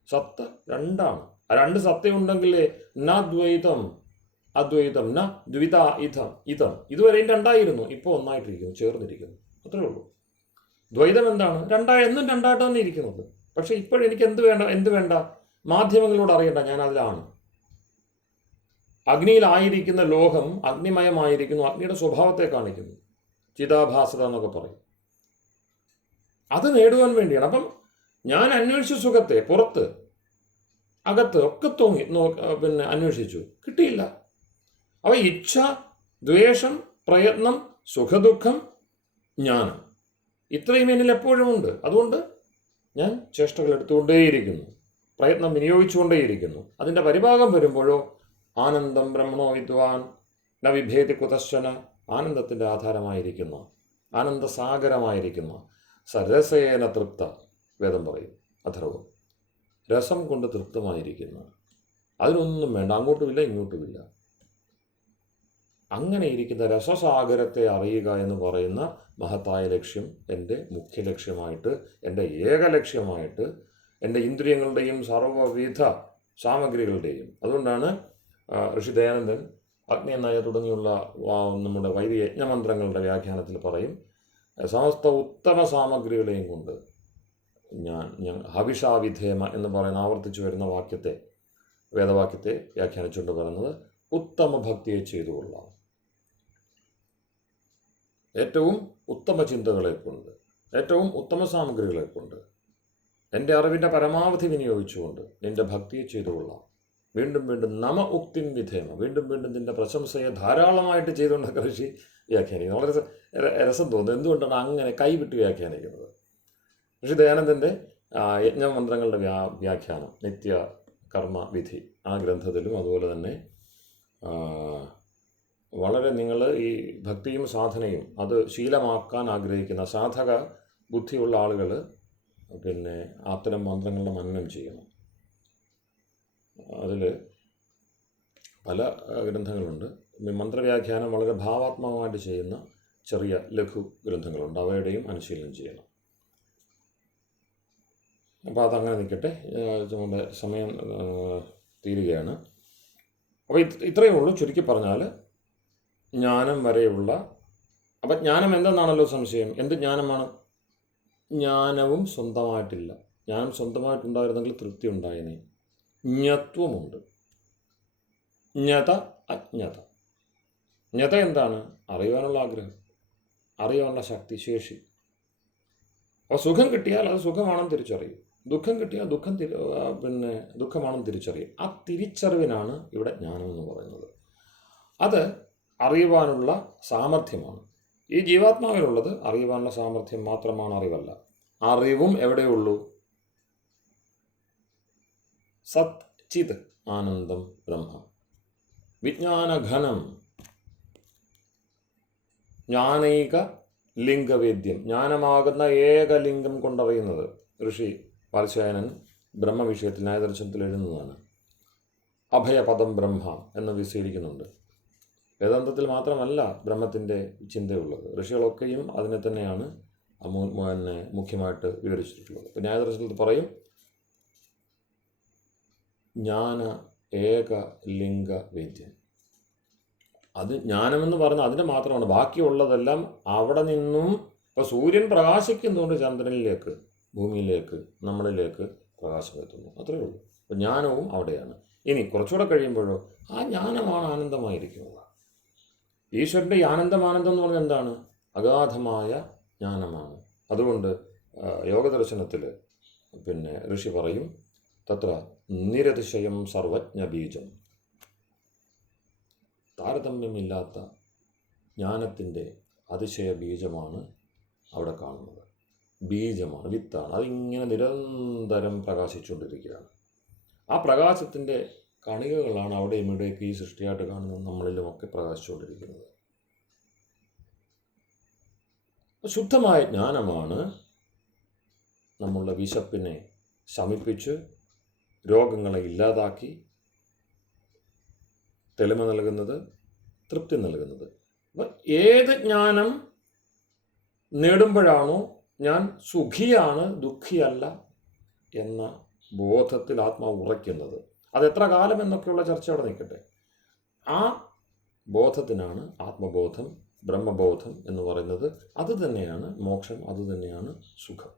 സത്ത രണ്ടാണ്. ആ രണ്ട് സത്തയുണ്ടെങ്കിലേ നദ്വൈതം അദ്വൈതം ന ദ്വിത ഇതം ഇതം. ഇതുവരെയും രണ്ടായിരുന്നു, ഇപ്പോൾ ഒന്നായിട്ടിരിക്കുന്നു, ചേർന്നിരിക്കുന്നു. അത്രേ ഉള്ളൂ. ദ്വൈതം എന്താണ്? എന്നും രണ്ടായിട്ട് തന്നെ ഇരിക്കുന്നത്. പക്ഷെ ഇപ്പോഴെനിക്ക് എന്ത് വേണ്ട? മാധ്യമങ്ങളോട് അറിയണ്ട, ഞാൻ അതിലാണ്. അഗ്നിയിലായിരിക്കുന്ന ലോകം അഗ്നിമയമായിരിക്കുന്നു, അഗ്നിയുടെ സ്വഭാവത്തെ കാണിക്കുന്നു, ചിതാഭാസത എന്നൊക്കെ പറയും. അത് നേടുവാൻ വേണ്ടിയാണ്. അപ്പം ഞാൻ അന്വേഷിച്ച സുഖത്തെ പുറത്ത് അകത്ത് ഒക്കെ അന്വേഷിച്ചു, കിട്ടിയില്ല. അവ ഇച്ഛ, ദ്വേഷം, പ്രയത്നം, സുഖദുഃഖം, ജ്ഞാനം, ഇത്രയും എന്നിൽ എപ്പോഴും ഉണ്ട്. അതുകൊണ്ട് ഞാൻ ചേഷ്ടകൾ എടുത്തുകൊണ്ടേയിരിക്കുന്നു, പ്രയത്നം വിനിയോഗിച്ചുകൊണ്ടേയിരിക്കുന്നു. അതിൻ്റെ പരിഭാഗം വരുമ്പോഴോ ആനന്ദം ബ്രഹ്മണോ വിദ്വാൻ ന വിഭേദി കുതശ്ചന, ആനന്ദത്തിൻ്റെ ആധാരമായിരിക്കുന്ന, ആനന്ദസാഗരമായിരിക്കുന്ന സരസേന തൃപ്ത, വേദം പറയും അഥർവം, രസം കൊണ്ട് തൃപ്തമായിരിക്കുന്ന, അതിനൊന്നും വേണ്ട, അങ്ങോട്ടുമില്ല ഇങ്ങോട്ടുമില്ല. അങ്ങനെ ഇരിക്കുന്ന രസസാഗരത്തെ അറിയുക എന്ന് പറയുന്ന മഹത്തായ ലക്ഷ്യം എൻ്റെ മുഖ്യ ലക്ഷ്യമായിട്ട്, എൻ്റെ ഏക ലക്ഷ്യമായിട്ട്, എൻ്റെ ഇന്ദ്രിയങ്ങളുടെയും സർവ്വവിധ സാമഗ്രികളുടെയും. അതുകൊണ്ടാണ് ഋഷി ദയാനന്ദൻ അഗ്നിനയ തുടങ്ങിയുള്ള നമ്മുടെ വൈദിക യജ്ഞമന്ത്രങ്ങളുടെ വ്യാഖ്യാനത്തിൽ പറയും, സമസ്ത ഉത്തമ സാമഗ്രികളെയും കൊണ്ട് ഞാൻ ഹവിഷാവിധേമ എന്ന് പറയുന്ന ആവർത്തിച്ചു വരുന്ന വാക്യത്തെ, വേദവാക്യത്തെ വ്യാഖ്യാനിച്ചുകൊണ്ട് പറയുന്നത് ഉത്തമ ഭക്തിയെ ചെയ്തു കൊള്ളാം. ഏറ്റവും ഉത്തമ ചിന്തകളെ കൊണ്ട്, ഏറ്റവും ഉത്തമ സാമഗ്രികളെ കൊണ്ട്, എൻ്റെ അറിവിൻ്റെ പരമാവധി വിനിയോഗിച്ചുകൊണ്ട് നിൻ്റെ ഭക്തിയെ ചെയ്തു കൊള്ളാം. വീണ്ടും വീണ്ടും നമ ഉക്തിൻ വിധേമ, വീണ്ടും വീണ്ടും നിൻ്റെ പ്രശംസയെ ധാരാളമായിട്ട് ചെയ്തുകൊണ്ടൊക്കെ ഋഷി വ്യാഖ്യാനിക്കുന്നത്. വളരെ രസം തോന്നുന്നു. എന്തുകൊണ്ടാണ് അങ്ങനെ കൈവിട്ട് വ്യാഖ്യാനിക്കുന്നത്? ഋഷി ദയാനന്ദൻ്റെ യജ്ഞമന്ത്രങ്ങളുടെ വ്യാഖ്യാനം നിത്യ കർമ്മ വിധി, ആ ഗ്രന്ഥത്തിലും അതുപോലെ തന്നെ വളരെ നിങ്ങൾ ഈ ഭക്തിയും സാധനയും അത് ശീലമാക്കാൻ ആഗ്രഹിക്കുന്ന സാധക ബുദ്ധിയുള്ള ആളുകൾ അത്തരം മന്ത്രങ്ങളുടെ മനനം ചെയ്യണം. അതിൽ പല ഗ്രന്ഥങ്ങളുണ്ട്. മന്ത്രവ്യാഖ്യാനം വളരെ ഭാവാത്മകമായിട്ട് ചെയ്യുന്ന ചെറിയ ലഘു ഗ്രന്ഥങ്ങളുണ്ട്, അവയുടെയും അനുശീലനം ചെയ്യണം. അപ്പോൾ അതങ്ങനെ നിൽക്കട്ടെ, നമ്മുടെ സമയം തീരുകയാണ്. അപ്പോൾ ഇത്രയേ ഉള്ളൂ. ചുരുക്കി പറഞ്ഞാൽ ജ്ഞാനം വരെയുള്ള, അപ്പം ജ്ഞാനം എന്തെന്നാണല്ലോ സംശയം, എന്ത് ജ്ഞാനമാണ്? ജ്ഞാനവും സ്വന്തമായിട്ടില്ല. ജ്ഞാനം സ്വന്തമായിട്ടുണ്ടായിരുന്നെങ്കിൽ തൃപ്തി ഉണ്ടായേനെ. ജ്ഞത്വമുണ്ട്. ജ്ഞത, അജ്ഞത. ജ്ഞത എന്താണ്? അറിയാനുള്ള ആഗ്രഹം, അറിയാനുള്ള ശക്തി, ശേഷി. അപ്പോൾ സുഖം കിട്ടിയാൽ അത് സുഖമാണെന്ന് തിരിച്ചറിയും, ദുഃഖം കിട്ടിയാൽ ദുഃഖമാണെന്ന് തിരിച്ചറിയും. ആ തിരിച്ചറിവിനാണ് ഇവിടെ ജ്ഞാനം എന്ന് പറയുന്നത്. അത് അറിയുവാനുള്ള സാമർഥ്യമാണ്. ഈ ജീവാത്മാവിനുള്ളത് അറിയുവാനുള്ള സാമർഥ്യം മാത്രമാണ്, അറിവല്ല. അറിവും എവിടെയുള്ളൂ? സത് ചിത് ആനന്ദം ബ്രഹ്മ വിജ്ഞാനഘനം ജ്ഞാനൈക ലിംഗവേദ്യം. ജ്ഞാനമാകുന്ന ഏക ലിംഗം കൊണ്ടറിയുന്നത് ഋഷി വാത്സ്യായനൻ ബ്രഹ്മവിഷയത്തിൽ ന്യായദർശനത്തിൽ എഴുതുന്നതാണ്. അഭയപദം ബ്രഹ്മ എന്ന് വിശദീകരിക്കുന്നുണ്ട്. വേദാന്തത്തിൽ മാത്രമല്ല ബ്രഹ്മത്തിൻ്റെ ചിന്തയുള്ളത്. ഋഷികളൊക്കെയും അതിനെ തന്നെയാണ് മുഖ്യമായിട്ട് വിവരിച്ചിട്ടുള്ളത്. ഇപ്പം ന്യായദർശനത്തിൽ പറയും ജ്ഞാന ഏക ലിംഗ വേദ്യം. അത് ജ്ഞാനമെന്ന് പറഞ്ഞാൽ അതിൻ്റെ മാത്രമാണ്. ബാക്കിയുള്ളതെല്ലാം അവിടെ നിന്നും, ഇപ്പോൾ സൂര്യൻ പ്രകാശിക്കുന്നതുകൊണ്ട് ചന്ദ്രനിലേക്ക്, ഭൂമിയിലേക്ക്, നമ്മളിലേക്ക് പ്രകാശം എത്തുന്നു, അത്രയേ ഉള്ളൂ. അപ്പോൾ ജ്ഞാനവും അവിടെയാണ്. ഇനി കുറച്ചുകൂടെ കഴിയുമ്പോഴോ ആ ജ്ഞാനമാണ് ആനന്ദമായിരിക്കുന്നത്. ഈശ്വരൻ്റെ ഈ ആനന്ദം എന്ന് പറഞ്ഞാൽ എന്താണ്? അഗാധമായ ജ്ഞാനമാണ്. അതുകൊണ്ട് യോഗദർശനത്തിൽ ഋഷി പറയും തത്ര നിരതിശയം സർവജ്ഞ ബീജം. താരതമ്യമില്ലാത്ത ജ്ഞാനത്തിൻ്റെ അതിശയ ബീജമാണ് അവിടെ കാണുന്നത്. ബീജമാണ്, വിത്താണ്. അതിങ്ങനെ നിരന്തരം പ്രകാശിച്ചുകൊണ്ടിരിക്കുകയാണ്. ആ പ്രകാശത്തിൻ്റെ കണികകളാണ് അവിടെയും ഇവിടെയൊക്കെ ഈ സൃഷ്ടിയായിട്ട് കാണുന്നത്, നമ്മളിലുമൊക്കെ പ്രകാശിച്ചുകൊണ്ടിരിക്കുന്നത്. ശുദ്ധമായ ജ്ഞാനമാണ് നമ്മളുടെ വിശപ്പിനെ ശമിപ്പിച്ച് രോഗങ്ങളെ ഇല്ലാതാക്കി തെളിമ നൽകുന്നത്, തൃപ്തി നൽകുന്നത്. അപ്പം ഏത് ജ്ഞാനം നേടുമ്പോഴാണോ ഞാൻ സുഖിയാണ്, ദുഃഖിയല്ല എന്ന ബോധത്തിൽ ആത്മാവ് ഉറയ്ക്കുന്നത്, അതെത്ര കാലം എന്നൊക്കെയുള്ള ചർച്ച അവിടെ നിൽക്കട്ടെ. ആ ബോധത്തിനാണ് ആത്മബോധം, ബ്രഹ്മബോധം എന്ന് പറയുന്നത്. അത് തന്നെയാണ് മോക്ഷം, അത് തന്നെയാണ് സുഖം.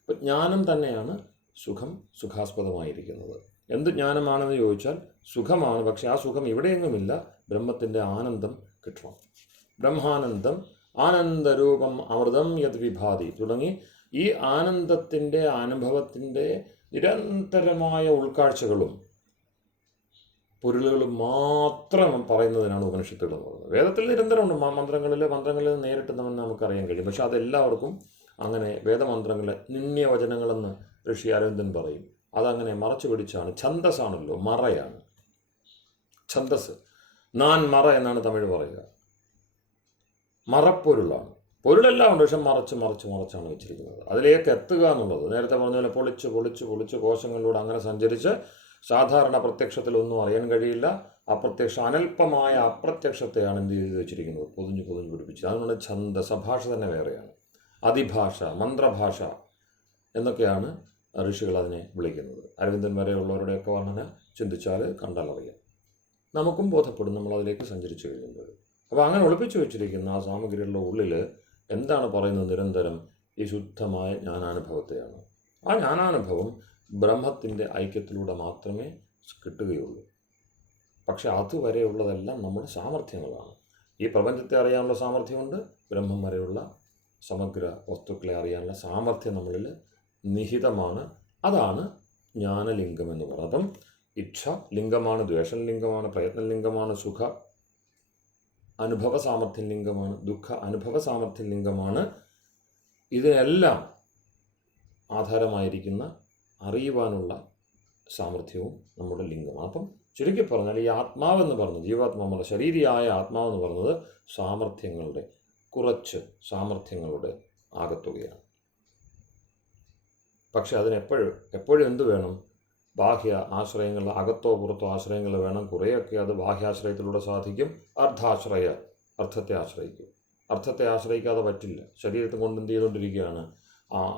അപ്പം ജ്ഞാനം തന്നെയാണ് സുഖം, സുഖാസ്പദമായിരിക്കുന്നത്. എന്ത് ജ്ഞാനമാണെന്ന് ചോദിച്ചാൽ സുഖമാണ്. പക്ഷെ ആ സുഖം ഇവിടെയെങ്ങുമില്ല. ബ്രഹ്മത്തിൻ്റെ ആനന്ദം കിട്ടണം. ബ്രഹ്മാനന്ദം, ആനന്ദരൂപം അമൃതം യത് വിഭാതി തുടങ്ങി ഈ ആനന്ദത്തിൻ്റെ അനുഭവത്തിൻ്റെ നിരന്തരമായ ഉൾക്കാഴ്ചകളും പൊരുളുകളും മാത്രം പറയുന്നതിനാണ് ഉപനിഷത്തുകൾ എന്ന് പറയുന്നത്. വേദത്തിൽ നിരന്തരമുണ്ട്. മന്ത്രങ്ങളിൽ നേരിട്ട് നമുക്കറിയാൻ കഴിയും. പക്ഷെ അതെല്ലാവർക്കും അങ്ങനെ വേദമന്ത്രങ്ങളെ നിന്യവചനങ്ങളെന്ന് ഋഷി അരവിന്ദൻ പറയും. അതങ്ങനെ മറച്ചു പിടിച്ചാണ്. ഛന്ദസ്സാണല്ലോ, മറയാണ് ഛന്ദസ്. നാൻ മറ എന്നാണ് തമിഴ് പറയുക. മറപ്പൊരുളാണ്. പൊരുളെല്ലാം ഉണ്ട്, പക്ഷെ മറച്ചാണ് വെച്ചിരിക്കുന്നത്. അതിലേക്ക് എത്തുക എന്നുള്ളത് നേരത്തെ പറഞ്ഞ പോലെ പൊളിച്ച് കോശങ്ങളിലൂടെ അങ്ങനെ സഞ്ചരിച്ച് സാധാരണ പ്രത്യക്ഷത്തിലൊന്നും അറിയാൻ കഴിയില്ല. അനൽപമായ അപ്രത്യക്ഷത്തെയാണ് എന്ത് ചെയ്ത് വെച്ചിരിക്കുന്നത്? പൊതിഞ്ഞ് പിടിപ്പിച്ചത്. അതുകൊണ്ട് ഛന്ദസഭാഷ തന്നെ വേറെയാണ്. അതിഭാഷ, മന്ത്രഭാഷ എന്നൊക്കെയാണ് ഋഷികൾ അതിനെ വിളിക്കുന്നത്. അരവിന്ദൻ വരെയുള്ളവരുടെയൊക്കെ വർണ്ണന ചിന്തിച്ചാൽ കണ്ടാൽ അറിയാം. നമുക്കും ബോധപ്പെടും നമ്മൾ അതിലേക്ക് സഞ്ചരിച്ചു കഴിയുമ്പോൾ. അപ്പോൾ അങ്ങനെ ഒളിപ്പിച്ചു വെച്ചിരിക്കുന്ന ആ സാമഗ്രികളുടെ ഉള്ളിൽ എന്താണ് പറയുന്നത്? നിരന്തരം ഈ ശുദ്ധമായ ജ്ഞാനാനുഭവത്തെയാണ്. ആ ജ്ഞാനാനുഭവം ബ്രഹ്മത്തിൻ്റെ ഐക്യത്തിലൂടെ മാത്രമേ കിട്ടുകയുള്ളൂ. പക്ഷെ അതുവരെയുള്ളതെല്ലാം നമ്മുടെ സാമർഥ്യങ്ങളാണ്. ഈ പ്രപഞ്ചത്തെ അറിയാനുള്ള സാമർഥ്യമുണ്ട്. ബ്രഹ്മം വരെയുള്ള സമഗ്ര വസ്തുക്കളെ അറിയാനുള്ള സാമർഥ്യം നമ്മളിൽ നിഹിതമാണ്. അതാണ് ജ്ഞാനലിംഗം എന്ന് പറയുന്നത്. അപ്പം ഇച്ഛ ലിംഗമാണ്, ദ്വേഷം ലിംഗമാണ്, പ്രയത്ന ലിംഗമാണ്, സുഖ അനുഭവ സാമർഥ്യ ലിംഗമാണ്, ദുഃഖ അനുഭവ സാമർഥ്യ ലിംഗമാണ്. ഇതിനെല്ലാം ആധാരമായിരിക്കുന്ന അറിയുവാനുള്ള സാമർഥ്യവും നമ്മുടെ ലിംഗമാണ്. അപ്പം ചുരുക്കി പറഞ്ഞാൽ ഈ ആത്മാവെന്ന് പറഞ്ഞത്, ജീവാത്മാവുള്ള ശരീരിയായ ആത്മാവെന്ന് പറയുന്നത് കുറച്ച് സാമർഥ്യങ്ങളുടെ ആകത്തുകയാണ്. പക്ഷെ അതിനെപ്പോഴും എന്ത് വേണം? ബാഹ്യ ആശ്രയങ്ങൾ, അകത്തോ പുറത്തോ ആശ്രയങ്ങൾ വേണം. കുറേയൊക്കെ അത് ബാഹ്യാശ്രയത്തിലൂടെ സാധിക്കും. അർത്ഥത്തെ ആശ്രയിക്കും. അർത്ഥത്തെ ആശ്രയിക്കാതെ പറ്റില്ല. ശരീരത്തെ കൊണ്ട് എന്ത് ചെയ്തുകൊണ്ടിരിക്കുകയാണ്?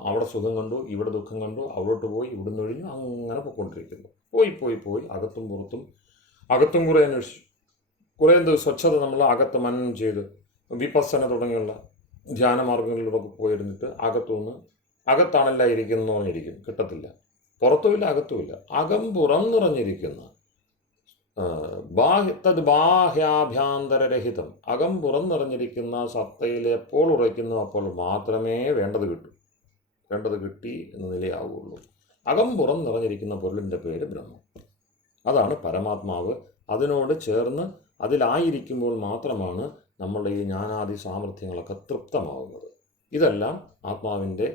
അവിടെ സുഖം കണ്ടു, ഇവിടെ ദുഃഖം കണ്ടു, അവിടോട്ട് പോയി, ഇവിടുന്ന് ഒഴിഞ്ഞു, അങ്ങനെ പോയിക്കൊണ്ടിരിക്കുന്നു. പോയി അകത്തും പുറത്തും. അകത്തും കുറേ അന്വേഷിച്ചു, കുറേ സ്വച്ഛത നമ്മൾ അകത്ത് മനനം ചെയ്ത് വിപස්සന തുടങ്ങിയുള്ള ധ്യാനമാർഗങ്ങളിലൂടെ പോയിരുന്നിട്ട് അകത്താണെല്ലാം ഇരിക്കും, കിട്ടത്തില്ല. പുറത്തുമില്ല, അകത്തുമില്ല. അകം പുറം നിറഞ്ഞിരിക്കുന്ന ബാഹ്യാഭ്യന്തരരഹിതം, അകം പുറം നിറഞ്ഞിരിക്കുന്ന സത്തയിൽ എപ്പോൾ ഉറയ്ക്കുന്നു അപ്പോൾ മാത്രമേ വേണ്ടത് കിട്ടി എന്ന നിലയാവുള്ളൂ. അകം പുറം നിറഞ്ഞിരിക്കുന്ന പൊരുളിൻ്റെ പേര് ബ്രഹ്മം. അതാണ് പരമാത്മാവ്. അതിനോട് ചേർന്ന് അതിലായിരിക്കുമ്പോൾ മാത്രമാണ് നമ്മളുടെ ഈ ജ്ഞാനാദി സാമർഥ്യങ്ങളൊക്കെ തൃപ്തമാവുന്നത്. ഇതെല്ലാം ആത്മാവിൻ്റെ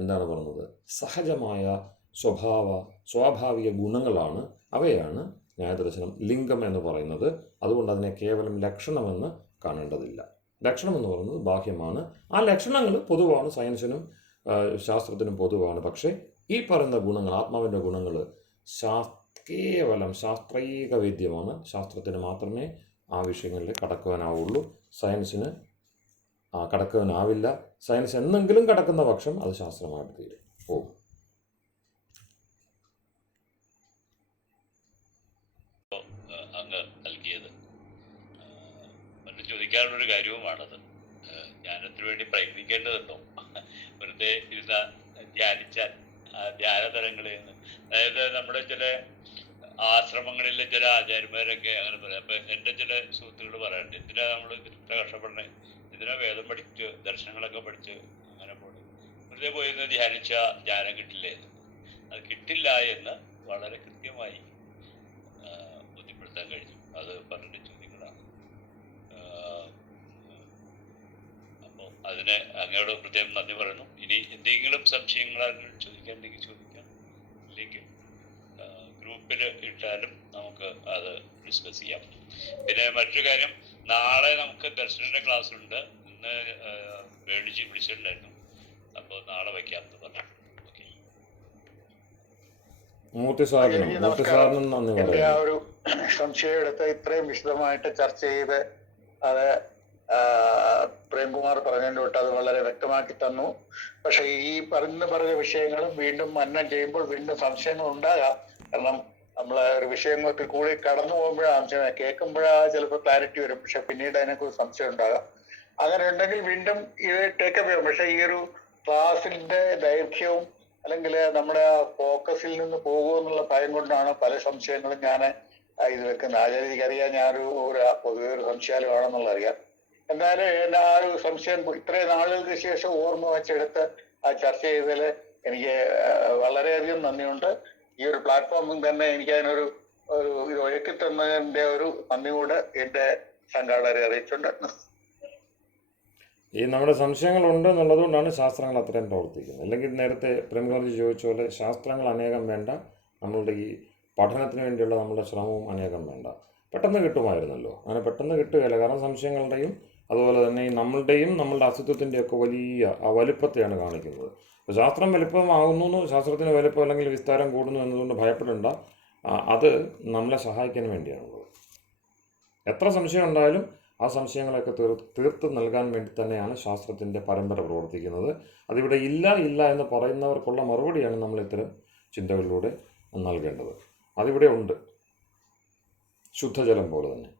എന്താണ് പറയുന്നത്, സഹജമായ സ്വാഭാവിക ഗുണങ്ങളാണ്. അവയാണ് ന്യായദർശനം ലിംഗം എന്ന് പറയുന്നത്. അതുകൊണ്ട് അതിനെ കേവലം ലക്ഷണമെന്ന് കാണേണ്ടതില്ല. ലക്ഷണം എന്ന് പറയുന്നത് ബാഹ്യമാണ്. ആ ലക്ഷണങ്ങൾ പൊതുവാണ്, സയൻസിനും ശാസ്ത്രത്തിനും പൊതുവാണ്. പക്ഷേ ഈ പറയുന്ന ഗുണങ്ങൾ, ആത്മാവിൻ്റെ ഗുണങ്ങൾ കേവലം ശാസ്ത്രീയ വിദ്യമാണ്. ശാസ്ത്രത്തിന് മാത്രമേ ആ വിഷയങ്ങളിൽ കടക്കുവാനാവുള്ളൂ. സയൻസിന് കടക്കുവാനാവില്ല. സയൻസ് എന്തെങ്കിലും കടക്കുന്ന പക്ഷം അത് ശാസ്ത്രമായിട്ട് തീരും. അങ്ങ് നൽകിയത് ചോദിക്കാനുള്ളൊരു കാര്യവുമാണത്. ജ്ഞാനത്തിന് വേണ്ടി പ്രയത്നിക്കേണ്ടതുണ്ടോ? വെറുതെ ഇരുന്ന ധ്യാനിച്ചാൽ ധ്യാനതലങ്ങളിൽ നിന്ന്, അതായത് നമ്മുടെ ചില ആശ്രമങ്ങളിലെ ചില ആചാര്യന്മാരൊക്കെ അങ്ങനെ പറയാം. അപ്പൊ എൻ്റെ ചില സുഹൃത്തുക്കൾ പറയാറുണ്ട്, എന്തിനാ നമ്മൾ ഇത്ര കഷ്ടപ്പെടണേ, ഇതിനാ വേദം പഠിച്ച് ദർശനങ്ങളൊക്കെ പഠിച്ച് അങ്ങനെ പോയി വെറുതെ പോയിരുന്ന് ധ്യാനിച്ച ധ്യാനം കിട്ടില്ലേ? അത് കിട്ടില്ല എന്ന് വളരെ കൃത്യമായി ബോധ്യപ്പെടുത്താൻ കഴിഞ്ഞു. അത് പലരുടെ ചോദ്യങ്ങളാണ്. അപ്പോൾ അതിന് അങ്ങയോട് പ്രത്യേകം നന്ദി പറയുന്നു. ഇനി എന്തെങ്കിലും സംശയങ്ങൾ ചോദിക്കാനുണ്ടെങ്കിൽ ചോദിക്കാം, ഇല്ലെങ്കിൽ ഗ്രൂപ്പിൽ ഇട്ടാലും നമുക്ക് അത് ഡിസ്കസ് ചെയ്യാം. പിന്നെ മറ്റൊരു കാര്യം, നാളെ നമുക്ക് ദർശനയുടെ ക്ലാസ് ഉണ്ട്. ഇന്ന് വിളിച്ചിട്ടുണ്ടായിരുന്നു. അപ്പോൾ നാളെ വയ്ക്കാമെന്ന് പറഞ്ഞു. എന്റെ ആ ഒരു സംശയം എടുത്ത് ഇത്രയും വിശദമായിട്ട് ചർച്ച ചെയ്ത് അത് പ്രേംകുമാർ പറഞ്ഞതിൻ്റെ തൊട്ട് അത് വളരെ വ്യക്തമാക്കി തന്നു. പക്ഷെ ഈ പറഞ്ഞ വിഷയങ്ങളും വീണ്ടും മനനം ചെയ്യുമ്പോൾ വീണ്ടും സംശയങ്ങൾ ഉണ്ടാകാം. കാരണം നമ്മളെ ഒരു വിഷയങ്ങൾക്ക് കൂടി കടന്നു പോകുമ്പോഴാണ് കേൾക്കുമ്പോഴാ ചിലപ്പോൾ ക്ലാരിറ്റി വരും, പക്ഷെ പിന്നീട് അതിനെക്കുറിച്ച് സംശയം ഉണ്ടാകാം. അങ്ങനെ ഉണ്ടെങ്കിൽ വീണ്ടും ഇത് ടേക്കപ്പ് ചെയ്യാം. പക്ഷെ ഈ ഒരു ക്ലാസിന്റെ ദൈർഘ്യവും അല്ലെങ്കിൽ നമ്മുടെ ഫോക്കസിൽ നിന്ന് പോകുമെന്നുള്ള ഭയം കൊണ്ടാണ് പല സംശയങ്ങളും ഞാൻ ഇത് വെക്കുന്നത്. ആചാര്യക്കറിയാം ഞാനൊരു പൊതുവെ ഒരു സംശയാലുമാണെന്നുള്ള അറിയാം. എന്നാലും എന്നെ ആ ഒരു സംശയം ഇത്രയും നാളുകൾക്ക് ശേഷം ഓർമ്മ വെച്ചെടുത്ത് ആ ചർച്ച ചെയ്തതിൽ എനിക്ക് വളരെയധികം നന്ദിയുണ്ട്. ഈ ഒരു പ്ലാറ്റ്ഫോമിൽ തന്നെ എനിക്ക് അതിനൊരു ഇത് ഒഴുക്കി തന്നതിന്റെ ഒരു നന്ദി കൂടെ എന്റെ സംഘാടകരെ അറിയിച്ചുണ്ട്. ഈ നമ്മുടെ സംശയങ്ങളുണ്ട് എന്നുള്ളതുകൊണ്ടാണ് ശാസ്ത്രങ്ങൾ അത്രയും പ്രവർത്തിക്കുന്നത്. അല്ലെങ്കിൽ നേരത്തെ പ്രേംകുമാർജി ചോദിച്ച പോലെ ശാസ്ത്രങ്ങൾ അനേകം വേണ്ട, നമ്മളുടെ ഈ പഠനത്തിന് വേണ്ടിയുള്ള നമ്മുടെ ശ്രമവും അനേകം വേണ്ട. പെട്ടെന്ന് കിട്ടുമായിരുന്നല്ലോ. അങ്ങനെ പെട്ടെന്ന് കിട്ടുകയില്ല. കാരണം സംശയങ്ങളുടെയും അതുപോലെ തന്നെ നമ്മളുടെയും നമ്മളുടെ അസ്തിത്വത്തിൻ്റെയൊക്കെ വലിയ ആ വലുപ്പത്തെയാണ് കാണിക്കുന്നത്. അപ്പോൾ ശാസ്ത്രം വലുപ്പമാകുന്നു, ശാസ്ത്രത്തിന് വലുപ്പം അല്ലെങ്കിൽ വിസ്താരം കൂടുന്നു എന്നതുകൊണ്ട് ഭയപ്പെടേണ്ട. അത് നമ്മളെ സഹായിക്കാൻ വേണ്ടിയാണുള്ളത്. എത്ര സംശയം ഉണ്ടായാലും ആ സംശയങ്ങളൊക്കെ തീർത്ത് നൽകാൻ വേണ്ടി തന്നെയാണ് ശാസ്ത്രത്തിൻ്റെ പരമ്പര പ്രവർത്തിക്കുന്നത്. അതിവിടെ ഇല്ല എന്ന് പറയുന്നവർക്കുള്ള മറുപടിയാണ് നമ്മൾ ഇത്തരം ചിന്തകളിലൂടെ നൽകേണ്ടത്. അതിവിടെ ഉണ്ട്, ശുദ്ധജലം പോലെ തന്നെ.